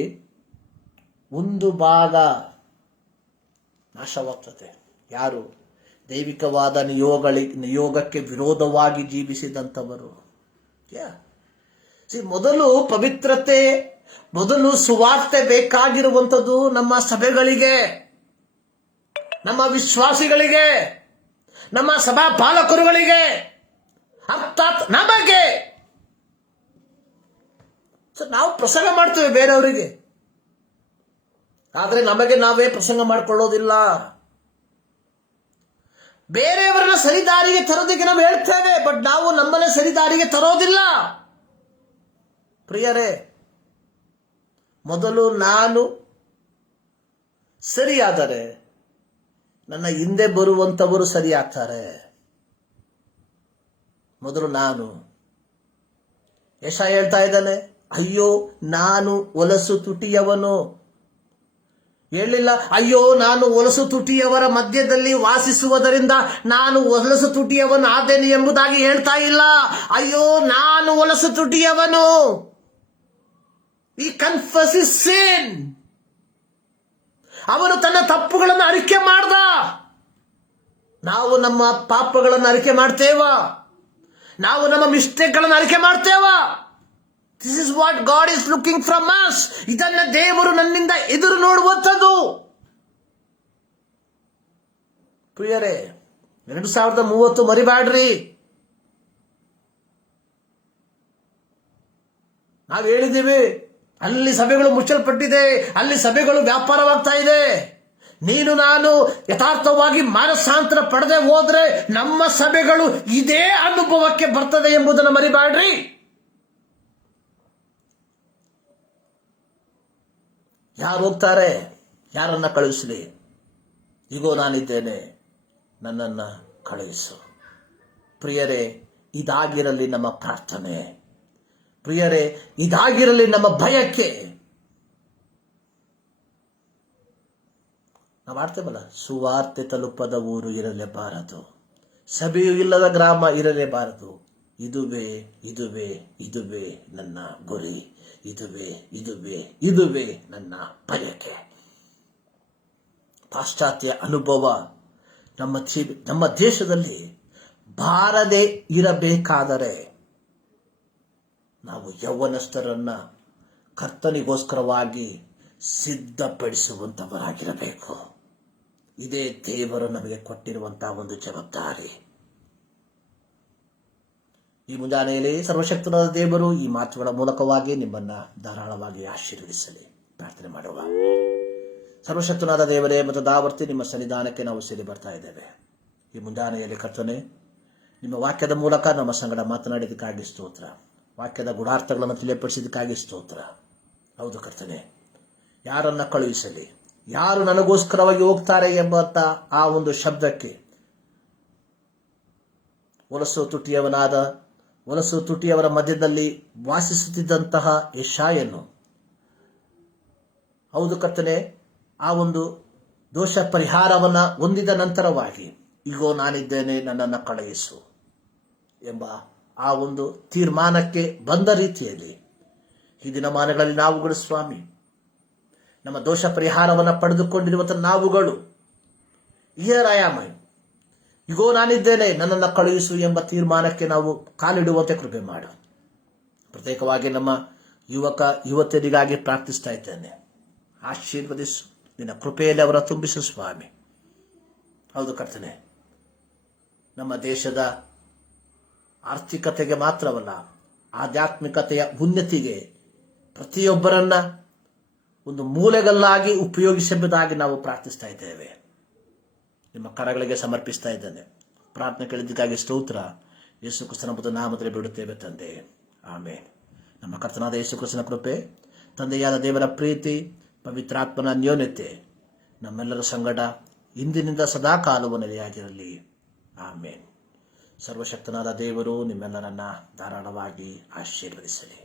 ಒಂದು ಭಾಗ ನಾಶವಾಗ್ತದೆ. ಯಾರು? ದೈವಿಕವಾದ ನಿಯೋಗಕ್ಕೆ ವಿರೋಧವಾಗಿ ಜೀವಿಸಿದಂಥವರು. ಮೊದಲು ಪವಿತ್ರತೆ, ಮೊದಲು ಸುವಾರ್ತೆ ಬೇಕಾಗಿರುವಂಥದ್ದು ನಮ್ಮ ಸಭೆಗಳಿಗೆ, ನಮ್ಮ ವಿಶ್ವಾಸಿಗಳಿಗೆ, ನಮ್ಮ ಸಭಾ ಪಾಲಕರುಗಳಿಗೆ, ಅರ್ಥಾತ್ ನಮಗೆ. ನಾವು ಪ್ರಸಂಗ ಮಾಡ್ತೇವೆ ಬೇರೆಯವರಿಗೆ, ಆದರೆ ನಮಗೆ ನಾವೇ ಪ್ರಸಂಗ ಮಾಡಿಕೊಳ್ಳೋದಿಲ್ಲ. ಬೇರೆಯವರನ್ನ ಸರಿದಾರಿಗೆ ತರೋದಕ್ಕೆ ನಾವು ಹೇಳ್ತೇವೆ, ಬಟ್ ನಾವು ನಮ್ಮನ್ನ ಸರಿದಾರಿಗೆ ತರೋದಿಲ್ಲ. ಪ್ರಿಯರೇ, ಮೊದಲು ನಾನು ಸರಿಯಾದರೆ ನನ್ನ ಹಿಂದೆ ಬರುವಂತವರು ಸರಿಯಾಗ್ತಾರೆ. ಮೊದಲು ನಾನು. ಯೆಶಾಯ ಹೇಳ್ತಾ ಇದ್ದಾನೆ, ಅಯ್ಯೋ ನಾನು ಹೊಲಸು ತುಟಿಯವನು. ಹೇಳಿಲ್ಲ ಅಯ್ಯೋ ನಾನು ಹೊಲಸು ತುಟಿಯವರ ಮಧ್ಯದಲ್ಲಿ ವಾಸಿಸುವುದರಿಂದ ನಾನು ಹೊಲಸು ತುಟಿಯವನು ಆದೇನೆ ಎಂಬುದಾಗಿ ಹೇಳ್ತಾ ಇಲ್ಲ. ಅಯ್ಯೋ ನಾನು ಹೊಲಸು ತುಟಿಯವನು. He confesses sin. ಅವನು ತನ್ನ ತಪ್ಪುಗಳನ್ನು ಅರಿಕೆ ಮಾಡ್ದ. ನಾವು ನಮ್ಮ ಪಾಪಗಳನ್ನು ಅರಿಕೆ ಮಾಡ್ತೇವಾ? ನಾವು ನಮ್ಮ ಮಿಸ್ಟೇಕ್ಗಳನ್ನು ಅರಿಕೆ ಮಾಡ್ತೇವಾ? This is what God is looking from us. ಇದನ್ನ ದೇವರು ನನ್ನಿಂದ ಎದುರು ನೋಡುವಂಥದ್ದು. ಪ್ರಿಯರೇ, 2030 ಮರಿಬೇಡ್ರಿ. ನಾವು ಹೇಳಿದ್ದೀವಿ, ಅಲ್ಲಿ ಸಭೆಗಳು ಮುಚ್ಚಲ್ಪಟ್ಟಿದೆ, ಅಲ್ಲಿ ಸಭೆಗಳು ವ್ಯಾಪಾರವಾಗ್ತಾ ಇದೆ. ನೀನು ನಾನು ಯಥಾರ್ಥವಾಗಿ ಮಾನಸಾಂತರ ಪಡೆದೇ ಹೋದ್ರೆ ನಮ್ಮ ಸಭೆಗಳು ಇದೇ ಅನುಭವಕ್ಕೆ ಬರ್ತದೆ ಎಂಬುದನ್ನು ಮರಿಬೇಡ್ರಿ. ಯಾರು ಹೋಗ್ತಾರೆ? ಯಾರನ್ನ ಕಳುಹಿಸಲಿ? ಇಗೋ ನಾನಿದ್ದೇನೆ, ನನ್ನನ್ನ ಕಳುಹಿಸು. ಪ್ರಿಯರೇ, ಇದಾಗಿರಲಿ ನಮ್ಮ ಪ್ರಾರ್ಥನೆ. ಪ್ರಿಯರೇ, ಇದಾಗಿರಲಿ ನಮ್ಮ ಬಯಕೆ. ನಾವು ಆಡ್ತೇವಲ್ಲ, ಸುವಾರ್ತೆ ತಲುಪದ ಊರು ಇರಲೇಬಾರದು, ಸಭೆಯೂ ಇಲ್ಲದ ಗ್ರಾಮ ಇರಲೇಬಾರದು. ಇದುವೇ ಇದುವೇ ಇದುವೇ ನನ್ನ ಗುರಿ, ಇದುವೇ ಇದುವೇ ಇದುವೇ ನನ್ನ ಬಯಕೆ. ಪಾಶ್ಚಾತ್ಯ ಅನುಭವ ನಮ್ಮ ದೇಶದಲ್ಲಿ ಬಾರದೆ ಇರಬೇಕಾದರೆ ನಾವು ಯೌವನಸ್ಥರನ್ನ ಕರ್ತನಿಗೋಸ್ಕರವಾಗಿ ಸಿದ್ಧಪಡಿಸುವಂತವರಾಗಿರಬೇಕು. ಇದೇ ದೇವರು ನಮಗೆ ಕೊಟ್ಟಿರುವಂತಹ ಒಂದು ಜವಾಬ್ದಾರಿ. ಈ ಮುಂಜಾನೆಯಲ್ಲಿ ಸರ್ವಶಕ್ತನಾದ ದೇವರು ಈ ಮಾತುಗಳ ಮೂಲಕವಾಗಿ ನಿಮ್ಮನ್ನು ಧಾರಾಳವಾಗಿ ಆಶೀರ್ವದಿಸಲಿ. ಪ್ರಾರ್ಥನೆ ಮಾಡುವ. ಸರ್ವಶಕ್ತನಾದ ದೇವರೇ, ಮತ್ತು ದಾವರ್ತಿ ನಿಮ್ಮ ಸನ್ನಿಧಾನಕ್ಕೆ ನಾವು ಸೇರಿ ಬರ್ತಾ ಇದ್ದೇವೆ. ಈ ಮುಂಜಾನೆಯಲ್ಲಿ ಕರ್ತನೆ, ನಿಮ್ಮ ವಾಕ್ಯದ ಮೂಲಕ ನಮ್ಮ ಸಂಗಡ ಮಾತನಾಡಿದ್ದಕ್ಕಾಗಿ ಸ್ತೋತ್ರ. ವಾಕ್ಯದ ಗುಣಾರ್ಥಗಳನ್ನು ತಿಳಿಯಪಡಿಸಿದ್ದಕ್ಕಾಗಿ ಸ್ತೋತ್ರ. ಹೌದು ಕರ್ತನೆ, ಯಾರನ್ನ ಕಳುಹಿಸಲಿ, ಯಾರು ನನಗೋಸ್ಕರವಾಗಿ ಹೋಗ್ತಾರೆ ಎಂಬಂತ ಆ ಒಂದು ಶಬ್ದಕ್ಕೆ ಹೊಲಸು ತುಟಿಯವರ ಮಧ್ಯದಲ್ಲಿ ವಾಸಿಸುತ್ತಿದ್ದಂತಹ ಯೆಶಾಯನು, ಹೌದು ಕರ್ತನೆ, ಆ ಒಂದು ದೋಷ ಪರಿಹಾರವನ್ನ ಹೊಂದಿದ ನಂತರವಾಗಿ ಇಗೋ ನಾನಿದ್ದೇನೆ, ನನ್ನನ್ನು ಕಳುಹಿಸು ಎಂಬ ಆ ಒಂದು ತೀರ್ಮಾನಕ್ಕೆ ಬಂದ ರೀತಿಯಲ್ಲಿ ಈ ದಿನಮಾನಗಳಲ್ಲಿ ನಾವುಗಳು ಸ್ವಾಮಿ, ನಮ್ಮ ದೋಷ ಪರಿಹಾರವನ್ನು ಪಡೆದುಕೊಂಡಿರುವಂಥ ನಾವುಗಳು ಹಿಯರ್ ಐ ಆಮ್, ಇಗೋ ನಾನಿದ್ದೇನೆ, ನನ್ನನ್ನು ಕಳುಹಿಸು ಎಂಬ ತೀರ್ಮಾನಕ್ಕೆ ನಾವು ಕಾಲಿಡುವಂತೆ ಕೃಪೆ ಮಾಡು. ಪ್ರತ್ಯೇಕವಾಗಿ ನಮ್ಮ ಯುವತಿಯರಿಗಾಗಿ ಪ್ರಾರ್ಥಿಸ್ತಾ ಇದ್ದೇನೆ. ಆಶೀರ್ವದಿಸು, ನಿನ್ನ ಕೃಪೆಯಲ್ಲಿ ಅವರ ತುಂಬಿಸು ಸ್ವಾಮಿ. ಹೌದು ಕರ್ತನೆ, ನಮ್ಮ ದೇಶದ ಆರ್ಥಿಕತೆಗೆ ಮಾತ್ರವಲ್ಲ, ಆಧ್ಯಾತ್ಮಿಕತೆಯ ಉನ್ನತಿಗೆ ಪ್ರತಿಯೊಬ್ಬರನ್ನ ಒಂದು ಮೂಲೆಗಲ್ಲಾಗಿ ಉಪಯೋಗಿಸಬಹುದಾಗಿ ನಾವು ಪ್ರಾರ್ಥಿಸ್ತಾ ಇದ್ದೇವೆ. ನಿಮ್ಮ ಕರಗಳಿಗೆ ಸಮರ್ಪಿಸ್ತಾ ಇದ್ದೇನೆ. ಪ್ರಾರ್ಥನೆ ಕೇಳಿದ್ದಕ್ಕಾಗಿ ಸ್ತೋತ್ರ. ಯೇಸು ಕ್ರಿಸ್ತನ ನಾಮದಲ್ಲಿ ಬಿಡುತ್ತೇವೆ ತಂದೆ, ಆಮೇನ್. ನಮ್ಮ ಕರ್ತನಾದ ಯೇಸು ಕ್ರಿಸ್ತನ ಕೃಪೆ, ತಂದೆಯಾದ ದೇವರ ಪ್ರೀತಿ, ಪವಿತ್ರಾತ್ಮನ ಅನ್ಯೋನ್ಯತೆ ನಮ್ಮೆಲ್ಲರ ಸಂಗಡ ಇಂದಿನಿಂದ ಸದಾಕಾಲವೂ ನೆಲೆಯಾಗಿರಲಿ. ಆಮೇನ್. ಸರ್ವಶಕ್ತನಾದ ದೇವರು ನಿಮ್ಮೆಲ್ಲರನ್ನ ಧಾರಾಳವಾಗಿ ಆಶೀರ್ವದಿಸಲಿ.